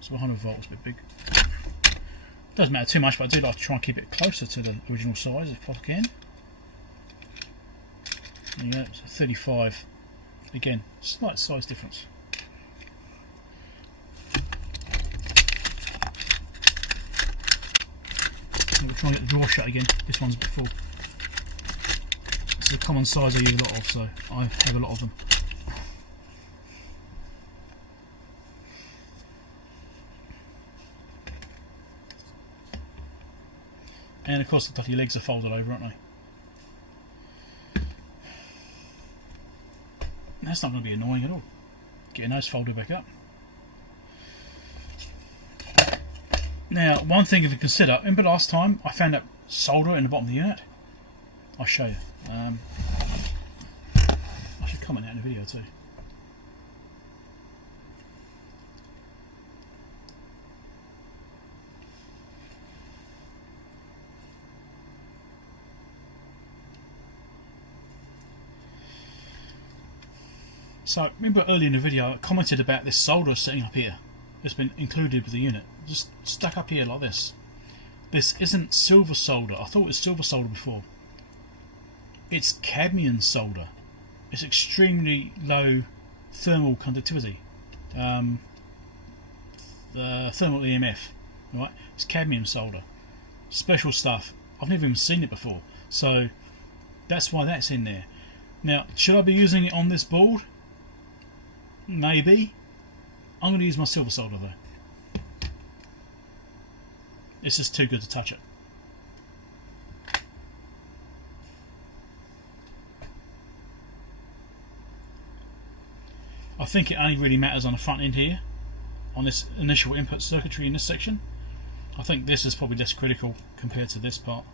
So 100 volts, a bit big. Doesn't matter too much, but I do like to try and keep it closer to the original size if I can. There you go, so 35. Again, slight size difference. We'll try and get the drawer shut again. This one's a bit full. This is a common size I use a lot of, so I have a lot of them. And of course the bloody legs are folded over, aren't they? That's not going to be annoying at all. Getting those folded back up. Now, one thing if you consider, remember last time I found that solder in the bottom of the unit? I'll show you. I should comment out in the video too. So, remember earlier in the video I commented about this solder sitting up here. It's been included with the unit. Just stuck up here like this. This isn't silver solder. I thought it was silver solder before. It's cadmium solder. It's extremely low thermal conductivity. The thermal EMF. Right? It's cadmium solder. Special stuff. I've never even seen it before. So, that's why that's in there. Now, should I be using it on this board? Maybe. I'm going to use my silver solder though. It's just too good to touch it. I think it only really matters on the front end here, on this initial input circuitry in this section. I think this is probably less critical compared to this part.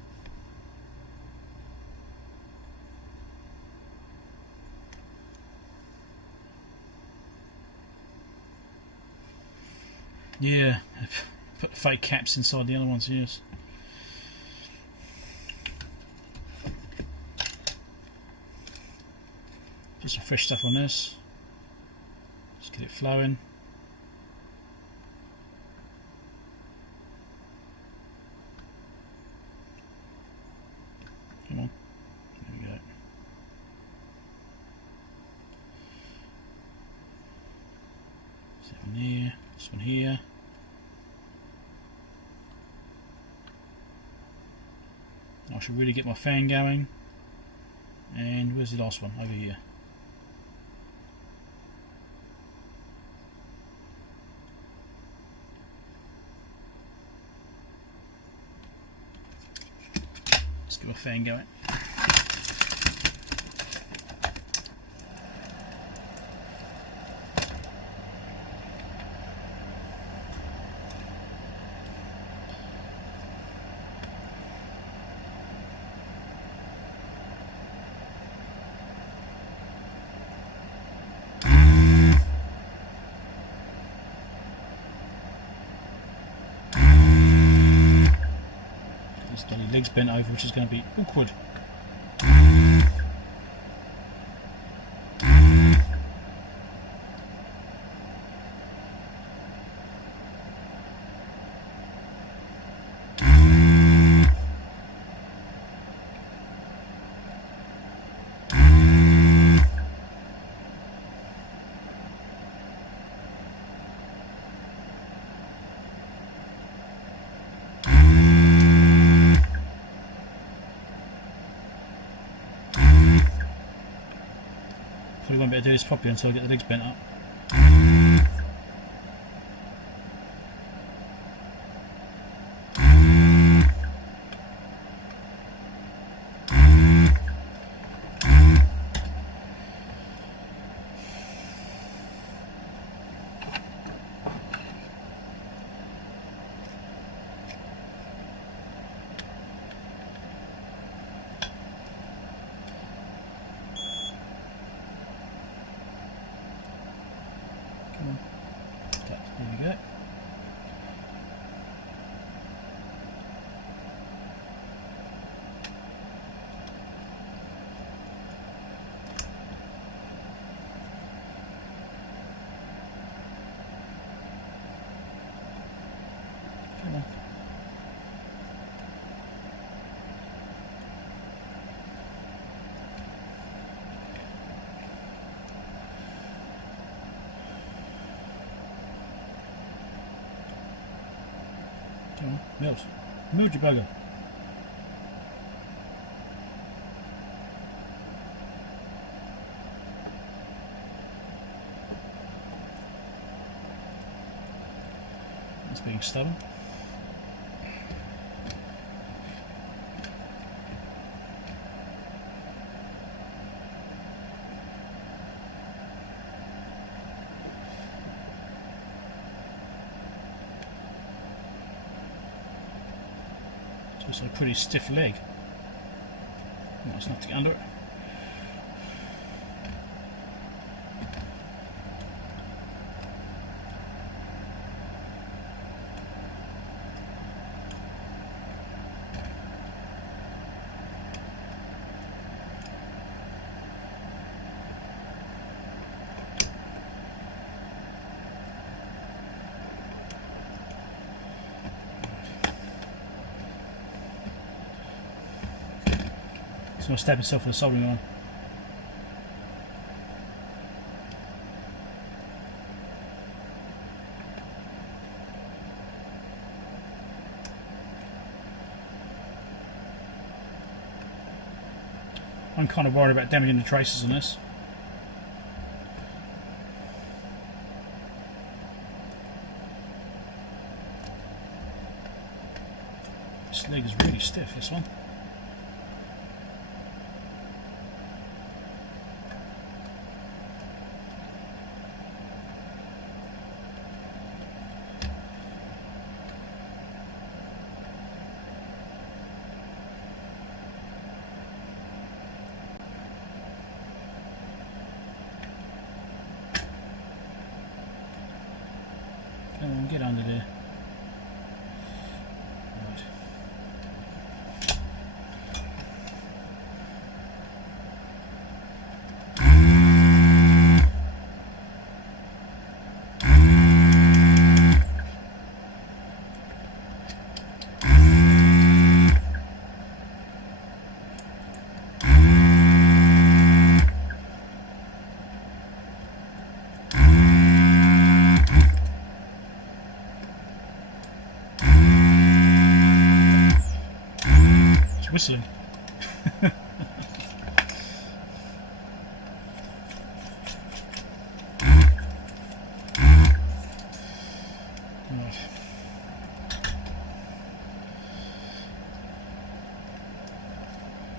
Yeah, put the fake caps inside the other ones, yes. Put some fresh stuff on this. Just get it flowing. Come on. There we go. This one here. This one here. I should really get my fan going. And where's the last one? Over here. Let's get my fan going. Legs bent over, which is going to be awkward. Probably won't be able to do this properly until I get the legs bent up. There we go. Come on. Melt. Melt your bugger. That's being stubborn. It's a pretty stiff leg. There's nothing under it. So I'll stab myself with a soldering iron. I'm kind of worried about damaging the traces on this. This leg is really stiff, this one. Come on, get under there. Right. Whistling. Right.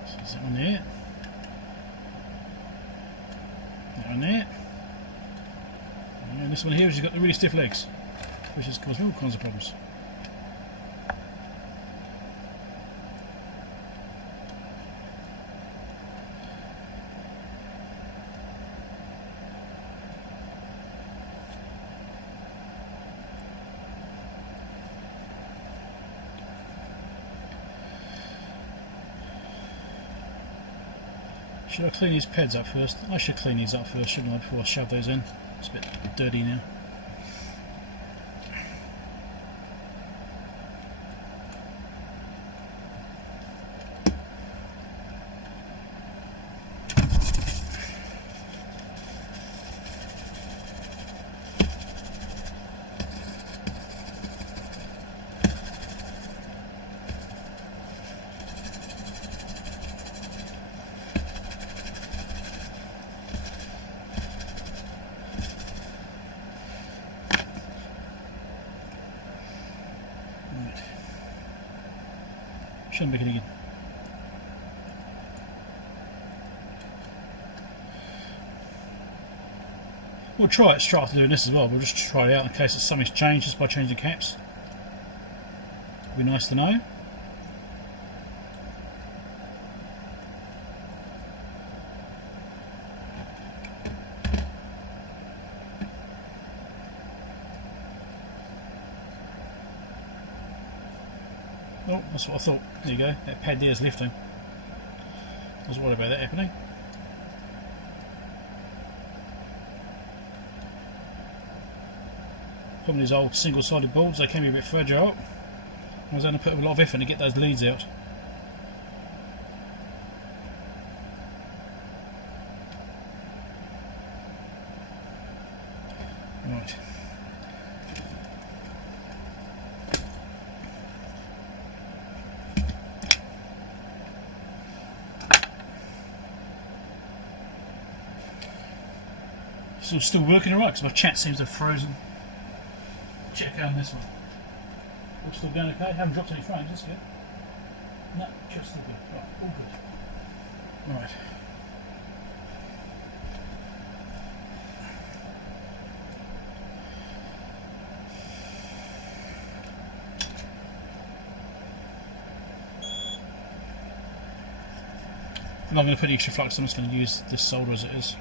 So is that one there? That one there. And this one here has got the really stiff legs, which has caused all kinds of problems. Should I clean these pads up first? I should clean these up first, shouldn't I, before I shove those in? It's a bit dirty now. Shouldn't make it again. We'll try it straight after doing this as well. We'll just try it out in case something's changed just by changing caps. It'd be nice to know. Oh, that's what I thought. There you go. That pad there is lifting. I was worried about that happening. Some of these old single-sided boards, they can be a bit fragile. I was going to put a lot of effort to get those leads out. Right. So still working alright because my chat seems to have frozen. Check on this one. Looks still going okay. Haven't dropped any frames, that's good. No, just still good. Right, all good. Right. I'm not going to put extra flux, I'm just going to use this solder as it is.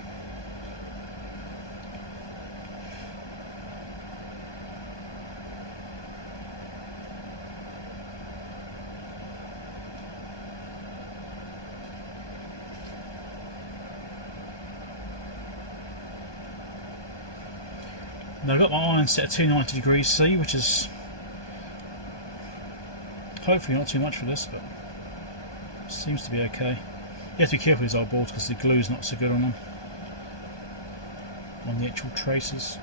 Now I've got my iron set at 290 degrees C, which is hopefully not too much for this, but seems to be okay. You have to be careful with these old boards because the glue's not so good on them, on the actual traces.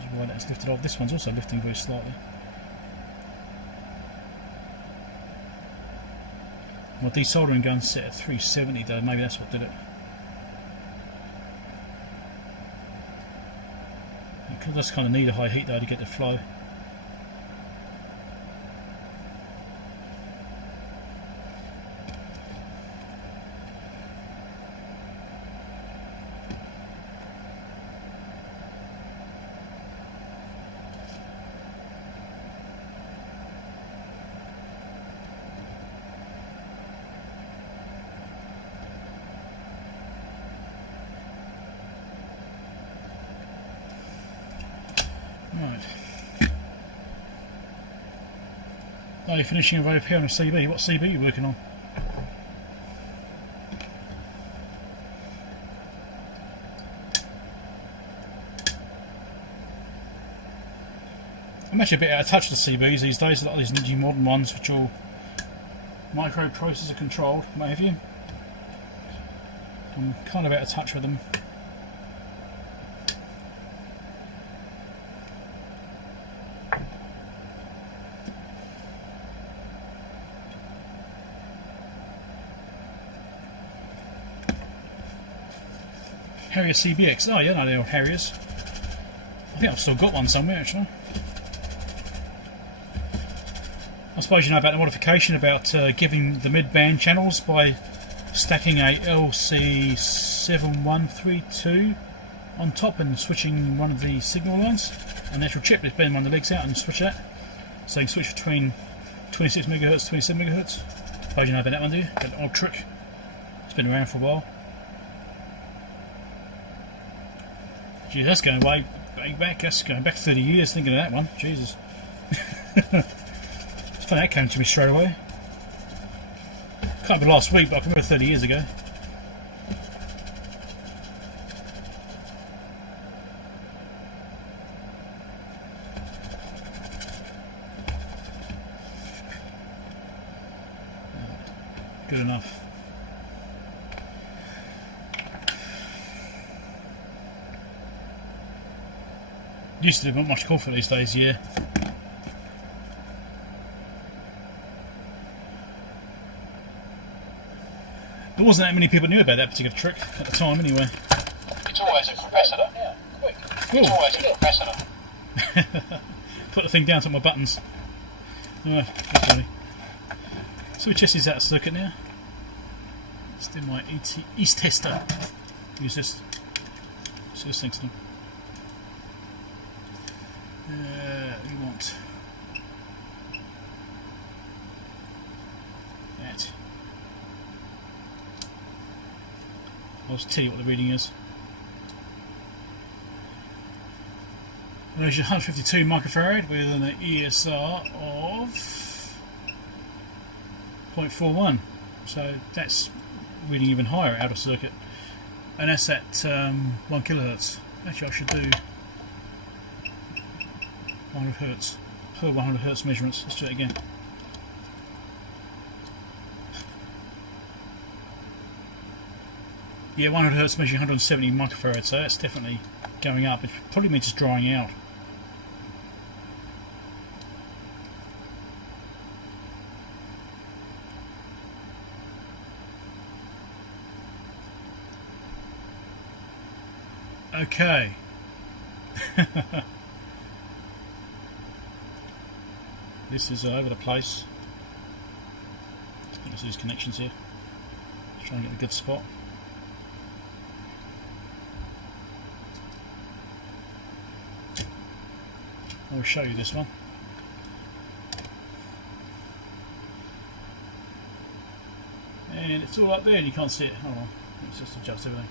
That's why that's lifted off. This one's also lifting very slightly. My desoldering gun's set at 370 though, maybe that's what did it. It does kind of need a high heat though to get the flow. Oh, you're finishing a repair on a CB. What CB are you working on? I'm actually a bit out of touch with the CBs these days. A lot of these new modern ones, which are microprocessor controlled, what have you. I'm kind of out of touch with them. Harrier CBX. Oh yeah, I know the old Harriers. I think I've still got one somewhere actually. I suppose you know about the modification about giving the mid-band channels by stacking a LC7132 on top and switching one of the signal lines. An actual chip, just bend one of the legs out and switch that. So you can switch between 26 MHz, 27 MHz. I suppose you know about that one, do you? That old trick. It's been around for a while. Gee, that's going way back. That's going back 30 years thinking of that one. Jesus. It's funny that came to me straight away. Can't be last week, but I can remember 30 years ago. Good enough. Used to do not much coffee these days, yeah. There wasn't that many people knew about that particular trick at the time, anyway. It's always a capacitor. Yeah, quick. It's always a capacitor. Put the thing down to my buttons. That's funny. So we test this out of circuit now. Let's do my East tester. Use this. So this thing's done. We want that. I'll just tell you what the reading is. There's your 152 microfarad with an ESR of 0.41. So that's reading even higher out of circuit. And that's at 1 kilohertz. Actually, I should do 100 hertz per 100 hertz measurements. Let's do it again. Yeah, 100 hertz measuring 170 microfarad, so that's definitely going up. It probably means it's drying out. Okay. This is all over the place. Let's see these connections here. Let's try and get a good spot. I'll show you this one. And it's all up there and you can't see it. Hold on, let's just adjust everything.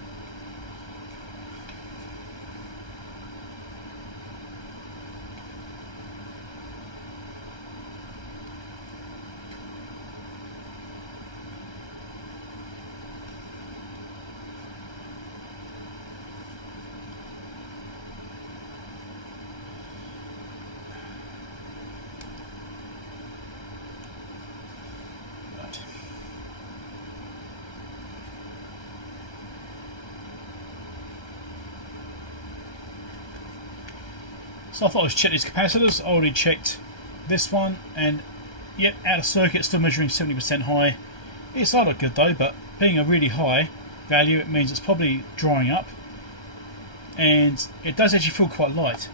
So I thought I was check these capacitors. I already checked this one, and yep, out of circuit, still measuring 70% high. It's not good though, but being a really high value, it means it's probably drying up, and it does actually feel quite light.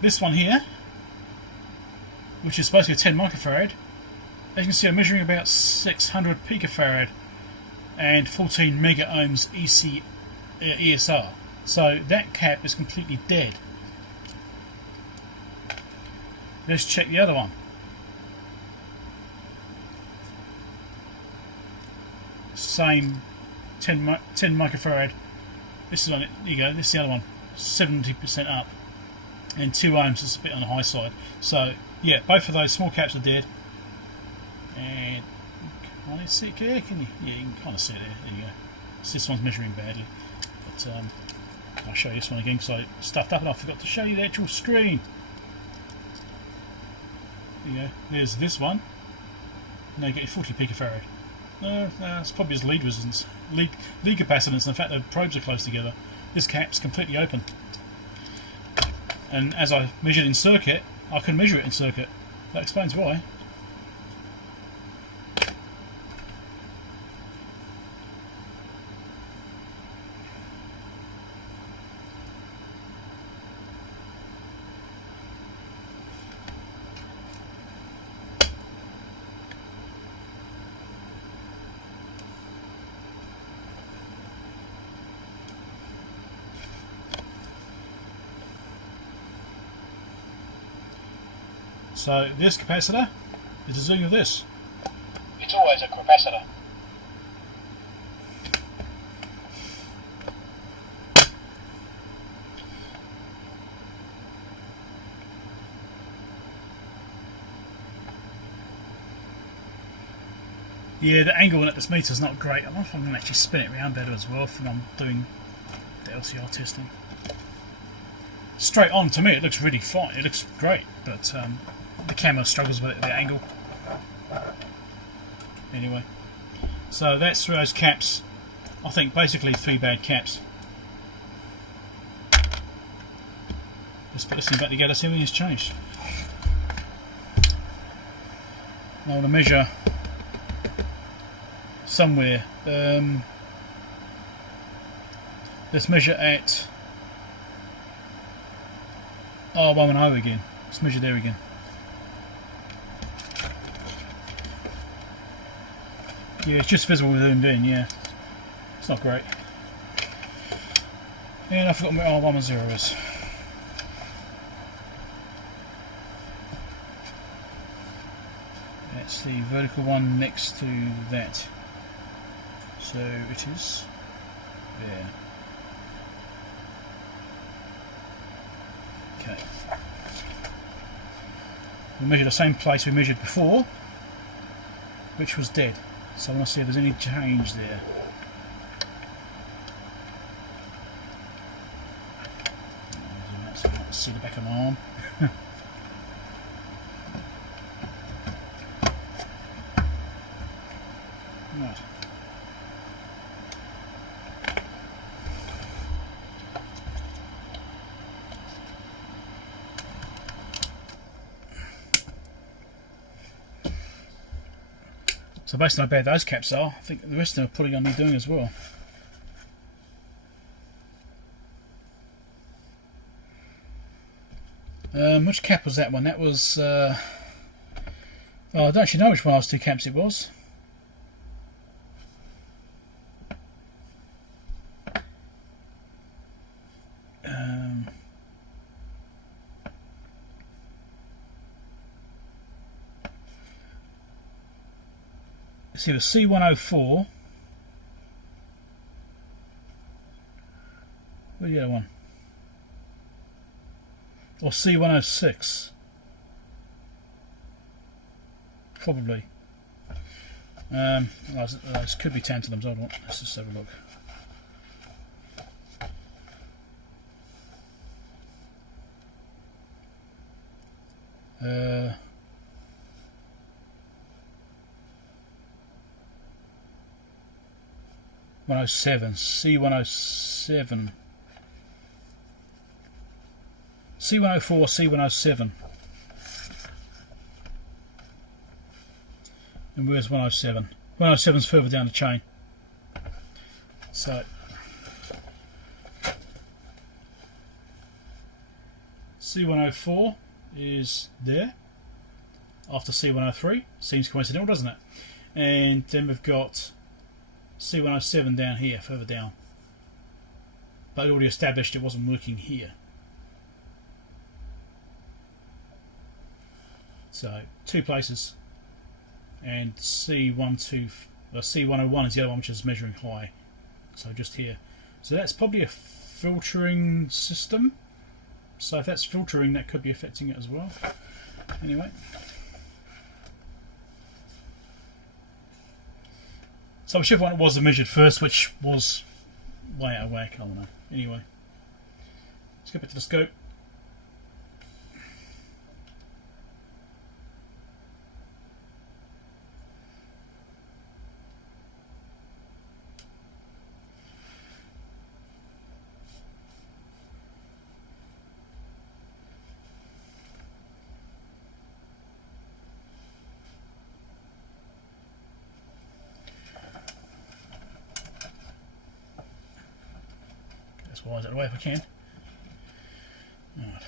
This one here, which is supposed to be 10 microfarad, as you can see, I'm measuring about 600 picofarad and 14 mega ohms ESR. So that cap is completely dead. Let's check the other one. Same 10 microfarad. This is on it. There you go. This is the other one. 70% up, and 2 ohms is a bit on the high side. So yeah, both of those small caps are dead. And can't you see it there? Can you? Yeah, you can kind of see it there. There you go. So this one's measuring badly, but I'll show you this one again because I stuffed up and I forgot to show you the actual screen. There you go. There's this one. Now you get your 40 picofarad. No, it's probably his lead resistance, lead capacitance, and the fact that the probes are close together. This cap's completely open. And as I measured in circuit, I can measure it in circuit. That explains why. So this capacitor is a zoom of this. It's always a capacitor. Yeah, the angle at this meter is not great. I wonder if I'm going to actually spin it around better as well when I'm doing the LCR testing. Straight on, to me, it looks really fine. It looks great, but the camera struggles with it, the angle. Anyway, so that's through those caps. I think basically 3 bad caps. Let's put this thing back together, see when it's changed. I want to measure somewhere. Let's measure at R110 again. Let's measure there again. Yeah, it's just visible zoomed in, yeah. It's not great. And I forgot what R110 is. That's the vertical one next to that. So it is there. Okay. We measure the same place we measured before, which was dead. So I want to see if there's any change there. So I can see the back of my arm. Right. So based on how bad those caps are, I think the rest of them are probably going to be doing as well. Which cap was that one? That was... oh, I don't actually know which one of those 2 caps it was. It's either C104. Where's the other one? Or C106. Probably. Those could be tantalums. Hold on. Let's just have a look. C107, C104, C107. And where's 107? 107's further down the chain. So C104 is there after C103. Seems coincidental, doesn't it? And then we've got C107 down here, further down. But I already established it wasn't working here. So 2 places. And C101 is the other one, which is measuring high. So just here. So that's probably a filtering system. So if that's filtering, that could be affecting it as well. Anyway. So whichever one it was that measured first, which was way out of whack, I don't know. Anyway, let's go back to the scope. Wise it away if I can. Right.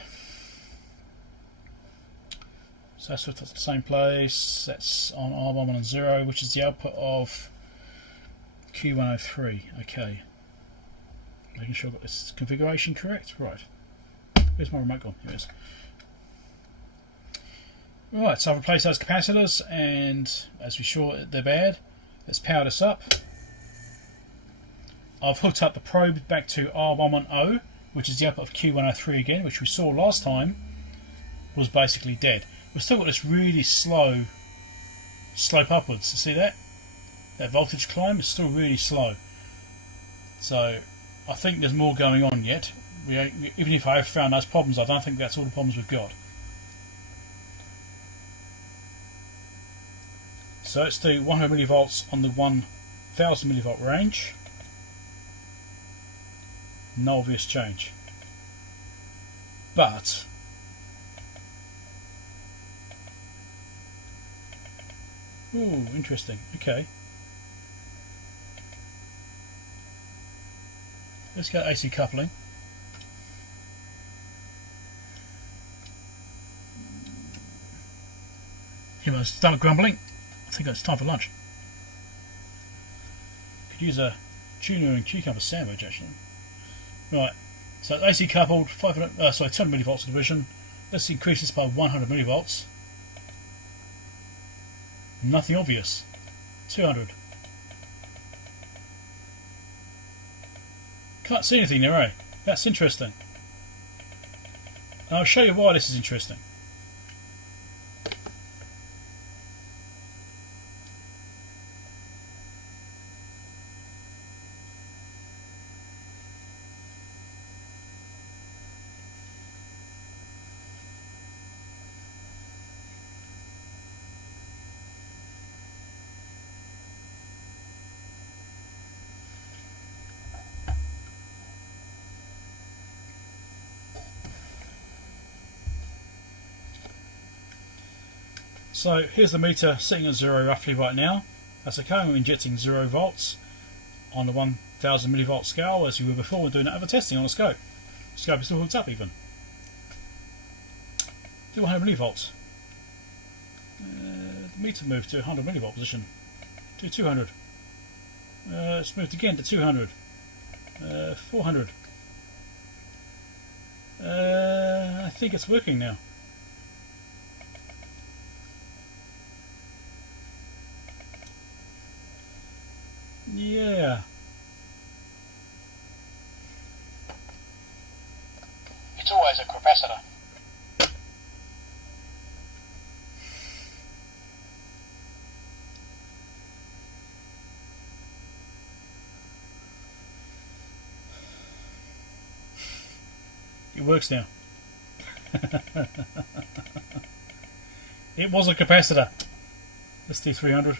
So that's at the same place. That's on R11 and 0, which is the output of Q103. Okay. Making sure I've got this configuration correct. Right. Where's my remote gone? Here it is. Right, so I've replaced those capacitors, and as we saw, they're bad. Let's power this up. I've hooked up the probe back to R110, which is the output of Q103 again, which we saw last time was basically dead. We've still got this really slow slope upwards. You see that? That voltage climb is still really slow. So I think there's more going on yet. Even if I have found those problems, I don't think that's all the problems we've got. So let's do 100 millivolts on the 1000 millivolt range. No obvious change, but ooh, interesting. Okay, let's get AC coupling. Hear my stomach grumbling. I think it's time for lunch. Could use a tuna and cucumber sandwich actually. Right, so AC coupled, 200 millivolts division. Let's increase this by 100 millivolts. Nothing obvious. 200. Can't see anything there, eh? That's interesting. And I'll show you why this is interesting. So here's the meter sitting at 0 roughly right now. That's okay, we're injecting 0 volts on the 1000 millivolt scale as we were before. We're doing other testing on the scope. The scope is still hooked up even. Do 100 millivolts. The meter moved to 100 millivolt position. Do 200. It's moved again to 200. 400. I think it's working now. Yeah. It's always a capacitor. It works now. It was a capacitor. Let's do 300.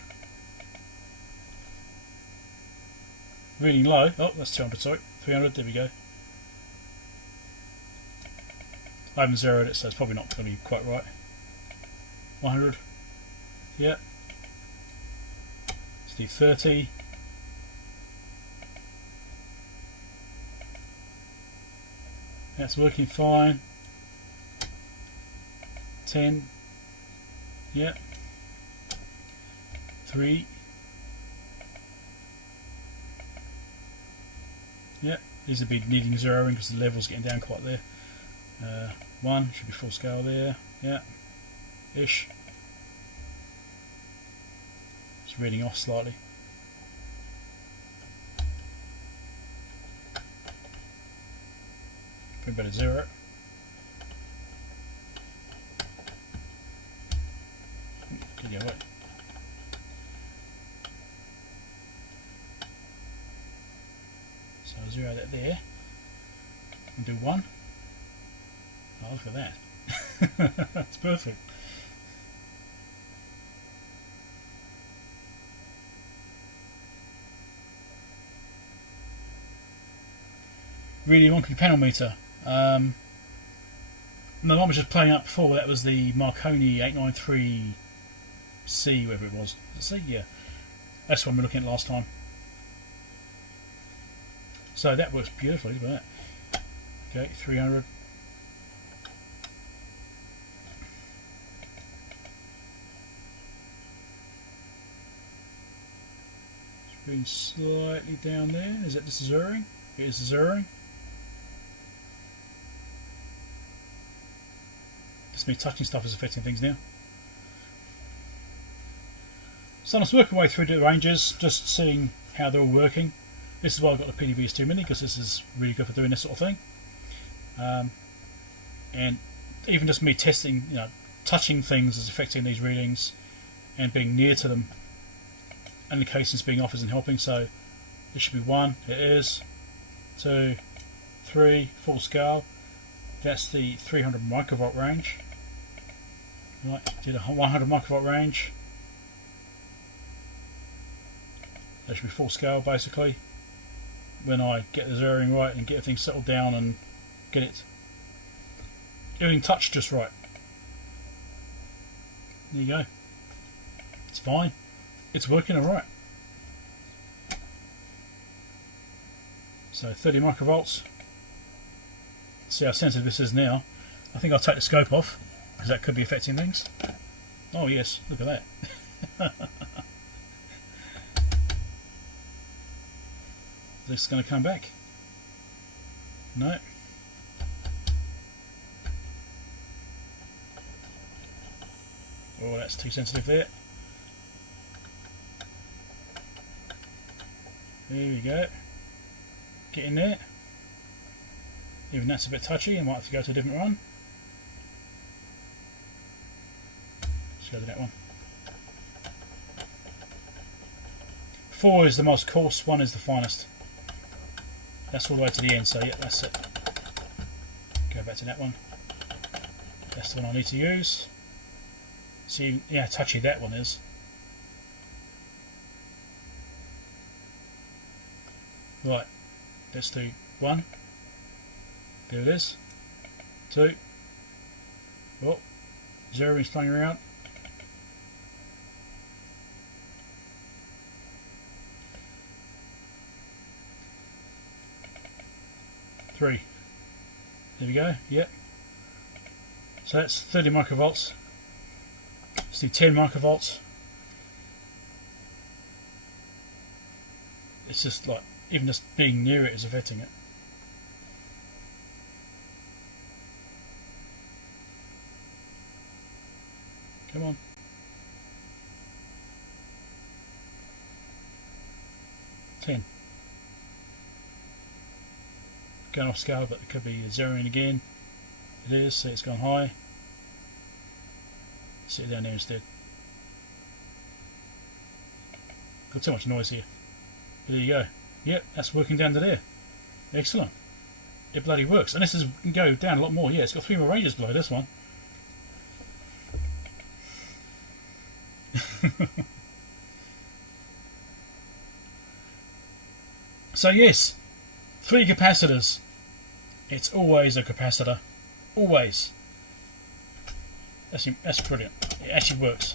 Reading low. Oh, that's 200, sorry. 300, there we go. I haven't zeroed it, so it's probably not going to be quite right. 100. Yep. Let's do 30. That's working fine. 10. Yep. 3. Yep, these would be needing zeroing because the level's getting down quite there. 1 should be full scale there. Yeah, ish. It's reading off slightly. We better zero it. Can you wait? zero that there and do 1. Oh, look at that. That's perfect. Really wonky panel meter. No, the one was just playing up before. That was the Marconi 893C, whatever it was. See, yeah, that's the one we were looking at last time. So that works beautifully. Look at that. Okay, 300. Bring slightly down there. Is that just zeroing? It is zeroing. Just me touching stuff is affecting things now. So I'm just working my way through the ranges, just seeing how they're all working. This is why I've got the PDVS2 Mini, because this is really good for doing this sort of thing. And even just me testing, you know, touching things is affecting these readings, and being near to them, and the casings being off isn't helping. So this should be 1. It is 2, 3, full scale. That's the 300 microvolt range. Right, did a 100 microvolt range. That should be full scale basically. When I get the zeroing right and get everything settled down and get it everything touched just right. There you go. It's fine. It's working alright. So 30 microvolts. See how sensitive this is now. I think I'll take the scope off, because that could be affecting things. Oh yes, look at that. Is this going to come back? No. Oh, that's too sensitive there. There we go. Get in there. Even that's a bit touchy, I might have to go to a different one. Let's go to that one. 4 is the most coarse, 1 is the finest. That's all the way to the end, so yeah, that's it. Go back to that one. That's the one I need to use. See how touchy that one is. Right, let's do 1. There it is. 2. Oh, zeroing's playing around. 3. There we go. Yep. So that's 30 microvolts. Let's do 10 microvolts. It's just like, even just being near it is affecting it. Come on. 10. Going off scale, but it could be zeroing again. It is, see it's gone high. Sit it down there instead. Got too much noise here. But there you go. Yep, that's working down to there. Excellent. It bloody works. And this is can go down a lot more. Yeah, it's got 3 more ranges below this one. So yes, 3 capacitors. It's always a capacitor. Always. That's brilliant. It actually works.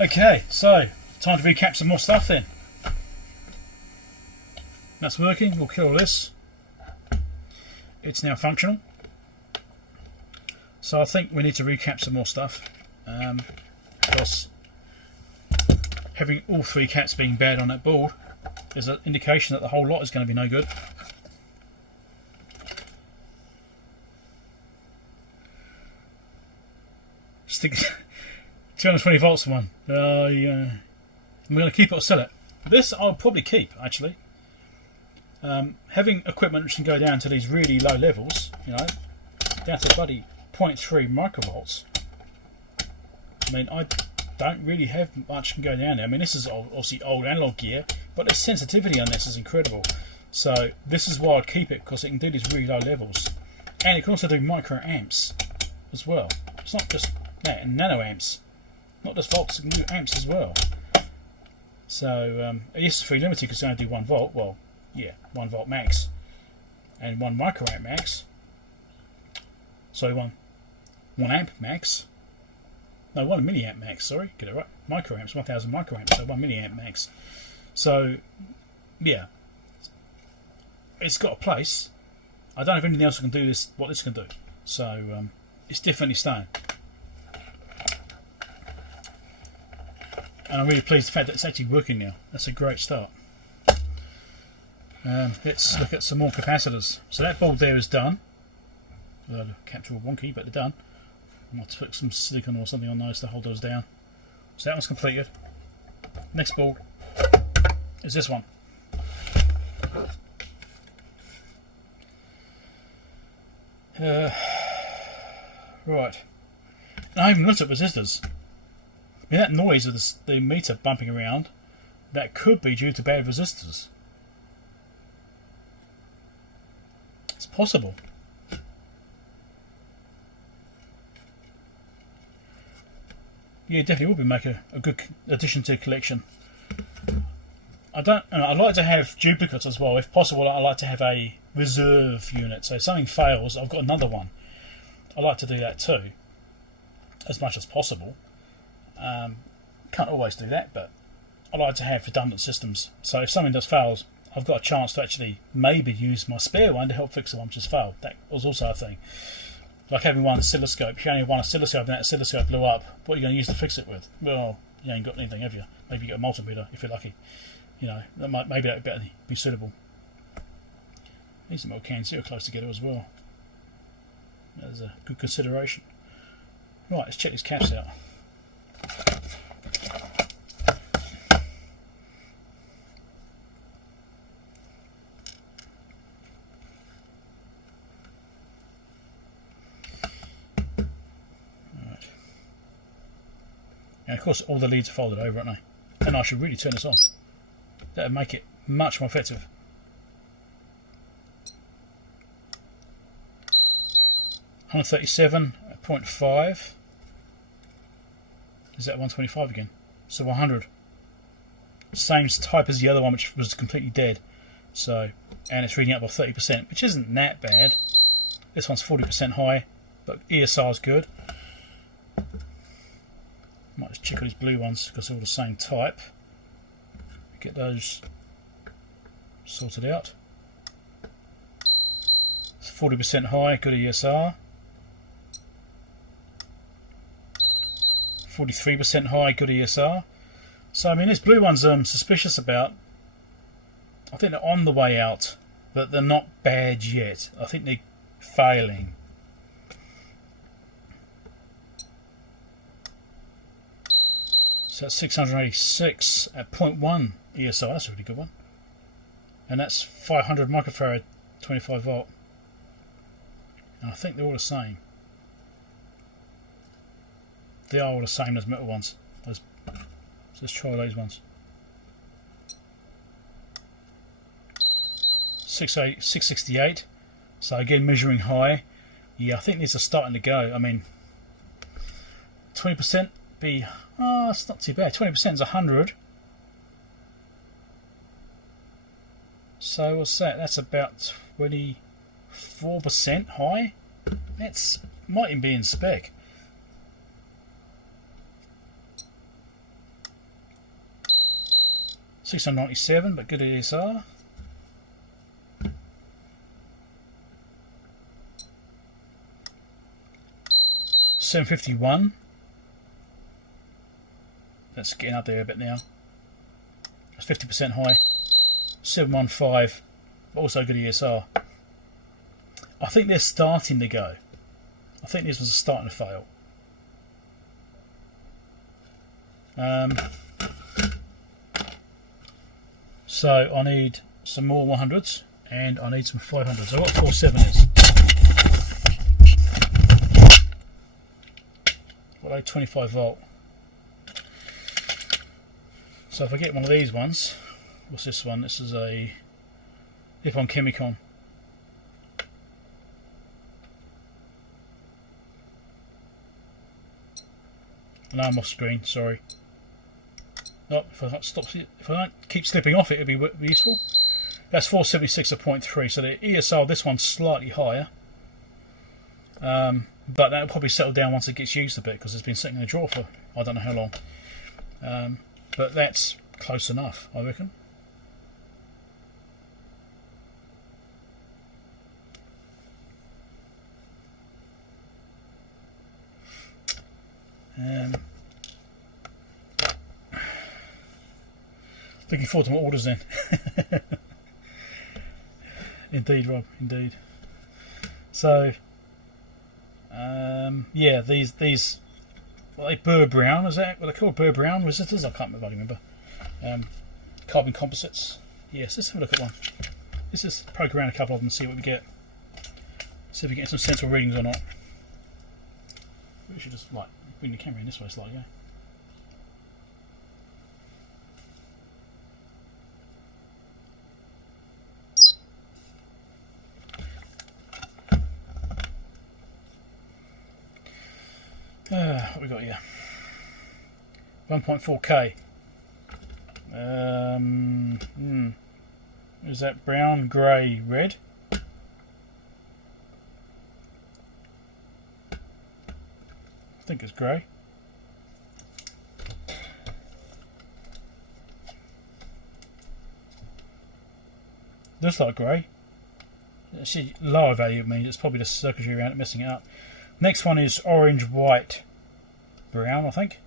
Okay, so time to recap some more stuff then. That's working. We'll kill this. It's now functional. So I think we need to recap some more stuff, because having all 3 cats being bad on that board is an indication that the whole lot is going to be no good. Stick 220 volts one. I'm going to keep it or sell it. This I'll probably keep, actually. Having equipment which can go down to these really low levels, you know, down to bloody 0.3 microvolts. I mean, I don't really have much can go down there. I mean, this is obviously old analog gear, but the sensitivity on this is incredible. So this is why I'd keep it, because it can do these really low levels, and it can also do microamps as well. It's not just that, and nanoamps, not just volts, it can do amps as well. So it is free limited because it's only do 1 volt. Well, yeah, 1 volt max and 1 microamp max. Sorry, 1 amp max. No, 1 milliamp max. Sorry, get it right. Microamps, 1000 microamps, so 1 milliamp max. So yeah, it's got a place. I don't have anything else that can do this. What this can do. So it's definitely staying. And I'm really pleased with the fact that it's actually working now. That's a great start. Let's look at some more capacitors. So that board there is done. The capture all wonky, but they're done. I might put some silicon or something on those to hold those down. So that one's completed. Next board is this one. Right. Now I haven't looked at resistors. I mean, that noise of the meter bumping around, that could be due to bad resistors. It's possible. Yeah, definitely would be make a good addition to the collection. I'd like to have duplicates as well. If possible, I like to have a reserve unit. So if something fails, I've got another one. I like to do that too, as much as possible. Can't always do that, but I like to have redundant systems. So if something does fail, I've got a chance to actually maybe use my spare one to help fix the one which has failed. That was also a thing. Like having one oscilloscope. If you only have one oscilloscope and that oscilloscope blew up, what are you going to use to fix it with? Well, you ain't got anything, have you? Maybe you got a multimeter if you're lucky. You know, maybe that would be suitable. These little cans here are close together as well. That's a good consideration. Right, let's check these caps out. And of course all the leads are folded over, aren't they? And I should really turn this on. That would make it much more effective. $137.5. Is that 125 again? So 100. Same type as the other one, which was completely dead. So, and it's reading up by 30%, which isn't that bad. This one's 40% high, but ESR is good. Might just check on these blue ones because they're all the same type. Get those sorted out. It's 40% high, good ESR. 43% high, good ESR. So I mean, this blue one's suspicious about. I think they're on the way out, but they're not bad yet. I think they're failing. So that's 686 at 0.1 ESR. That's a really good one. And that's 500 microfarad, 25 volt. And I think they're all the same. They are all the same as metal ones. So let's try those ones. 668. So again, measuring high. Yeah, I think these are starting to go. I mean, 20% be. Oh, it's not too bad. 20% is 100. So what's that? That's about 24% high. That's might even be in spec. $697, but good ESR. $751. That's getting up there a bit now. That's 50% high. 715, also good ESR. I think they're starting to go. I think this was starting to fail. So I need some more 100s and I need some 500s. I've got 4 7s. What are they? 25 volt. So if I get one of these ones, what's this one? This is a Defpom Chemicon. And I'm off screen, sorry. Oh, if I don't keep slipping off it, it'd be useful. That's 476.3, so the ESR, this one's slightly higher. But that'll probably settle down once it gets used a bit, because it's been sitting in the drawer for I don't know how long. But that's close enough, I reckon. Looking forward to my orders then. Indeed, Rob, indeed. So, yeah, these what are they, burr brown, is that what they're called? Burr brown resistors? I can't remember. Carbon composites. Yes, let's have a look at one. Let's just poke around a couple of them and see what we get. See if we get some sensible readings or not. We should just like bring the camera in this way slightly, yeah. What we got here? 1.4K. Is that brown, grey, red? I think it's grey. Looks like grey. Actually, lower value means it's probably the circuitry around it messing it up. Next one is orange, white, brown, I think.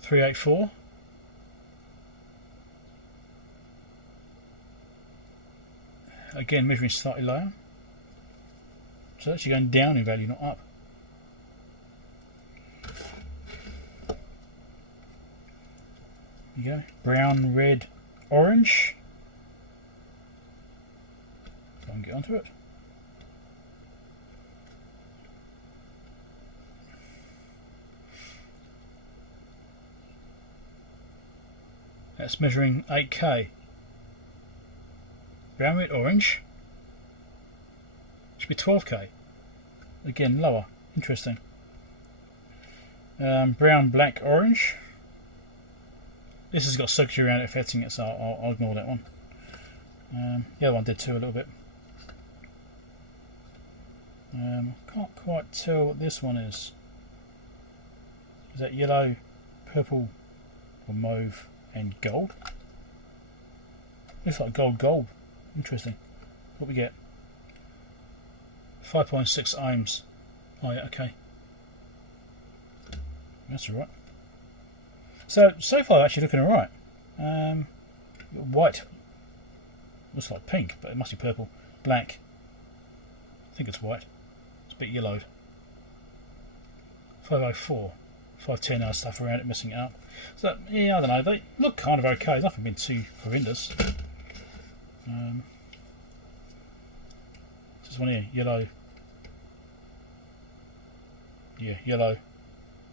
384. Again, measuring slightly lower. So it's actually going down in value, not up. There you go. Brown, red, orange. Try and get onto it. That's measuring 8K. Brown, red, orange. Should be 12K. Again, lower. Interesting. Brown, black, orange. This has got circuitry around it affecting it, so I'll ignore that one. The other one did too, a little bit. Can't quite tell what this one is. Is that yellow, purple, or mauve? And gold. Looks like gold. Interesting. What we get? 5.6 ohms. Oh yeah, okay. That's alright. So far actually looking alright. White. Looks like pink, but it must be purple. Black. I think it's white. It's a bit yellowed. 504. 510 stuff around it, messing it up. So yeah, I don't know. They look kind of okay. There's nothing been too horrendous. This one here, yellow. Yeah, yellow.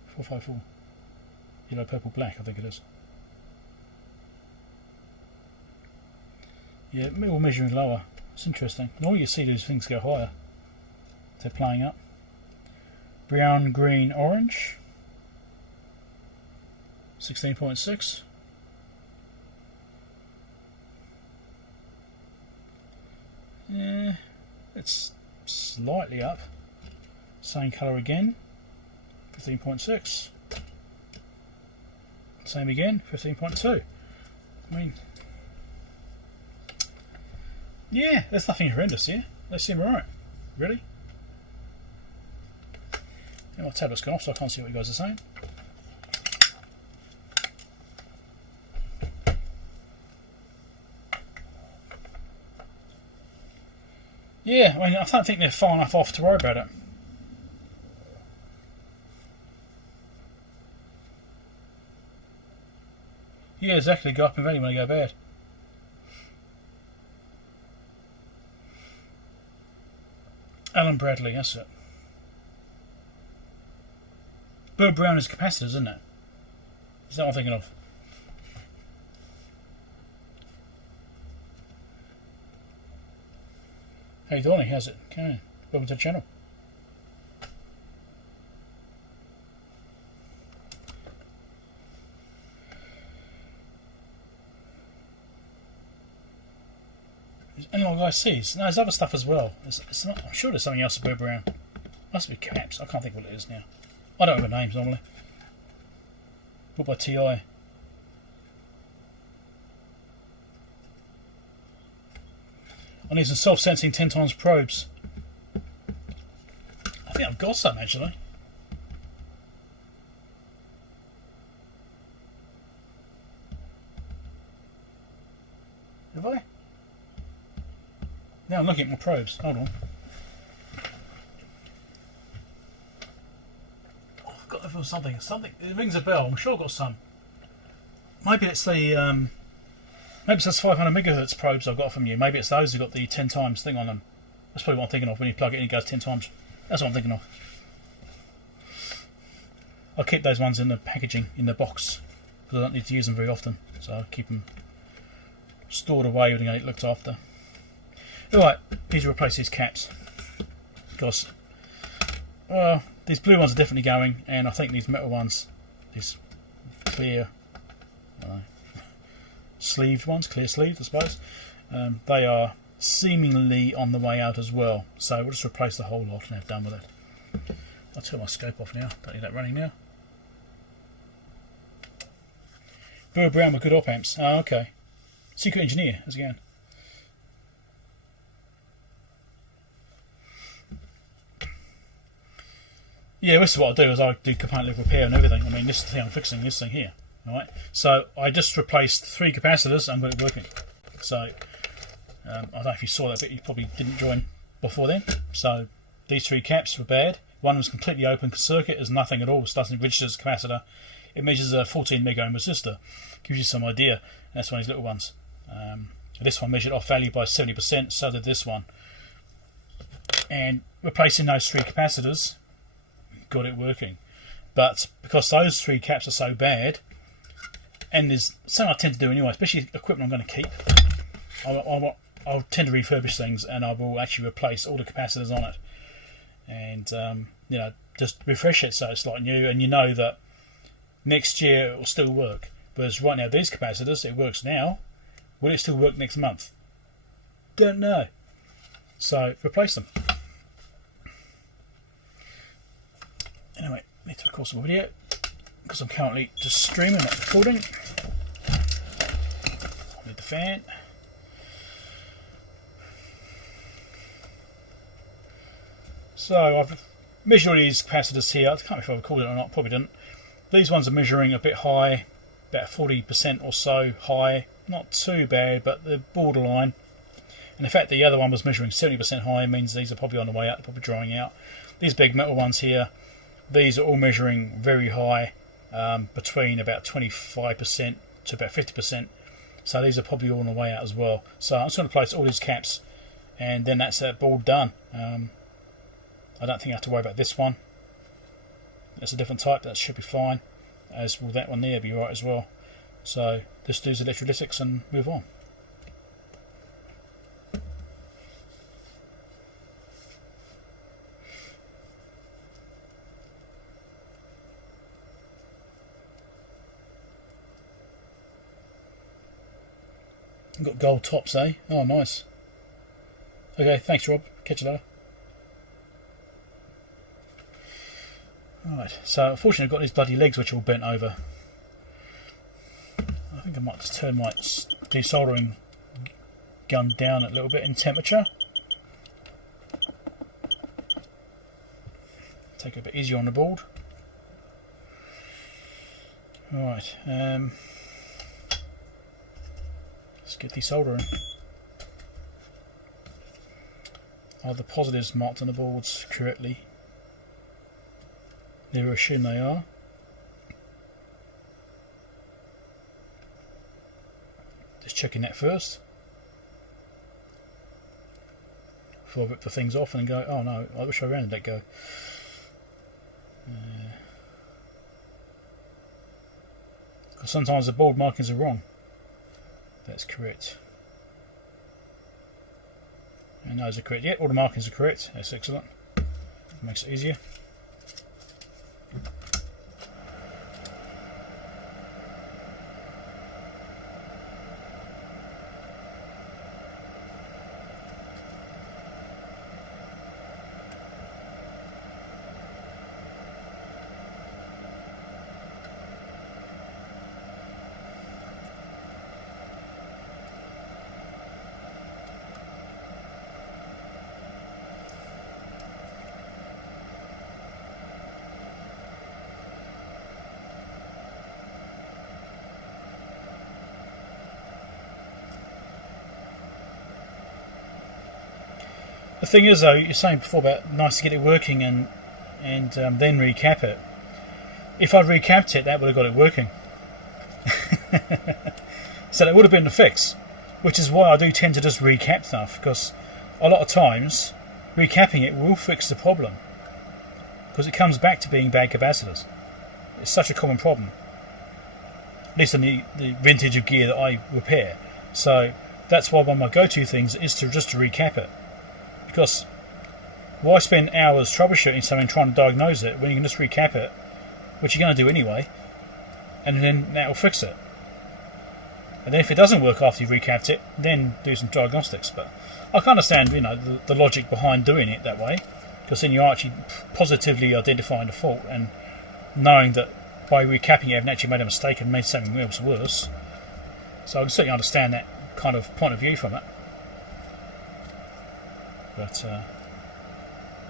454. Yellow, purple, black. I think it is. Yeah, all measuring lower. It's interesting. Normally you see these things go higher. They're playing up. Brown, green, orange. 16.6. Yeah, it's slightly up. Same colour again. 15.6. Same again. 15.2. I mean, yeah, there's nothing horrendous here. They seem alright. Really? Yeah, my tablet's gone off, so I can't see what you guys are saying. Yeah, I mean, I don't think they're far enough off to worry about it. Yeah, exactly. Go up in value when they go bad. Alan Bradley, that's it. Burr brown is capacitors, isn't it? Is that what I'm thinking of? How you doing? How's it going? Welcome to the channel. Analog ICs. No, there's other stuff as well. It's not, I'm sure there's something else above around. Must be caps. I can't think what it is now. I don't remember names normally. Bought by TI. I need some self-sensing 10 times probes. I think I've got some actually. Have I? Now I'm looking at my probes. Hold on. Oh, I've got something. Something. It rings a bell. I'm sure I've got some. Maybe it's the maybe it's those 500 megahertz probes I've got from you. Maybe it's those who got the 10 times thing on them. That's probably what I'm thinking of. When you plug it in, it goes 10 times. That's what I'm thinking of. I'll keep those ones in the packaging in the box because I don't need to use them very often. So I'll keep them stored away when they get looked after. Right, need to replace these caps because these blue ones are definitely going, and I think these metal ones, these clear sleeved ones, clear sleeved I suppose, they are seemingly on the way out as well. So we'll just replace the whole lot and have done with it. I'll turn my scope off now, don't need that running now. Burr Brown with good op amps. Oh, okay. Secret Engineer, how's it going? Yeah, this is what I do, is I do component level repair and everything. I mean, this is the thing I'm fixing, this thing here. Alright, so I just replaced 3 capacitors and got it working. So, I don't know if you saw that bit, you probably didn't join before then. So, these 3 caps were bad. One was completely open circuit, is nothing at all, it doesn't register as a capacitor. It measures a 14 mega ohm resistor. Gives you some idea, and that's one of these little ones. This one measured off value by 70%, so did this one. And replacing those 3 capacitors got it working. But because those 3 caps are so bad, and there's something I tend to do anyway, especially equipment I'm going to keep, I'll tend to refurbish things and I will actually replace all the capacitors on it. And you know, just refresh it so it's like new, and you know that next year it will still work. Whereas right now these capacitors, it works now. Will it still work next month? Don't know. So replace them. Anyway, I need to record some video because I'm currently just streaming, not recording. Need the fan. So I've measured all these capacitors here. I can't remember if I recorded it or not, probably didn't. These ones are measuring a bit high, about 40% or so high. Not too bad, but they're borderline. And the fact the other one was measuring 70% high means these are probably on the way out, they're probably drying out. These big metal ones here, these are all measuring very high, between about 25% to about 50%. So these are probably all on the way out as well. So I'm just going to place all these caps, and then that's that board done. I don't think I have to worry about this one. That's a different type, that should be fine. As will that one there be right as well. So just do the electrolytics and move on. Got gold tops, eh? Oh, nice. Okay, thanks, Rob. Catch you later. Right, so unfortunately I've got these bloody legs which are all bent over. I think I might just turn my desoldering gun down a little bit in temperature. Take it a bit easier on the board. Right, let's get desoldering. Are the positives marked on the boards correctly? Never assume they are. Just checking that first before I rip the things off and go, oh no, I wish I rounded that go. because sometimes the board markings are wrong. That's correct. And those are correct. Yeah, all the markings are correct. That's excellent. Makes it easier. The thing is, though, you're saying before about nice to get it working and then recap it. If I'd recapped it, that would have got it working. So that would have been the fix, which is why I do tend to just recap stuff, because a lot of times recapping it will fix the problem, because it comes back to being bad capacitors. It's such a common problem, at least in the vintage of gear that I repair. So that's why one of my go-to things is to recap it. Because why spend hours troubleshooting something, trying to diagnose it, when you can just recap it, which you're going to do anyway, and then that will fix it. And then if it doesn't work after you've recapped it, then do some diagnostics. But I can understand, the logic behind doing it that way, because then you're actually positively identifying the fault and knowing that by recapping it, you haven't actually made a mistake and made something else worse. So I can certainly understand that kind of point of view from it. But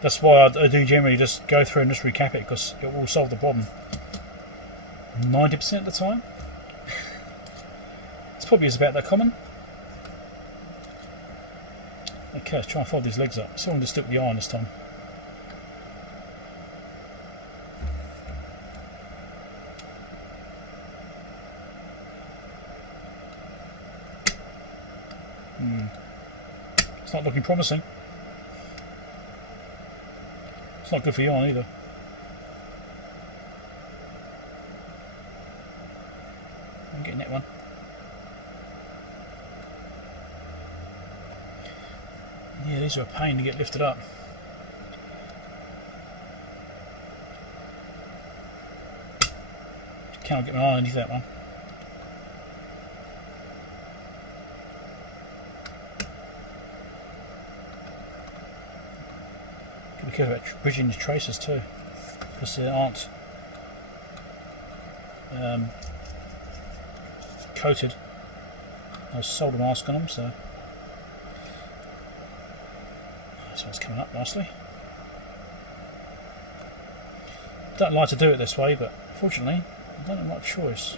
that's why I do generally just go through and just recap it, because it will solve the problem 90% of the time. It's probably about that common. Okay, let's try and fold these legs up. So I'm going to stick with the iron this time. It's not looking promising. It's not good for yarn either. I'm getting that one. Yeah, these are a pain to get lifted up. Can't get my eye underneath that one. Be careful about bridging the traces too, because they aren't coated. I've sold a mask on them, so this one's coming up nicely. Don't like to do it this way, but fortunately I don't have much choice.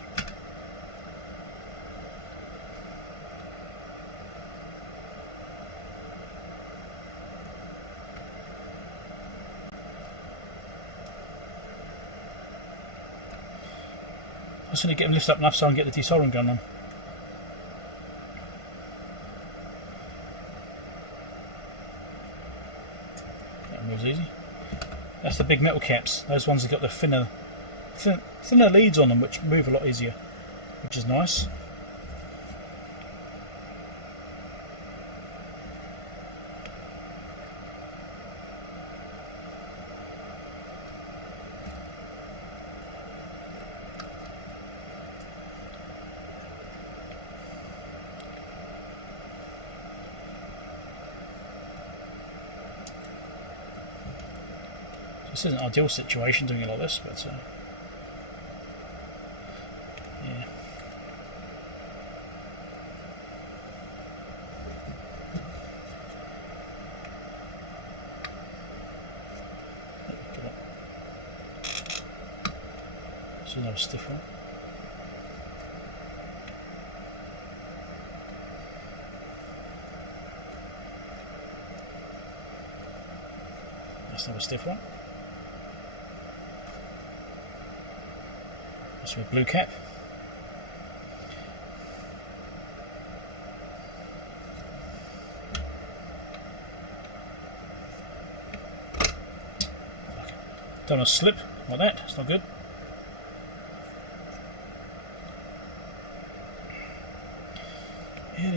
I just need to get them lifted up enough so I can get the desoldering gun on. That moves easy. That's the big metal caps. Those ones have got the thinner leads on them, which move a lot easier, which is nice. This isn't an ideal situation doing it like this, but yeah. This is another stiff one. That's another stiff one. With blue cap. Don't want to slip like that, it's not good.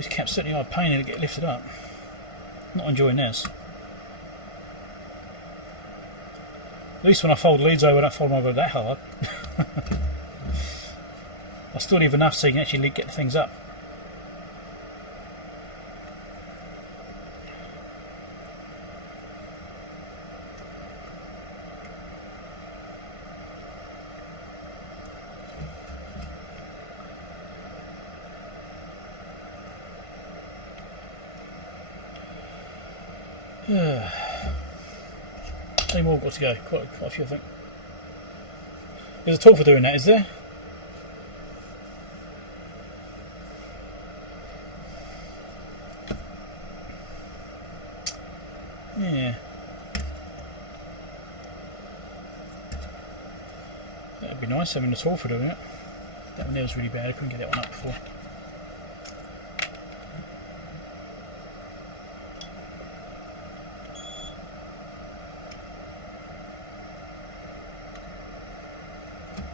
This cap's certainly a pain to get lifted up. Not enjoying this. At least when I fold leads over, I don't fold them over that hard. I still leave enough so you can actually get the things up. Any more got to go? Quite a few, I think. There's a tool for doing that, is there? Yeah. That'd be nice having a tool for doing it. That one there was really bad, I couldn't get that one up before.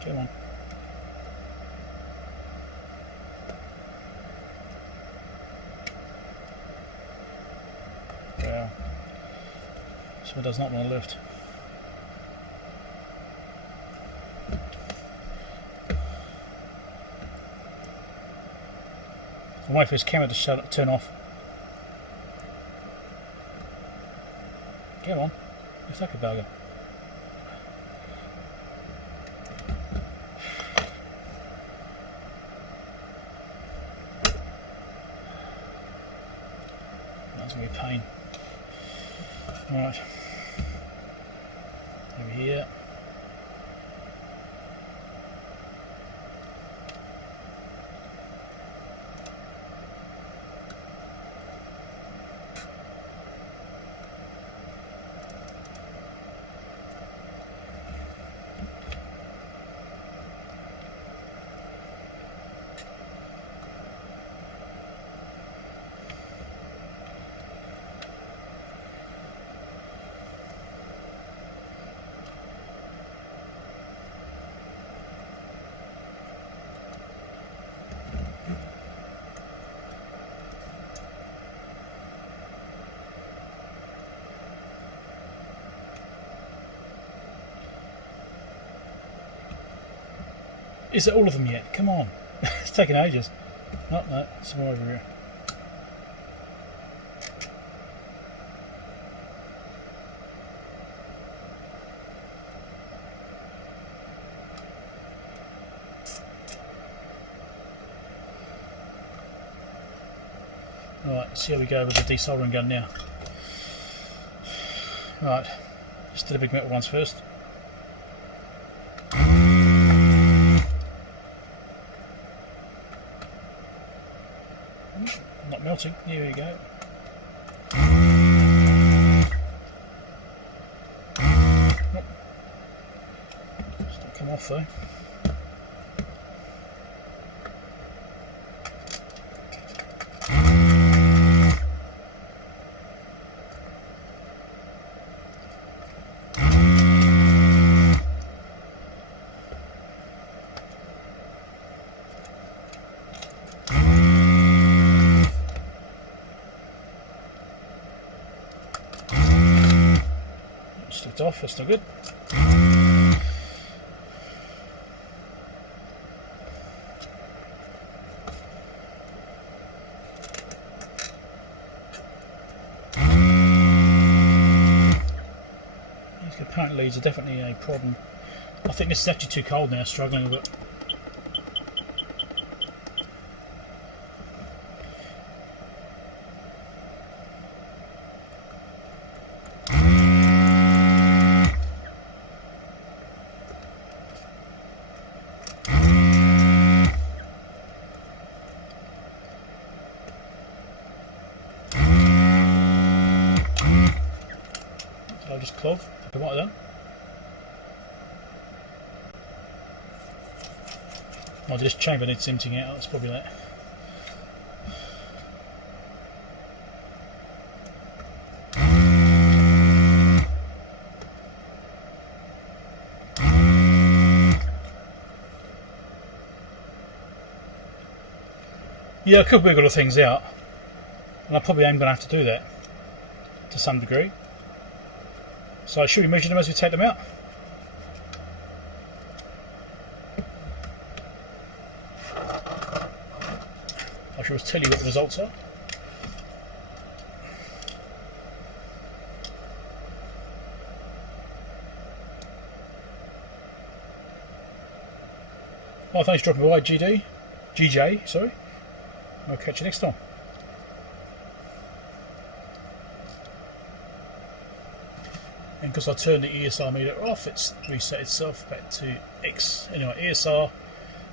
Come on. Wow. This one does not want to lift. I'll wait for his camera to turn off. Come on. Looks like a bugger. That's going to be a pain. Right. Over here. Is it all of them yet? Come on. It's taking ages. Oh, no, some more over here. Right, let's see how we go with the desoldering gun now. Right, just do the big metal ones first. Not melting, here we go. Nope. Still come off though. Slipped off, that's not good. These component leads are definitely a problem. I think this is actually too cold now, struggling a bit. I'll just clog, like what I've done. Oh, this chamber needs emptying out, that's probably that. Yeah, I could wiggle the things out. and I probably am going to have to do that to some degree. So should we measure them as we take them out? I shall tell you what the results are. Oh, thanks for dropping by, GJ, sorry. I'll catch you next time. And because I turned the ESR meter off, it's reset itself back to X. Anyway, ESR,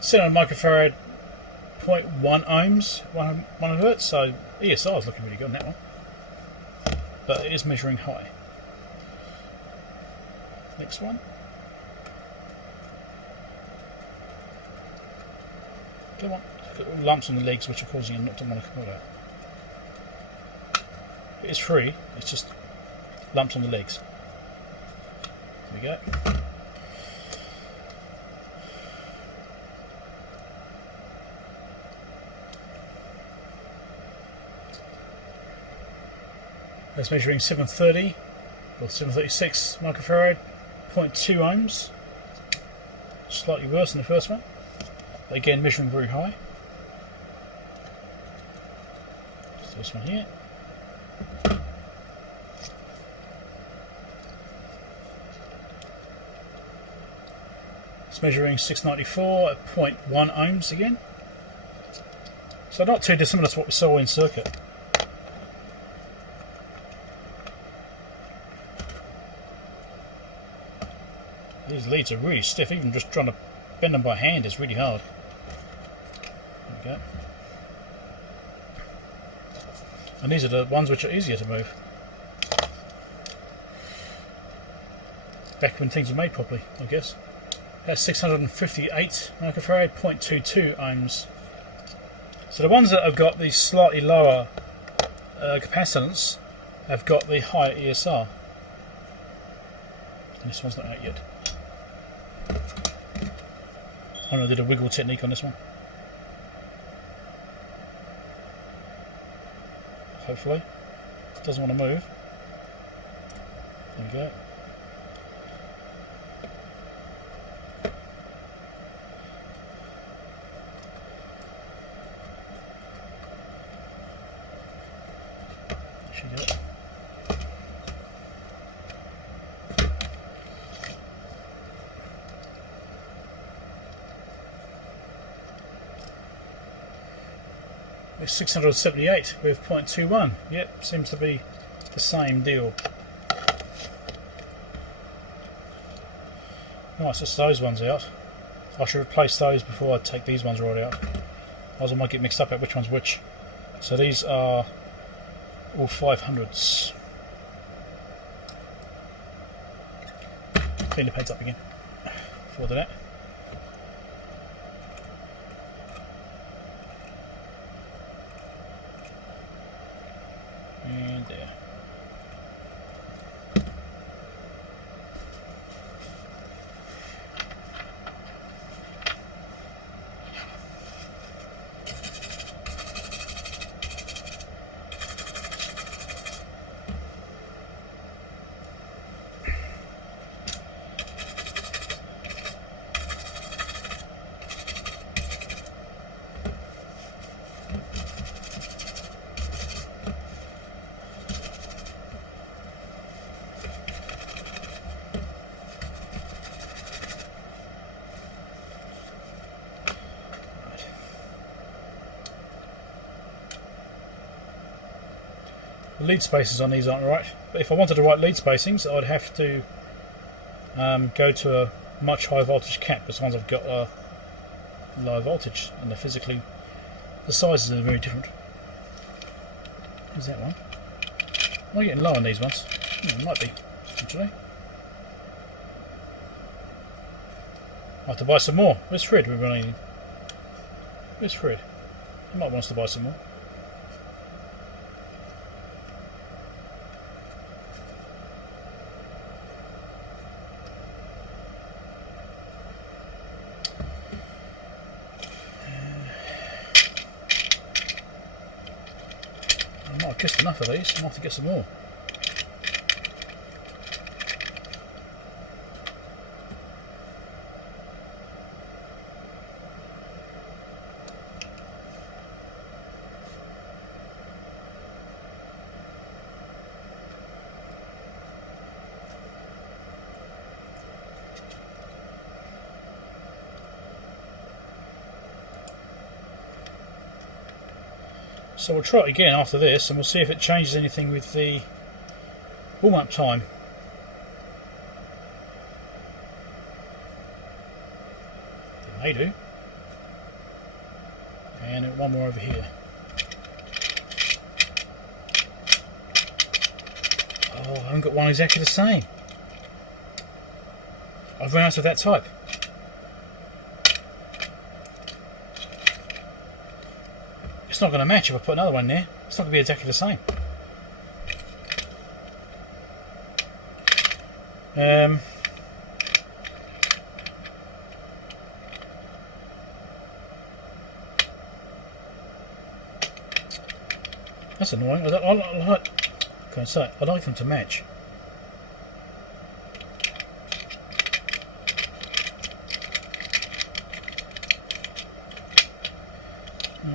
700 microfarad, 0.1 ohms, 1 hertz. So ESR is looking really good on that one. But it is measuring high. Next one. Come on. Got lumps on the legs which are causing it not to want to come out. It is free, it's just lumps on the legs. There we go. That's measuring 730 or 736 microfarad, 0.2 ohms. Slightly worse than the first one. But again, measuring very high. Just this one here. It's measuring 694 at 0.1 ohms again. So not too dissimilar to what we saw in circuit. These leads are really stiff, even just trying to bend them by hand is really hard. There we go. And these are the ones which are easier to move. Back when things were made properly, I guess. That's 658 microfarad, 0.22 ohms. So the ones that have got the slightly lower capacitance have got the higher ESR. And this one's not out yet. I did a wiggle technique on this one. Hopefully. Doesn't want to move. There we go. Should do it. It's 678 with 0.21. Yep, seems to be the same deal. Nice, that's those ones out. I should replace those before I take these ones right out. Otherwise I might get mixed up at which one's which. So these are all 500s. Clean the pads up again before I do that. And there. The lead spacers on these aren't right, but if I wanted to write lead spacings I'd have to go to a much higher voltage cap, because the ones I've got are low voltage and they're physically, the sizes are very different. Is that one? Am I getting low on these ones? It might be, actually. I have to buy some more. Where's Fred? Where's Fred? He might want us to buy some more. enough of these. I'll have to get some more. So we'll try it again after this, and we'll see if it changes anything with the warm-up time. It may do. And one more over here. Oh, I haven't got one exactly the same. I've run out of that type. It's not going to match if I put another one there. It's not going to be exactly the same. That's annoying. I like them to match.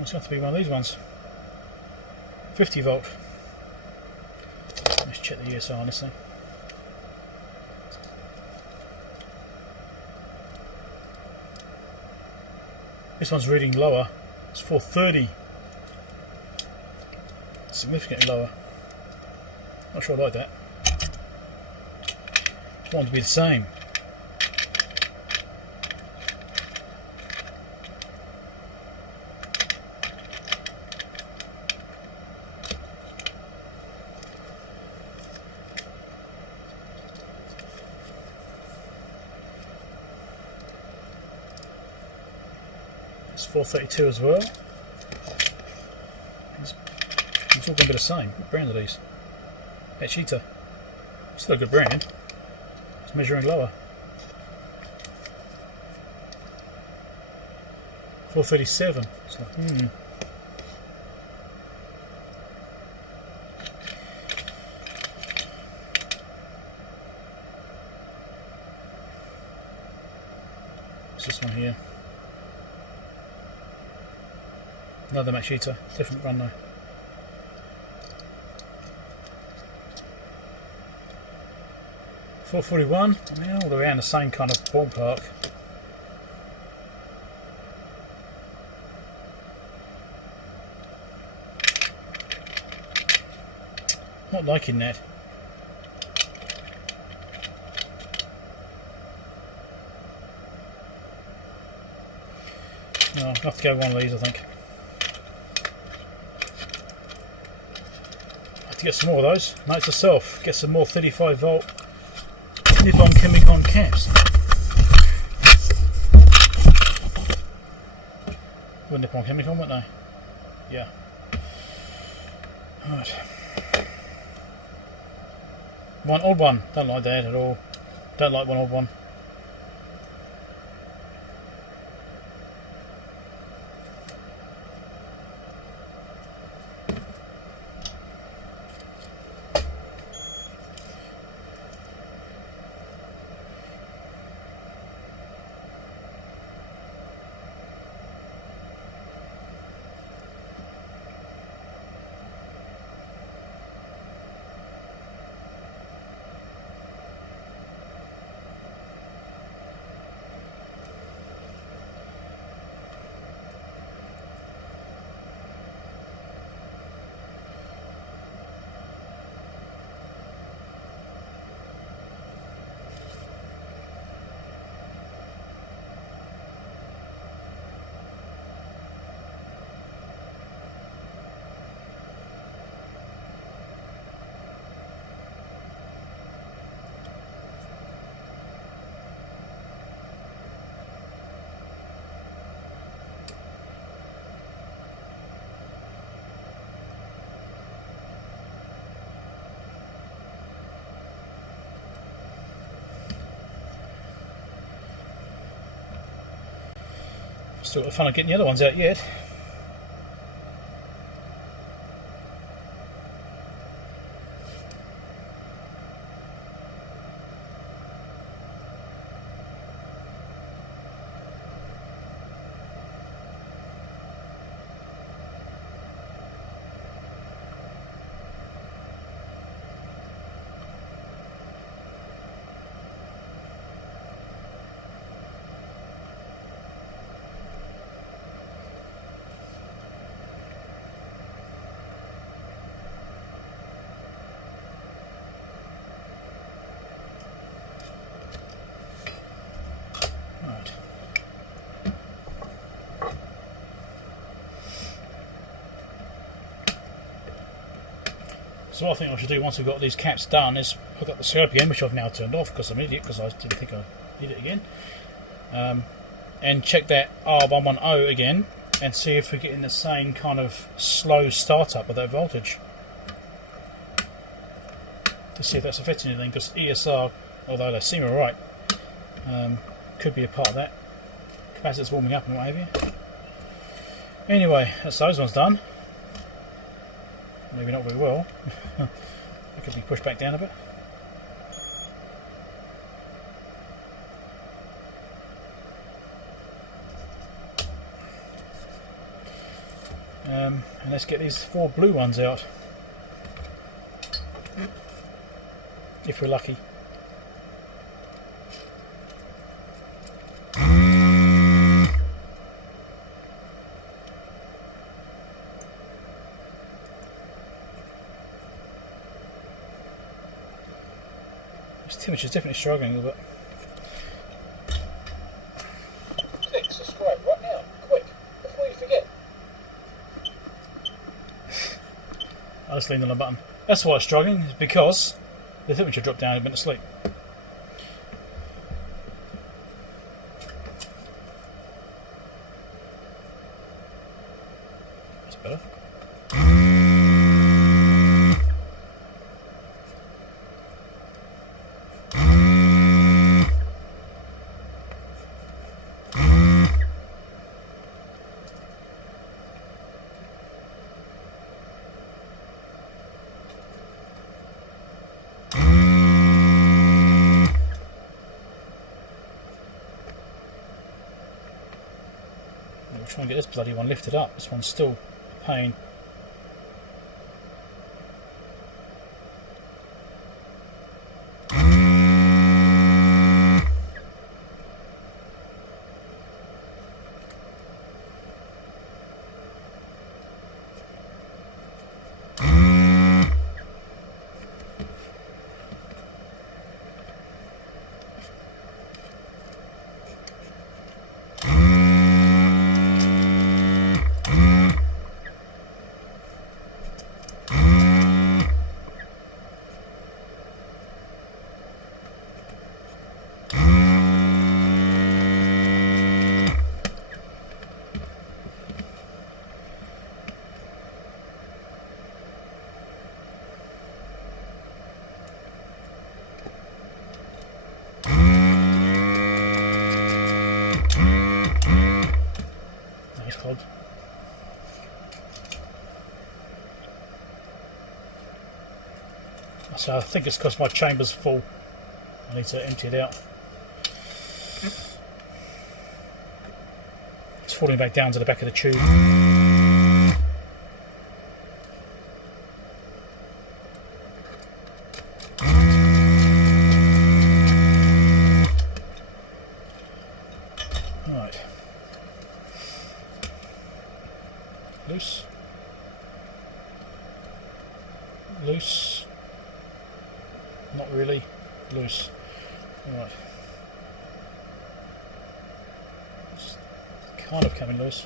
It's going to have to be one of these ones. 50 volt. Let's check the ESR on this thing. This one's reading lower. It's 430. Significantly lower. Not sure I like that. I want it to be the same. It's 432 as well. It's all going to be the same. What brand are these? Agilent. Still a good brand. It's measuring lower. 437. It's like, What's this one here? Another match heater, different run though. $441, I mean, all the way around the same kind of ballpark. Not liking that. No, I'll have to go with one of these, I think. To get some more of those. Note to self, get some more 35 volt Nippon Chemicon caps. Were Nippon Chemicon, weren't they? Yeah. Right. One odd one. Don't like that at all. Don't like one odd one. Still got fun of getting the other ones out yet. So what I think I should do once we've got these caps done is hook up the scope again, which I've now turned off because I'm an idiot, because I didn't think I did it again. And check that R110 again and see if we're getting the same kind of slow startup with that voltage. To see if that's affecting anything, because ESR, although they seem alright, could be a part of that. Capacitor's warming up and what have you. Anyway, that's those ones done. Maybe not very well. That could be pushed back down a bit. And let's get these 4 blue ones out. If we're lucky. This Timothy is definitely struggling a little bit. Click subscribe right now, quick, before you forget. I just leaned on the button. That's why it's struggling, is because the temperature dropped down and went to sleep. That's better. We'll try and get this bloody one lifted up. This one's still a pain. Clogged. So I think it's because my chamber's full. I need to empty it out. It's falling back down to the back of the tube. Loose. Loose. Not really. Loose. Alright. It's kind of coming loose.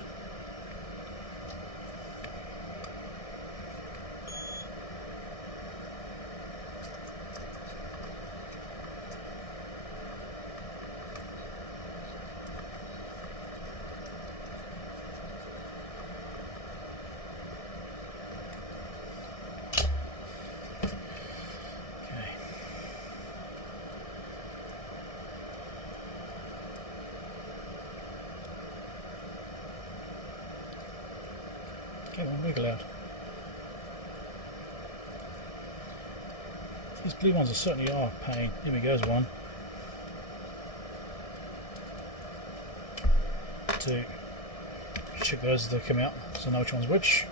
Come on, wiggle out. These blue ones are certainly a pain. Here we goes one. 2. Check those as they come out so I know which one's which.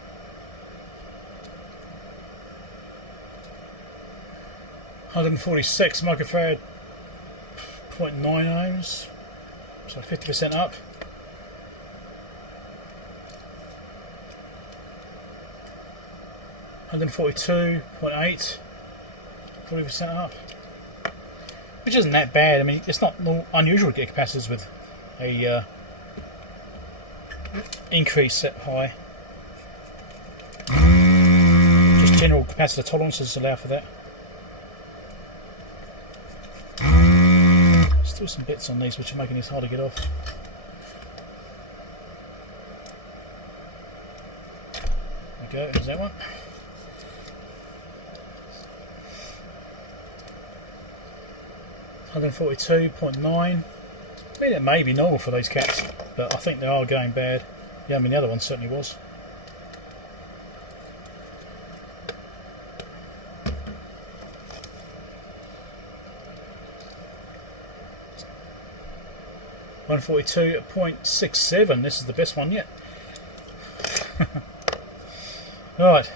.146 microfarad, 0.9 ohms, so 50% up. .142.8, 40% up, which isn't that bad. I mean, it's not unusual to get capacitors with a increase set high. Just general capacitor tolerances allow for that. Still some bits on these which are making this hard to get off. There we go, there's that one. $142.9. I mean, it may be normal for these cats, but I think they are going bad. Yeah, I mean the other one certainly was. $142.67. This is the best one yet. Right,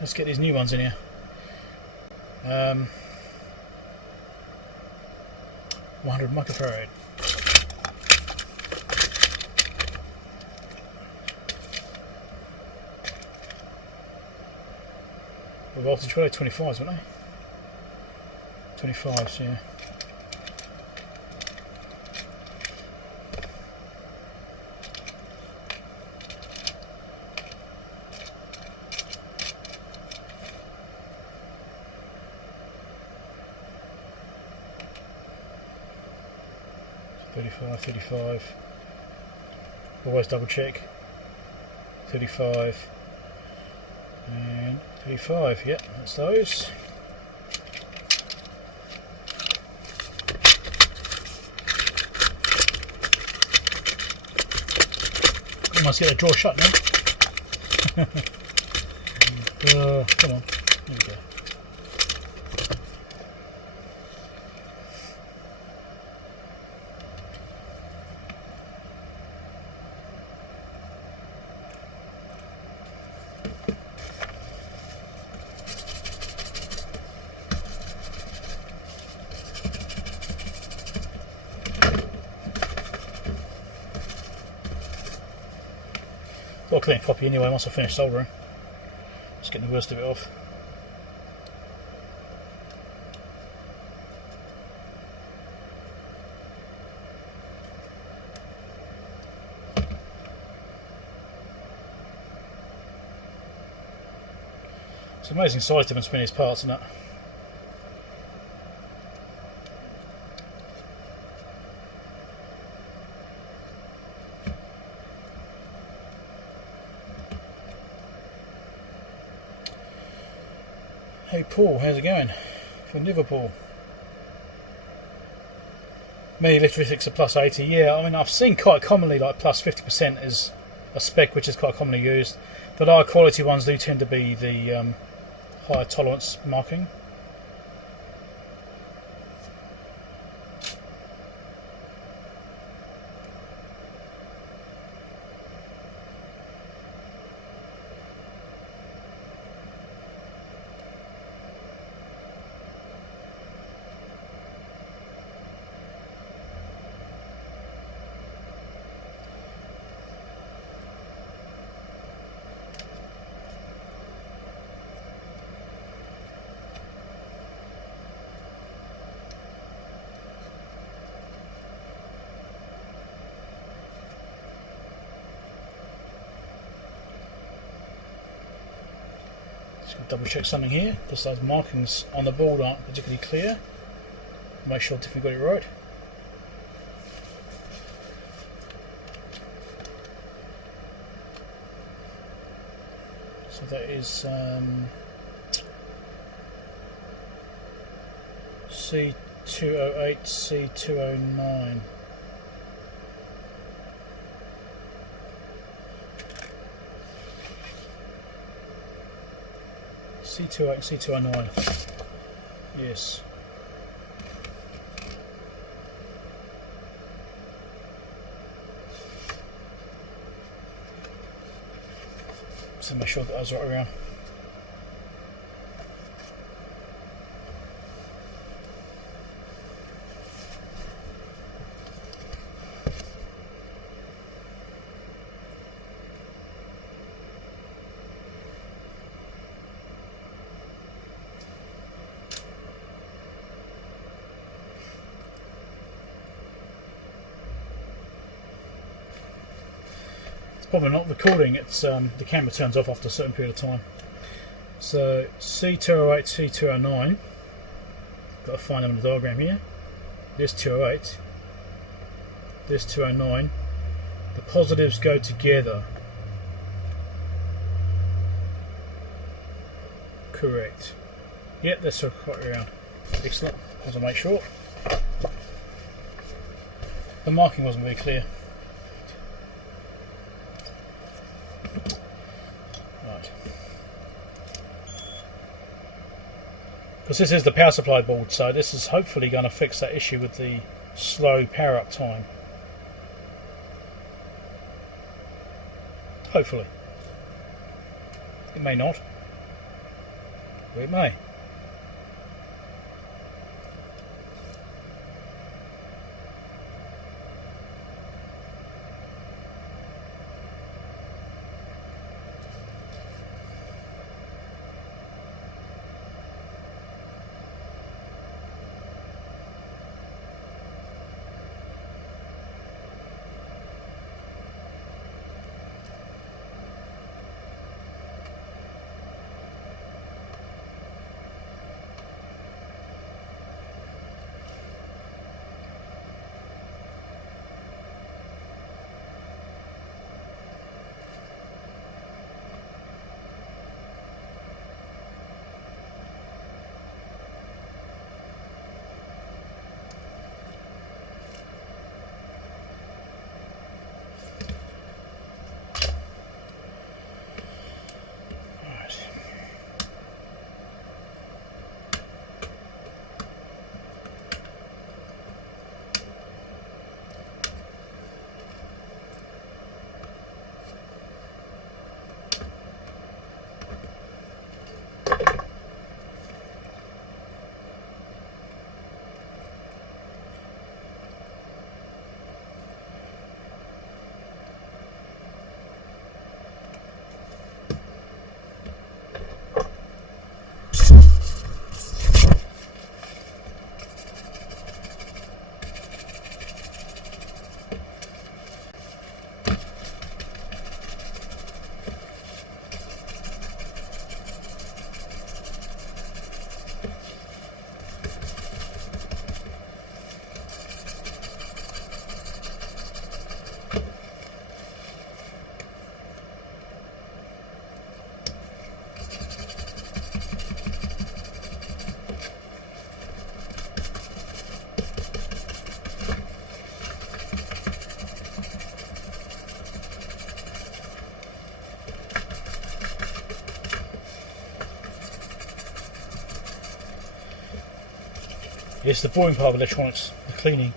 let's get these new ones in here. 100 microfarad. The voltage were they 25s, weren't they? 25s, yeah. $35. Always double check. 35 and 35. Yep, that's those. I must get a drawer shut now. Come on. There we go. Got to clean it properly anyway once I finish soldering. Just getting the worst of it off. It's an amazing size difference between these parts, isn't it? Hey Paul, how's it going? From Liverpool. Many electrics are plus 80. Yeah, I mean I've seen quite commonly like plus 50% is a spec which is quite commonly used. The lower quality ones do tend to be the higher tolerance marking. Double check something here, because those markings on the board aren't particularly clear. Make sure I've definitely got it right. So that is C208, C209. C28, C209. Yes. So make sure that I was right around. Probably not recording, it's the camera turns off after a certain period of time. So C208, C209. Got to find them on the diagram here. This 208, this 209. The positives go together. Correct. Yep, that's quite around. Excellent. I want to make sure. The marking wasn't very clear. Right. Because this is the power supply board, so this is hopefully going to fix that issue with the slow power up time. Hopefully. It may not. Or it may. It's the boring part of electronics, the cleaning.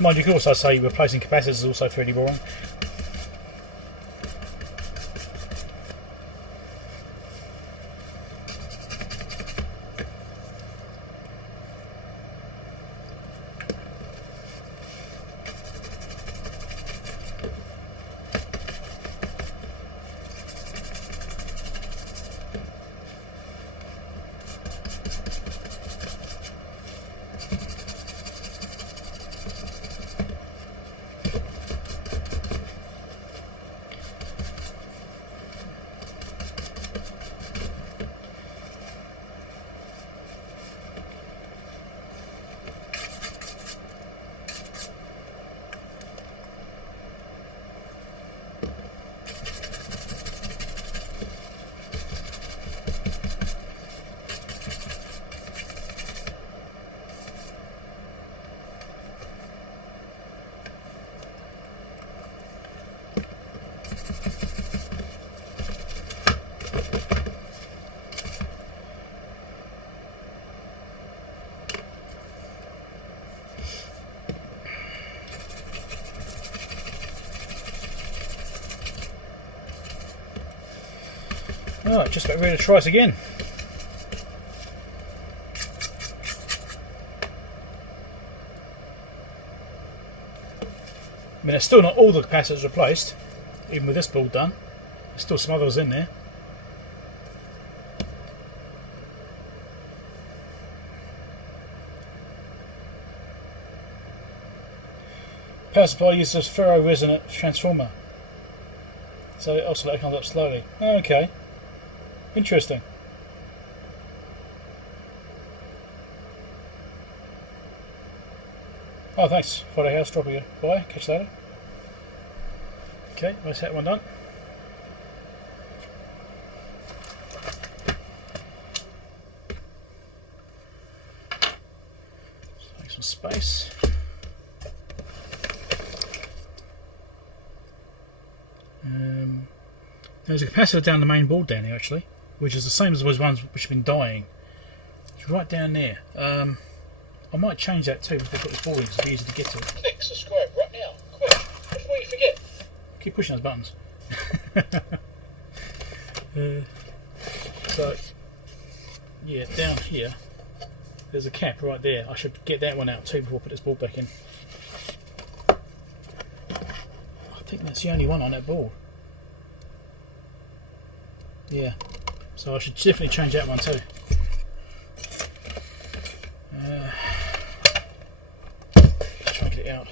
Mind you, could also say replacing capacitors is also fairly boring. Alright, just about ready to try this again. I mean, there's still not all the capacitors replaced, even with this board done. There's still some others in there. Power supply uses a ferro-resonant transformer. So the oscillator comes up slowly. Okay. Interesting. Oh, thanks. Friday House, drop you. Bye. Catch you later. Okay, that's that one done. Take some space. There's a capacitor down the main board down here actually, which is the same as those ones which have been dying. It's right down there. I might change that too before I put this board in, so it's easy to get to it. Click subscribe right now, quick, before you forget. Keep pushing those buttons. So, yeah, down here, there's a cap right there. I should get that one out too before I put this board back in. I think that's the only one on that board. Yeah, so I should definitely change that one too. Try and get it out.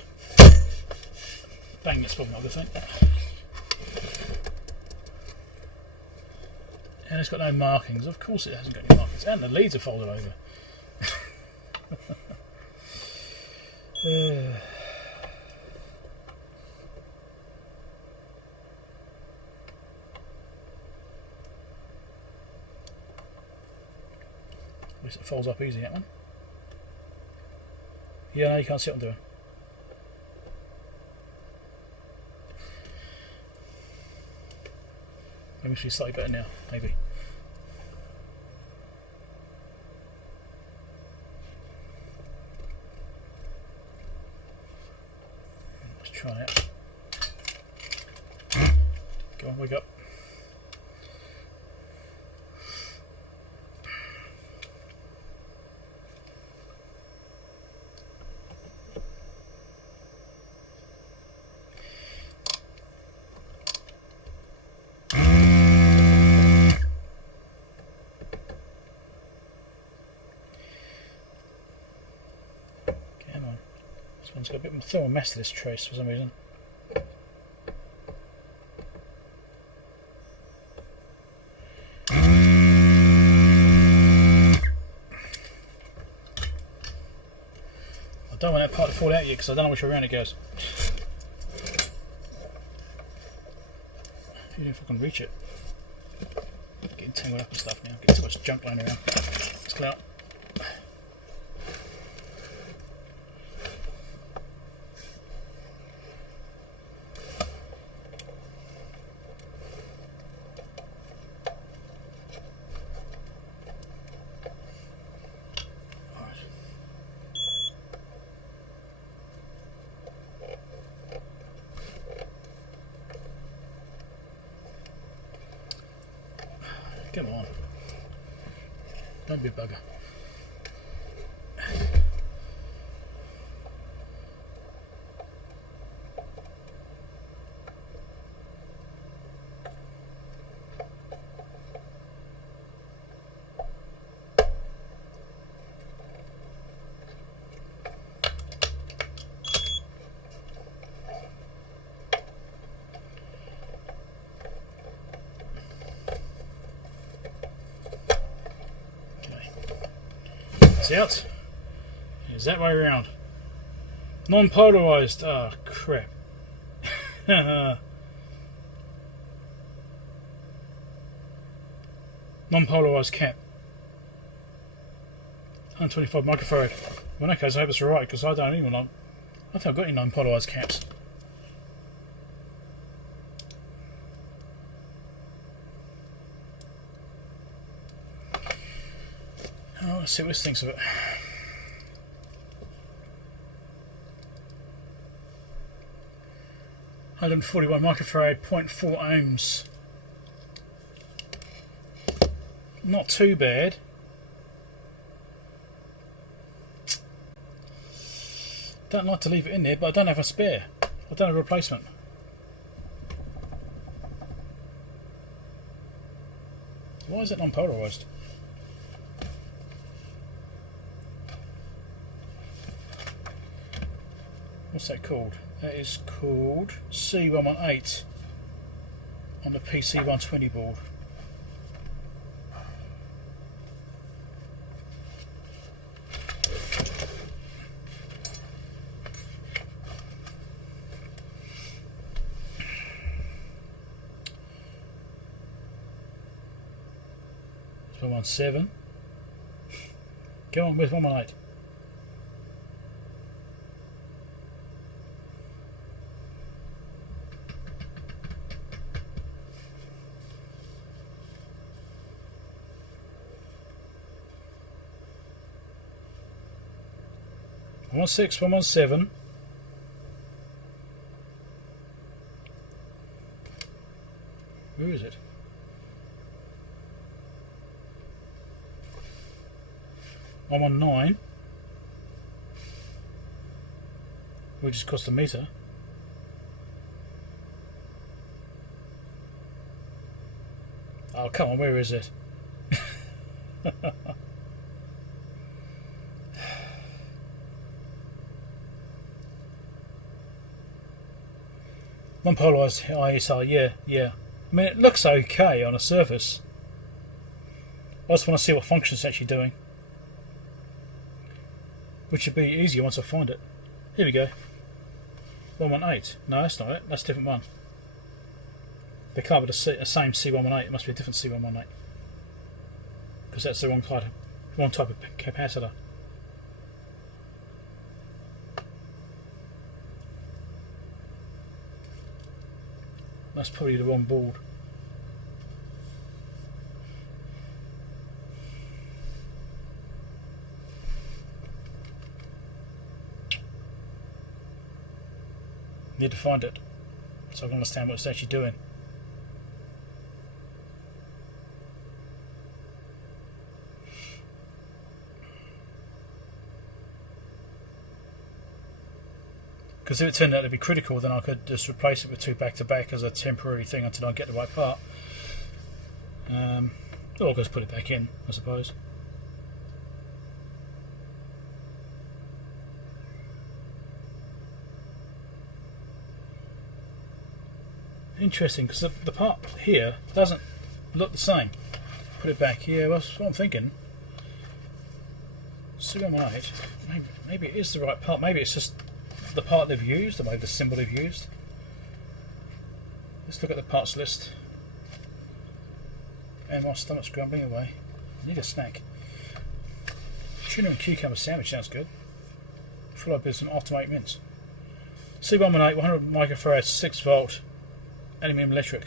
Bang, that's probably not a good thing. And it's got no markings. Of course it hasn't got any markings. And the leads are folded over. At least it folds up easy, that one. Yeah, no, you can't see what I'm doing. Maybe she's slightly better now, maybe. Let's try that. Go on, wake up. It's got a bit more thermal mass to this trace for some reason. I don't want that part to fall out yet because I don't know which way around it goes. Even if I can reach it. Getting tangled up and stuff now. Getting too much junk lying around. Let's clear up. Come on. Don't be a bugger. Out. Is that way around? Non-polarized. Oh crap. Non-polarized cap. 125 microfarad. Well, okay, so I hope it's alright because I don't even know. I don't think I've got any non-polarized caps. Oh, let's see what this thinks of it. $141 microfarad, 0.4 ohms. Not too bad. Don't like to leave it in there, but I don't have a spare. I don't have a replacement. Why is it non-polarized? What's that called? That is called C118. on the PC 120 board. It's 117. Go on with 118. One 16, 117. Who is it? 119. Which just cost a meter. Oh, come on, where is it? Non-polarized ISR, yeah. I mean, it looks okay on the surface. I just want to see what function it's actually doing. Which should be easier once I find it. Here we go. 118. No, that's not it. That's a different one. They can't be the same C118. It must be a different C118. Because that's the wrong type of capacitor. That's probably the wrong board. Need to find it so I can understand what it's actually doing. Because if it turned out to be critical, then I could just replace it with two back-to-back as a temporary thing until I get the right part. Or I'll just put it back in, I suppose. Interesting, because the part here doesn't look the same. Put it back here. That's what I'm thinking. C118. Maybe it is the right part. Maybe it's just the part they've used, or maybe the symbol they've used. Let's look at the parts list. And my stomach's grumbling away. I need a snack. Tuna and cucumber sandwich sounds good. Followed by some after 8 minutes. C118, 100 microfarad, 6 volt, aluminium electric.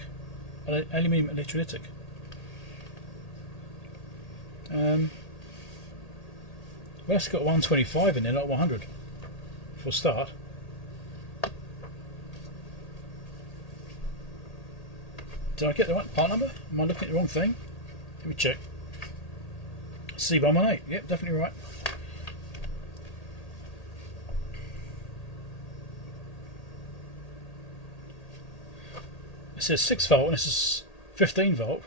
Aluminium electrolytic. Well, it's got 125 in there, not 100. For a start. Did I get the right part number? Am I looking at the wrong thing? Let me check. C118. Yep, definitely right. It says 6 volt and this is 15 volt.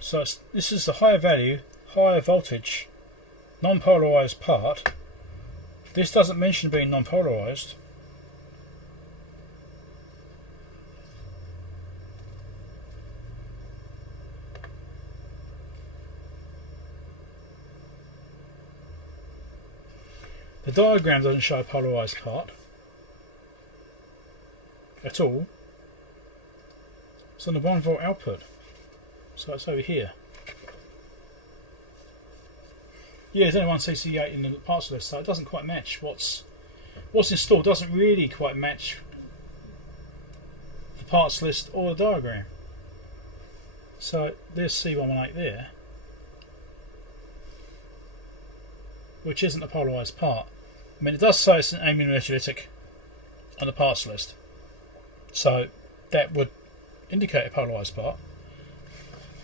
So this is the higher value, higher voltage, non-polarized part. This doesn't mention being non-polarized. The diagram doesn't show a polarized part at all. It's on the 1 volt output. So it's over here. Yeah, there's only one CC8 in the parts list, so it doesn't quite match what's installed. Doesn't really quite match the parts list or the diagram. So there's C118 there, which isn't a polarized part. I mean, it does say it's an aluminium electrolytic on the parts list, so that would indicate a polarized part.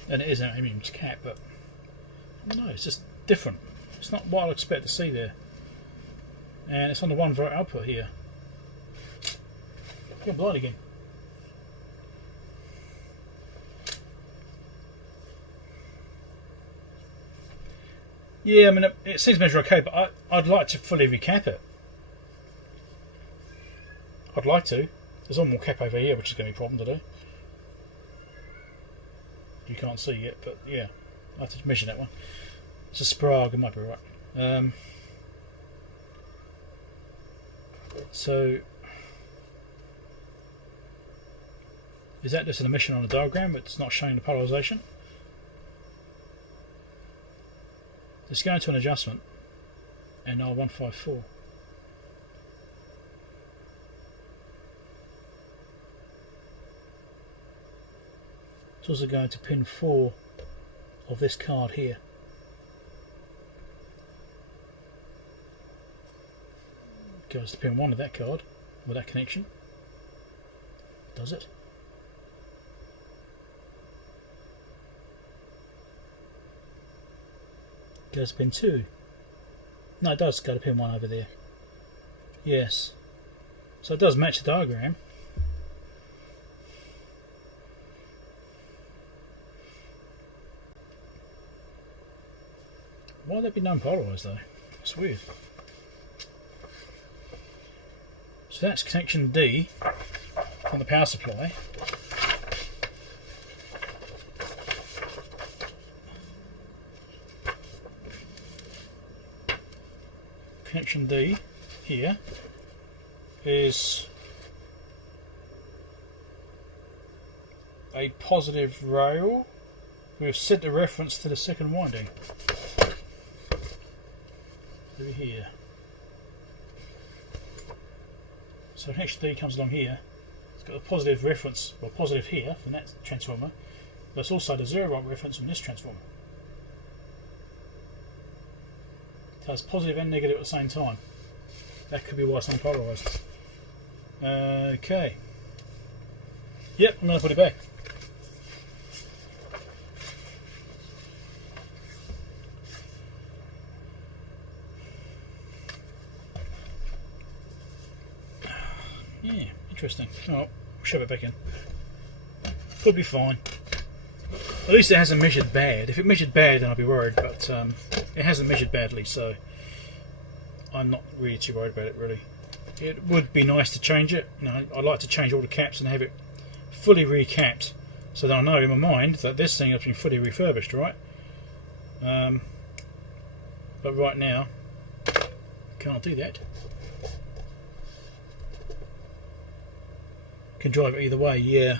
And it is an aluminium cap, but no, it's just different. It's not what I'd expect to see there. And it's on the 1 volt output here. You're blind again. Yeah, I mean, it seems to measure okay, but I'd like to fully recap it. I'd like to. There's one more cap over here, which is going to be a problem to do. You can't see yet, but yeah, I have to measure that one. It's a Sprague, it might be right. So, is that just an emission on a diagram? It's not showing the polarization. Let's go into an adjustment and R154. It's also going to pin 4 of this card here. Goes to pin 1 of that card with that connection. Does it? Goes to pin 2. No, it does go to pin 1 over there. Yes. So it does match the diagram. Why would that be non-polarised though? It's weird. So that's connection D from the power supply. Connection D here is a positive rail. We've set the reference to the second winding. Over here. So connection D comes along here. It's got a positive reference, well, positive here from that transformer, but it's also the 0 volt reference from this transformer. So it's positive and negative at the same time. That could be why it's unpolarized. Okay. Yep, I'm going to put it back. Yeah, interesting. Oh, we'll shove it back in. Could be fine. At least it hasn't measured bad. If it measured bad, then I'd be worried, but it hasn't measured badly, so I'm not really too worried about it, really. It would be nice to change it. You know, I'd like to change all the caps and have it fully recapped, so that I know in my mind that this thing has been fully refurbished, right? But right now, can't do that. Can drive it either way, yeah.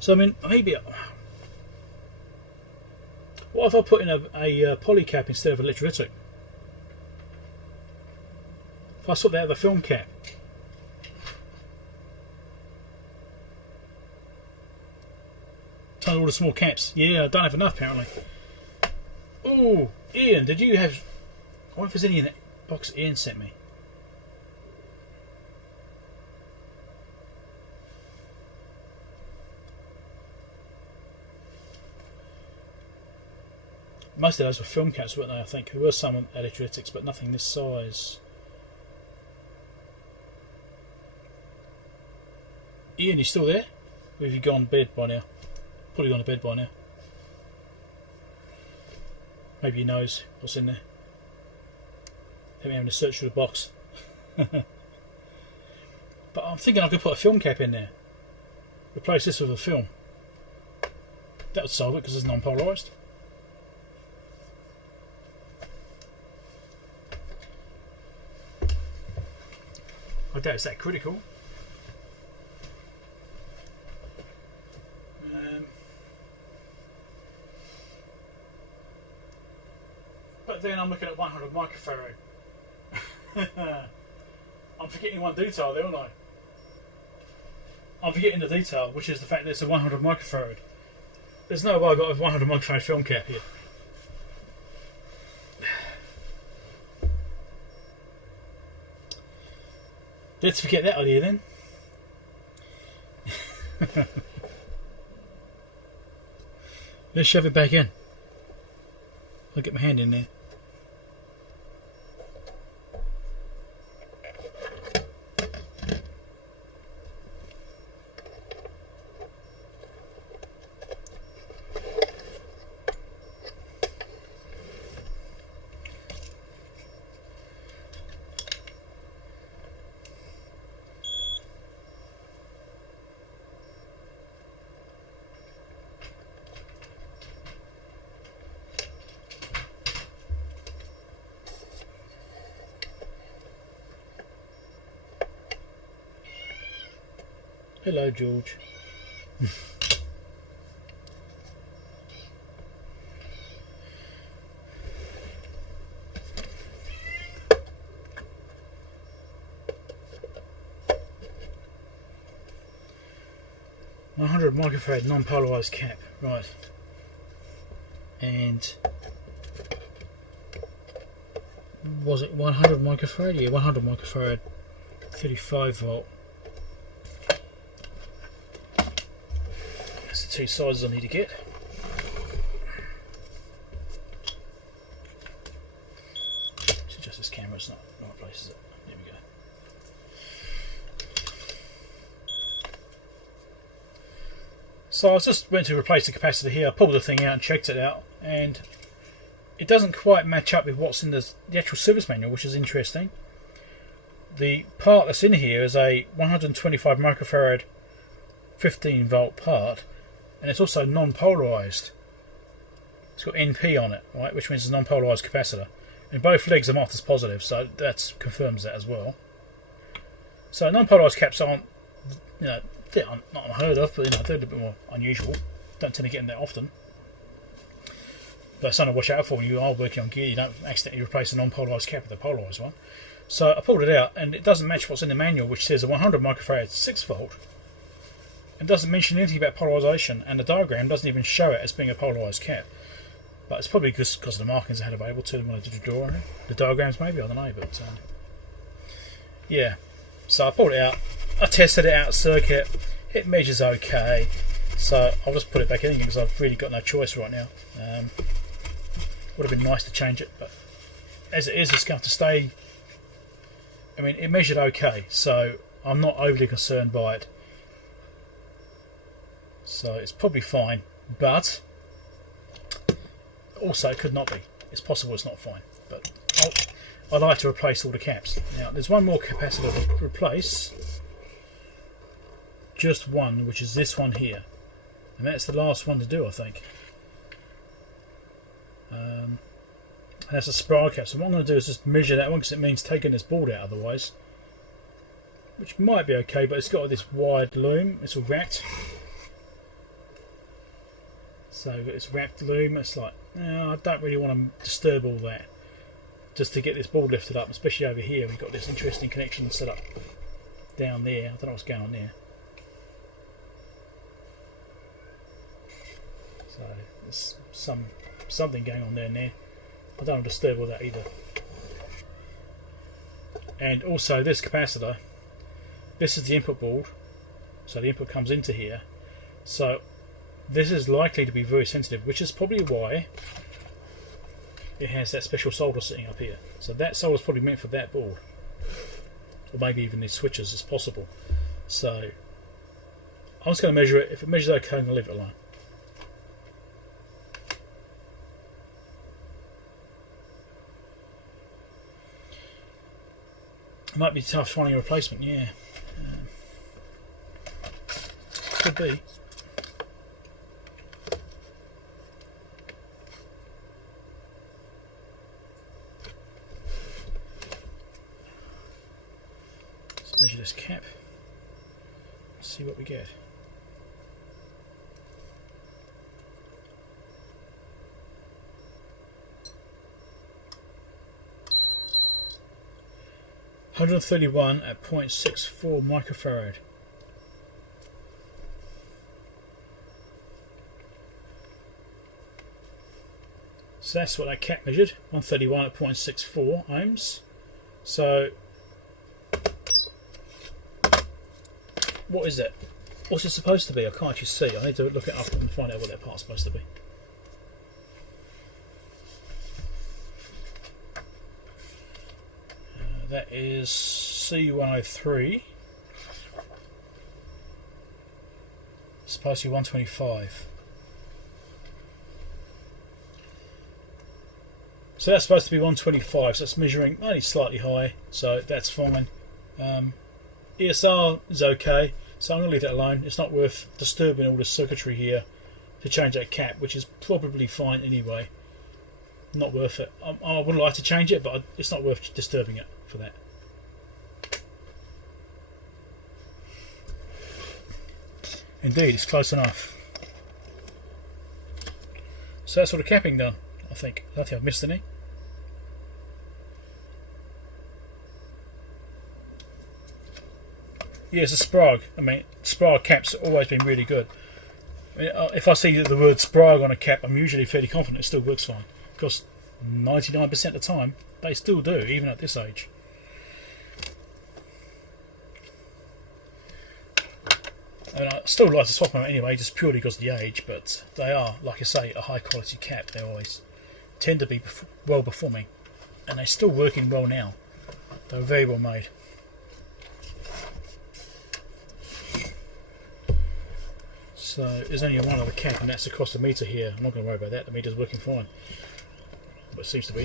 So I mean, maybe what if I put in a poly cap instead of electrolytic? If I swap that out the film cap, turn all the small caps. Yeah, I don't have enough apparently. Oh, Ian, did you have? I wonder if there's any in that box Ian sent me. Most of those were film caps, weren't they? I think there were some electrolytics, but nothing this size. Ian, you still there? Or have you gone to bed by now? Probably gone to bed by now. Maybe he knows what's in there. Having to search through the box. But I'm thinking I could put a film cap in there. Replace this with a film. That would solve it because it's non-polarised. I doubt it's that critical. But then I'm looking at 100 microfarad. I'm forgetting one detail there, aren't I? I'm forgetting the detail, which is the fact that it's a 100 microfarad. There's no way I've got a 100 microfarad film cap here. Let's forget that idea then. Let's shove it back in. I'll get my hand in there. Hello, George. 100 microfarad non-polarized cap, right? And was it 100 microfarad? Yeah, 100 microfarad, 35 volt. That's the two sizes I need to get. Let's adjust this camera, it's not the right place, is it? There we go. So I just went to replace the capacitor here. I pulled the thing out and checked it out, and it doesn't quite match up with what's in the actual service manual, which is interesting. The part that's in here is a 125 microfarad 15 volt part, and it's also non-polarized. It's got NP on it, right, which means it's a non-polarized capacitor, and both legs are marked as positive, so that confirms that as well. So non-polarized caps aren't, you know, they're not unheard of, but you know, they're a little bit more unusual. Don't tend to get them that often. But something to watch out for when you are working on gear. You don't accidentally replace a non-polarized cap with a polarized one. So I pulled it out, and it doesn't match what's in the manual, which says a 100 microfarad 6 volt. It doesn't mention anything about polarization, and the diagram doesn't even show it as being a polarized cap. But it's probably just because of the markings I had available to them when I did the drawing. The diagrams maybe, I don't know, but yeah. So I pulled it out, I tested it out of circuit, it measures okay, so I'll just put it back in again because I've really got no choice right now. Would have been nice to change it, but as it is, it's going to stay. I mean, it measured okay, so I'm not overly concerned by it. So it's probably fine, but also it could not be. It's possible it's not fine, but I'd like to replace all the caps. Now, there's one more capacitor to replace. Just one, which is this one here. And that's the last one to do, I think. And that's a spiral cap. So what I'm going to do is just measure that one, because it means taking this board out otherwise. Which might be okay, but it's got this wide loom. It's all wrapped. So we've got this wrapped loom. It's like, no, I don't really want to disturb all that. Just to get this board lifted up, especially over here. We've got this interesting connection set up down there. I don't know what's going on there. So there's something going on there and there. I don't want to disturb all that either. And also this capacitor, this is the input board, so the input comes into here. So this is likely to be very sensitive, which is probably why it has that special solder sitting up here. So that solder is probably meant for that board, or maybe even these switches as possible. So I'm just going to measure it. If it measures okay, I'm going to leave it alone. It might be tough finding a replacement, yeah. Could be. Let's measure this cap. See what we get. (131 at 0.64 microfarad). So that's what that cap measured, 131 at 0.64 ohms. So what is that? What's it supposed to be? I can't actually see. I need to look it up and find out what that part's supposed to be. That is C103. It's supposed to be 125. So that's supposed to be 125, so that's measuring only slightly high, so that's fine. ESR is okay, so I'm going to leave that alone. It's not worth disturbing all the circuitry here to change that cap, which is probably fine anyway. Not worth it. I would like to change it, but it's not worth disturbing it for that. Indeed, it's close enough. So that's sort of capping done, I think. I don't think I've missed any. Yeah, it's a Sprague. I mean, Sprague caps have always been really good. I mean, if I see the word Sprague on a cap, I'm usually fairly confident it still works fine. Because 99% of the time, they still do, even at this age. I mean, I still like to swap them anyway, just purely because of the age, but they are, like I say, a high quality cap. They always tend to be well performing, and they're still working well now. They're very well made. So there's only one other cap, and that's across the meter here. I'm not going to worry about that. The meter's working fine, but it seems to be.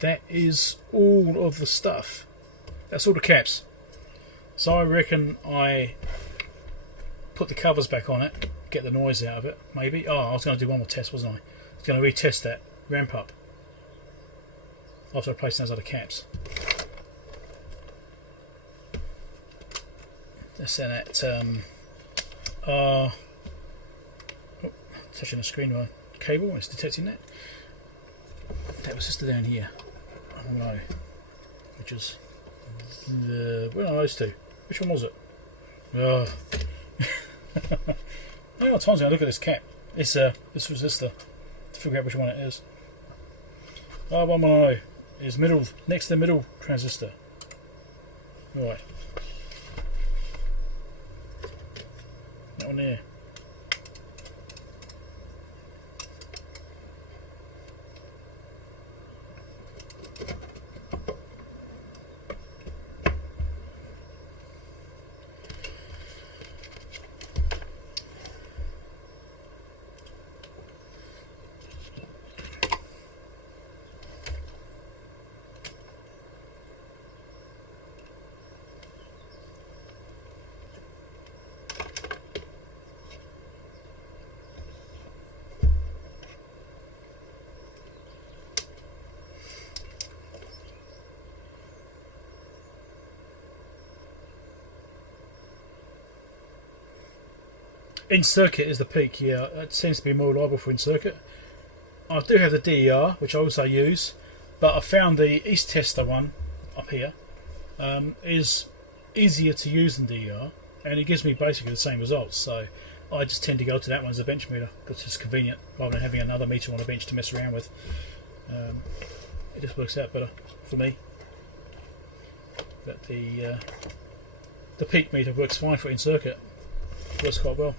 That is all of the stuff. That's all the caps. So I reckon I put the covers back on it, get the noise out of it, maybe. Oh, I was going to do one more test, wasn't I? I was going to retest that ramp up after replacing those other caps. That's that. Touching the screen with a cable, it's detecting that. That was just down here. I don't know. Which is where are those two? Which one was it? Oh. How many times I look at this cap? This resistor to figure out which one it is. Oh, 110 is middle, next to the middle transistor. Right. That one there. In circuit is the peak, yeah. It seems to be more reliable for in circuit. I do have the DER, which I also use, but I found the East Tester one up here is easier to use than DER, and it gives me basically the same results. So I just tend to go to that one as a bench meter because it's convenient rather than having another meter on a bench to mess around with. It just works out better for me. But the peak meter works fine for in circuit. Works quite well.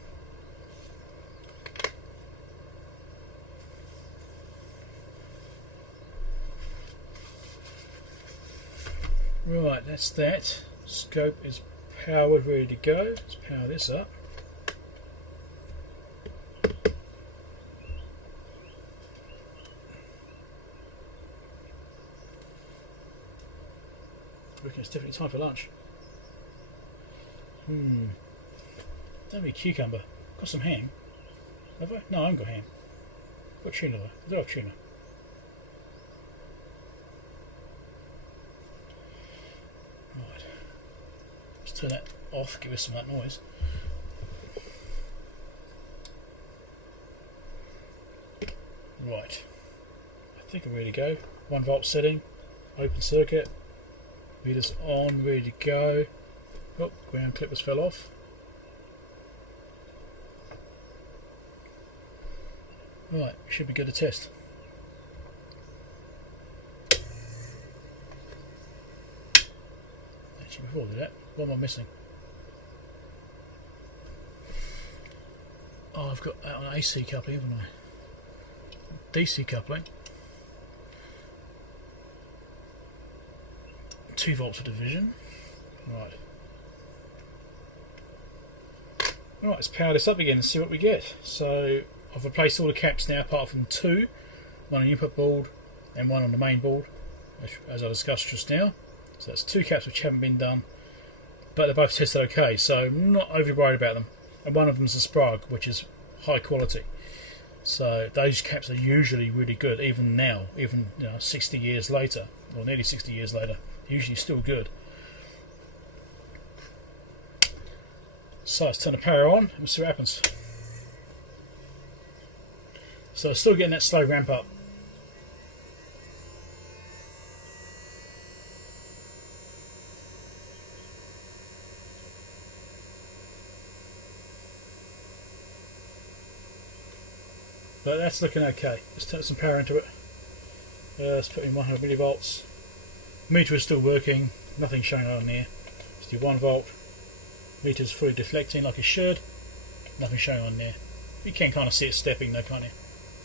Right, that's that. Scope is powered, ready to go. Let's power this up. I reckon it's definitely time for lunch. Don't be a cucumber. Got some ham. Have I? No, I haven't got ham. Got tuna though. I do have tuna. Right. Let's turn that off, give us some of that noise. Right. I think I'm ready to go. 1 volt setting. Open circuit. Meters on, ready to go. Oh, ground clippers fell off. Right, should be good to test. Actually, before I do that, what am I missing? Oh, I've got that on AC coupling, haven't I? DC coupling. 2 volts for division. Right. Right, let's power this up again and see what we get. So I've replaced all the caps now apart from 2, one on the input board and one on the main board, as I discussed just now. So that's 2 caps which haven't been done, but they're both tested okay, so I'm not overly worried about them. And one of them is a Sprague, which is high quality. So those caps are usually really good, even now, even 60 years later, or nearly 60 years later, usually still good. So let's turn the power on and see what happens. So still getting that slow ramp up. But that's looking okay. Let's turn some power into it. Let's put in 100 millivolts. Meter is still working. Nothing showing on there. Let's do 1 volt. Meter's fully deflecting like it should. Nothing showing on there. You can kind of see it stepping though, can't you?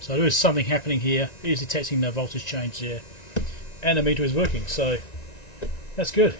So there is something happening here. It is detecting the voltage change there. And the meter is working, so that's good.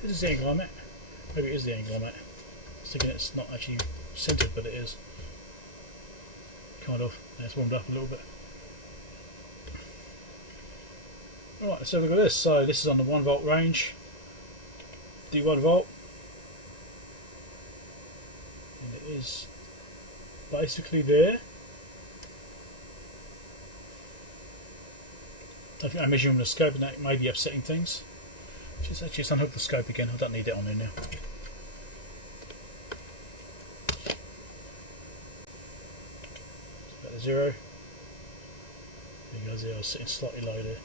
This is the angle I'm at. Maybe it is the angle I'm at. I was thinking it's not actually centered, but it is. Kind of. And it's warmed up a little bit. Alright, let's have a look at this. So this is on the 1 volt range. Do 1 volt. And it is basically there. I think I'm measuring the scope and that may be upsetting things. Just unhook the scope again. I don't need that on there now. It's about a 0. There you go, 0. Sitting slightly low there.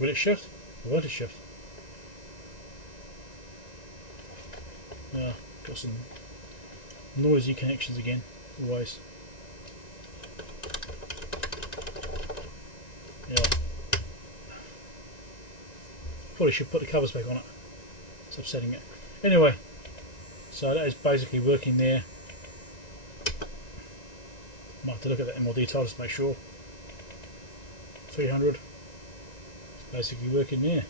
Will it shift? Or won't it shift? Yeah, got some noisy connections again, always. Yeah. Probably should put the covers back on it. It's upsetting it. Anyway, so that is basically working there. Might have to look at that in more detail just to make sure. 300. It's basically working there.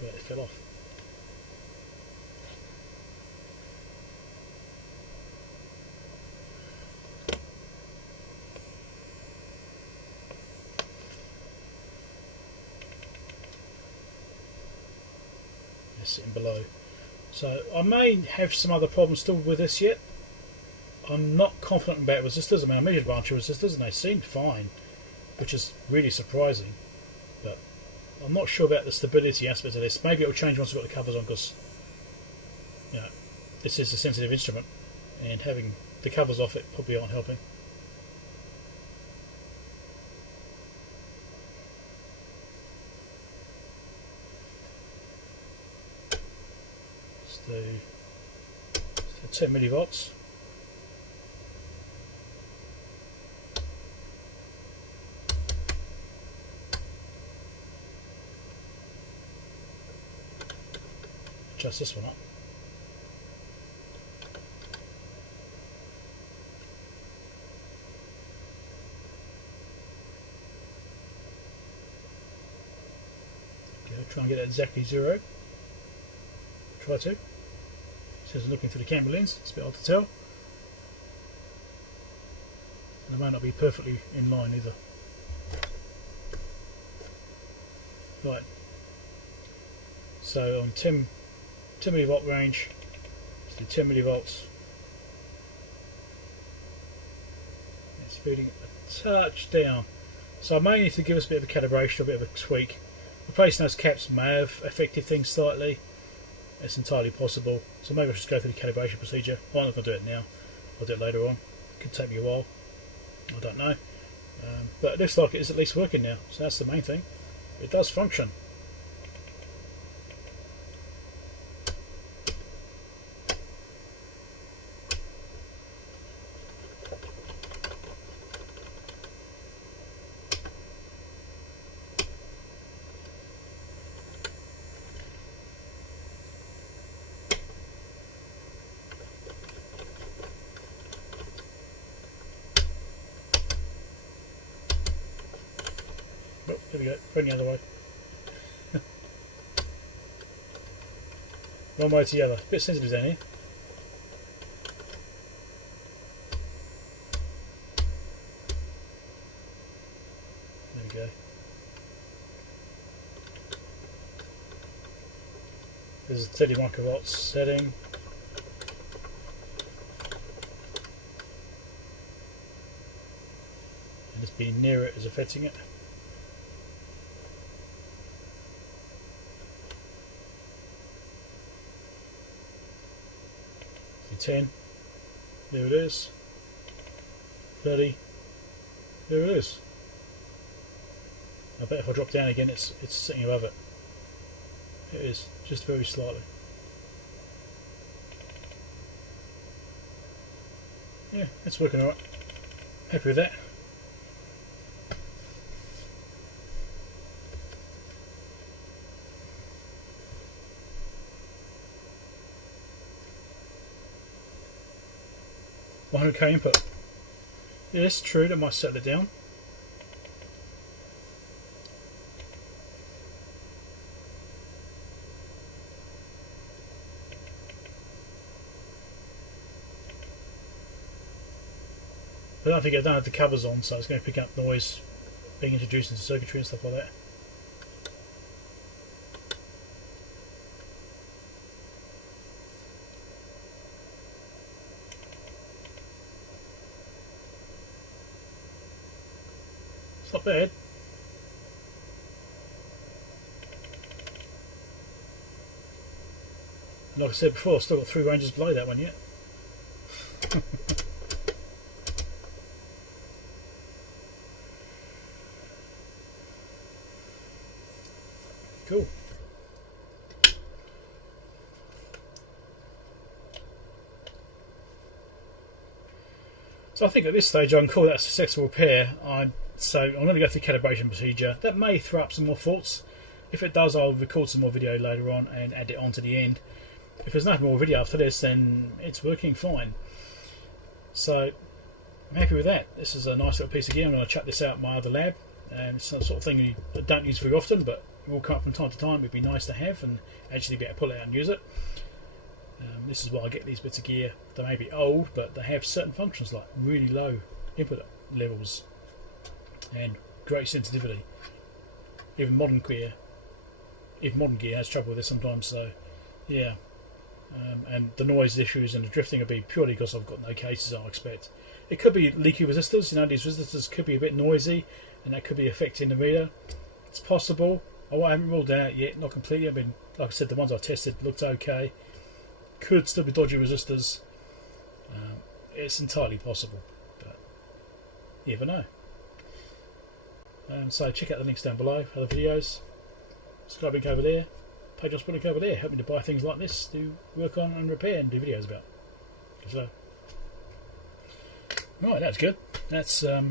But it fell off. Sitting below. So I may have some other problems still with this yet. I'm not confident about resistors. I mean, I measured a bunch of resistors and they seemed fine, which is really surprising. But I'm not sure about the stability aspect of this. Maybe it'll change once I've got the covers on, because you know, this is a sensitive instrument and having the covers off it probably aren't helping. So 10 millivolts. Adjust this one up. Okay, try and get it exactly 0. Try to. Says looking through the camera lens, it's a bit hard to tell. And it may not be perfectly in line either. Right. So on 10 millivolt range, let's do 10 millivolts. It's speeding a touch down. So I may need to give us a bit of a calibration, a bit of a tweak. Replacing those caps may have affected things slightly. It's entirely possible. So maybe I should just go through the calibration procedure. I'm not going to do it now. I'll do it later on. It could take me a while. I don't know. But it looks like it is at least working now. So that's the main thing. It does function. There we go. Going the other way. One way to the other. A bit sensitive down here. There we go. This is 30 microvolts setting. And just being near it is affecting it. 10, there it is. 30, there it is. I bet if I drop down again it's sitting above it. It is, just very slightly. Yeah, it's working alright. Happy with that. $100k input. Yes, true, that might settle it down. But I don't have the covers on, so it's going to pick up noise being introduced into circuitry and stuff like that. Not bad. Like I said before, I've still got 3 ranges below that one yet. Cool. So I think at this stage I can call that a successful repair. So I'm going to go through the calibration procedure. That may throw up some more faults. If it does, I'll record some more video later on and add it on to the end. If there's no more video after this, then it's working fine. So I'm happy with that. This is a nice little piece of gear. I'm going to chuck this out in my other lab. And it's the sort of thing you don't use very often, but it will come up from time to time. It'd be nice to have and actually be able to pull it out and use it. This is why I get these bits of gear. They may be old, but they have certain functions like really low input levels and great sensitivity. Even modern gear has trouble with this sometimes. So yeah, and the noise issues and the drifting will be purely because I've got no cases. I expect it could be leaky resistors. You know, these resistors could be a bit noisy, and that could be affecting the reader. It's possible. I haven't ruled it out yet, not completely. Like I said, the ones I tested looked okay. Could still be dodgy resistors. It's entirely possible, but you never know. So check out the links down below for other videos. Subscribe link over there. Patreon link over there. Help me to buy things like this to work on and repair and do videos about. So, right, that's good. That's hey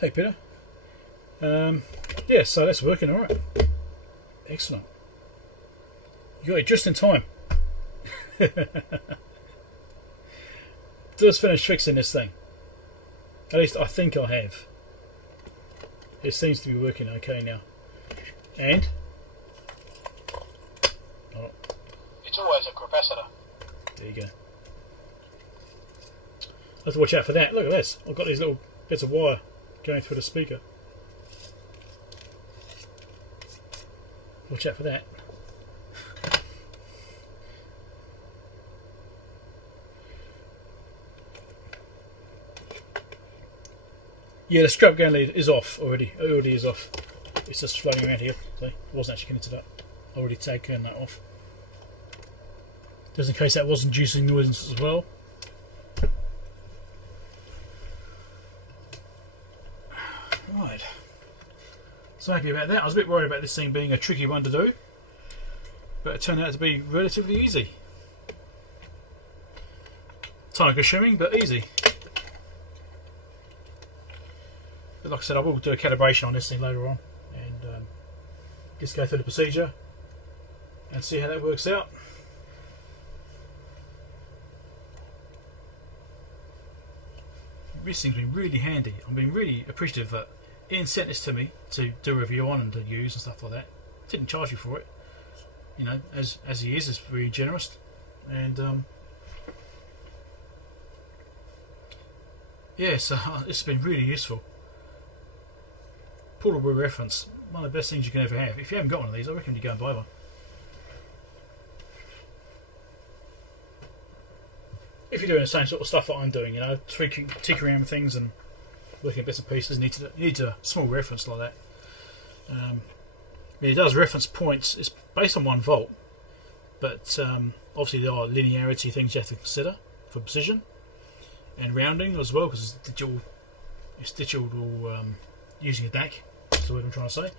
Peter. Yeah, so that's working all right. Excellent. You got it just in time. Just finished fixing this thing. At least I think I have. It seems to be working okay now. And it's always a capacitor. There you go. I have to watch out for that. Look at this. I've got these little bits of wire going through the speaker. Watch out for that. Yeah, the strap gain lead is off already. It already is off. It's just floating around here. See? It wasn't actually connected up. I already taken that off. Just in case that was inducing noise as well. Right. So happy about that. I was a bit worried about this thing being a tricky one to do, but it turned out to be relatively easy. Time consuming, but easy. But like I said, I will do a calibration on this thing later on and just go through the procedure and see how that works out. This thing's been really handy. I've been really appreciative that Ian sent this to me to do a review on and to use and stuff like that. Didn't charge you for it, you know, as he is very generous, and yeah, so it's been really useful. Portable reference, one of the best things you can ever have. If you haven't got one of these, I recommend you go and buy one. If you're doing the same sort of stuff that I'm doing, you know, tinkering around with things and looking at bits and pieces, you need a small reference like that. It does reference points. It's based on 1 volt, but obviously there are linearity things you have to consider for precision and rounding as well, because it's digital using a DAC. That's what I'm trying to say.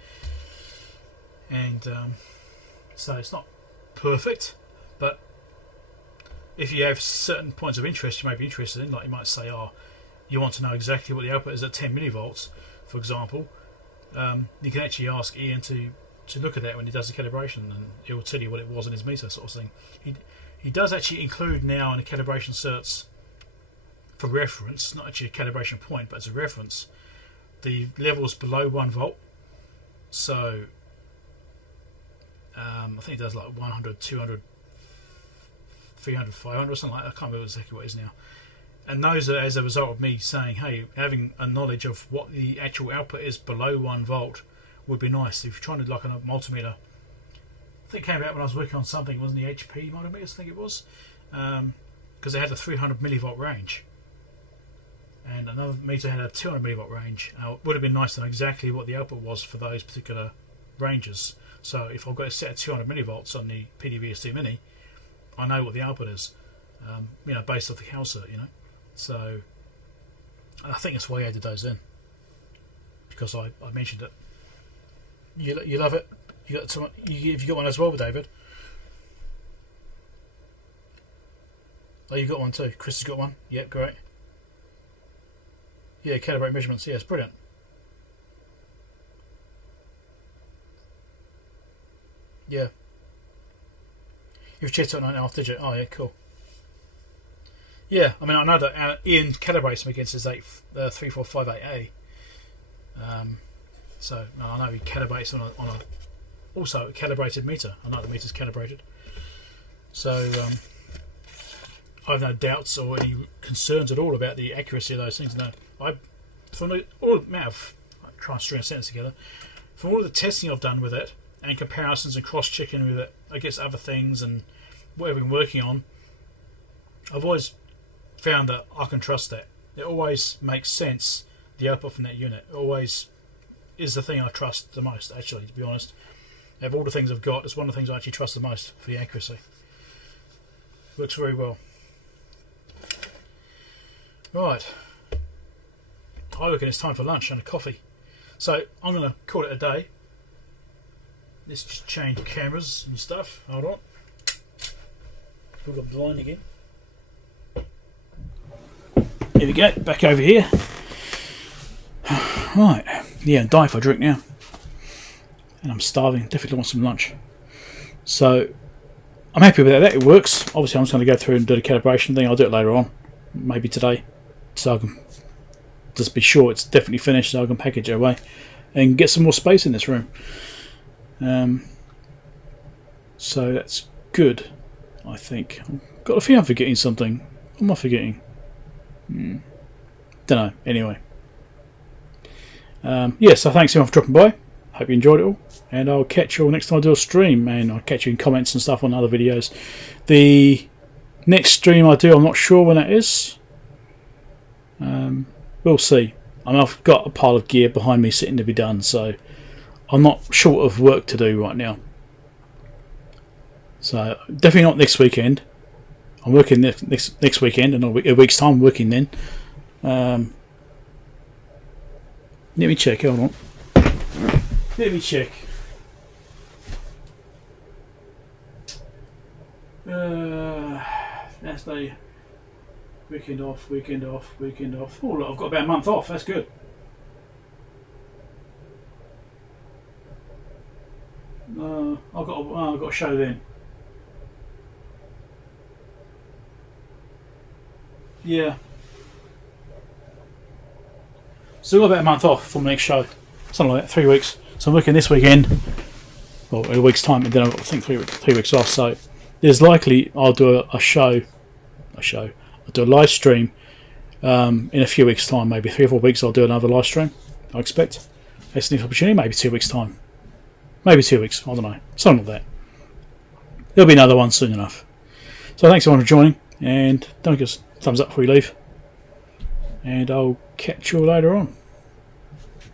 And so it's not perfect, but if you have certain points of interest you may be interested in, like you might say, you want to know exactly what the output is at 10 millivolts, for example, you can actually ask Ian to look at that when he does the calibration, and he will tell you what it was in his meter, sort of thing. He does actually include now in the calibration certs for reference, not actually a calibration point, but as a reference, the levels below 1 volt. So I think it does like 100, 200, 300, 500 or something like that. I can't remember exactly what it is now. And those are as a result of me saying, hey, having a knowledge of what the actual output is below 1 volt would be nice. If you're trying to, like, a multimeter, I think it came out when I was working on something, it wasn't the HP multimeters, I think it was, because they had a 300 millivolt range, and another meter had a 200 millivolt range. It would have been nice to know exactly what the output was for those particular ranges. So if I've got a set of 200 millivolts on the PDVST Mini, I know what the output is, you know, based off the CalCert, you know. So I think that's why I added those in, because I mentioned it. You love it. Have you got one as well, David? Oh, you got one too. Chris has got one. Yep, great. Yeah, calibrate measurements. Yes, brilliant. Yeah. You've checked it on 9.5 digit. Oh yeah, cool. Yeah, I mean, I know that Ian calibrates them against his 3458A. So I know he calibrates on a also a calibrated meter. I know the meter's calibrated. So I have no doubts or any concerns at all about the accuracy of those things. No, from all amount of, I try and string a sentence together, from all the testing I've done with it and comparisons and cross-checking with it against other things and what I've been working on, I've always found that I can trust that. It always makes sense, the output from that unit. It always is the thing I trust the most, actually, to be honest. Of all the things I've got, it's one of the things I actually trust the most for the accuracy. Works very well. Right. I reckon it's time for lunch and a coffee. So I'm going to call it a day. Let's just change cameras and stuff. Hold on. We've got blind again. Here we go, back over here. Right, yeah, die for a drink now. And I'm starving, definitely want some lunch. So, I'm happy with that, it works. Obviously I'm just going to go through and do the calibration thing. I'll do it later on, maybe today. So I can just be sure it's definitely finished so I can package it away and get some more space in this room. So that's good, I think. I've got a feeling I'm forgetting something. What am I forgetting? Don't know. Anyway, yeah. So thanks everyone for dropping by. Hope you enjoyed it all, and I'll catch you all next time I do a stream, and I'll catch you in comments and stuff on other videos. The next stream I do, I'm not sure when that is. We'll see. I mean, I've got a pile of gear behind me sitting to be done, so I'm not short of work to do right now. So definitely not next weekend. I'm working next weekend, and a week's time I'm working then. Let me check, hold on. Let me check. That's the weekend off. Oh look, I've got about a month off, that's good. I've got a show then. Yeah. Still got about a month off for my next show. something like that. 3 weeks. So I'm working this weekend, well, in a week's time, and then I've got, I think, 3 weeks off. So there's likely I'll do a show. I'll do a live stream in a few weeks' time, maybe 3 or 4 weeks. I'll do another live stream. I expect. That's the next opportunity. Maybe 2 weeks' time. Maybe 2 weeks. I don't know. Something like that. There'll be another one soon enough. So thanks everyone for joining, and don't give us a thumbs up before you leave. And I'll catch you all later on.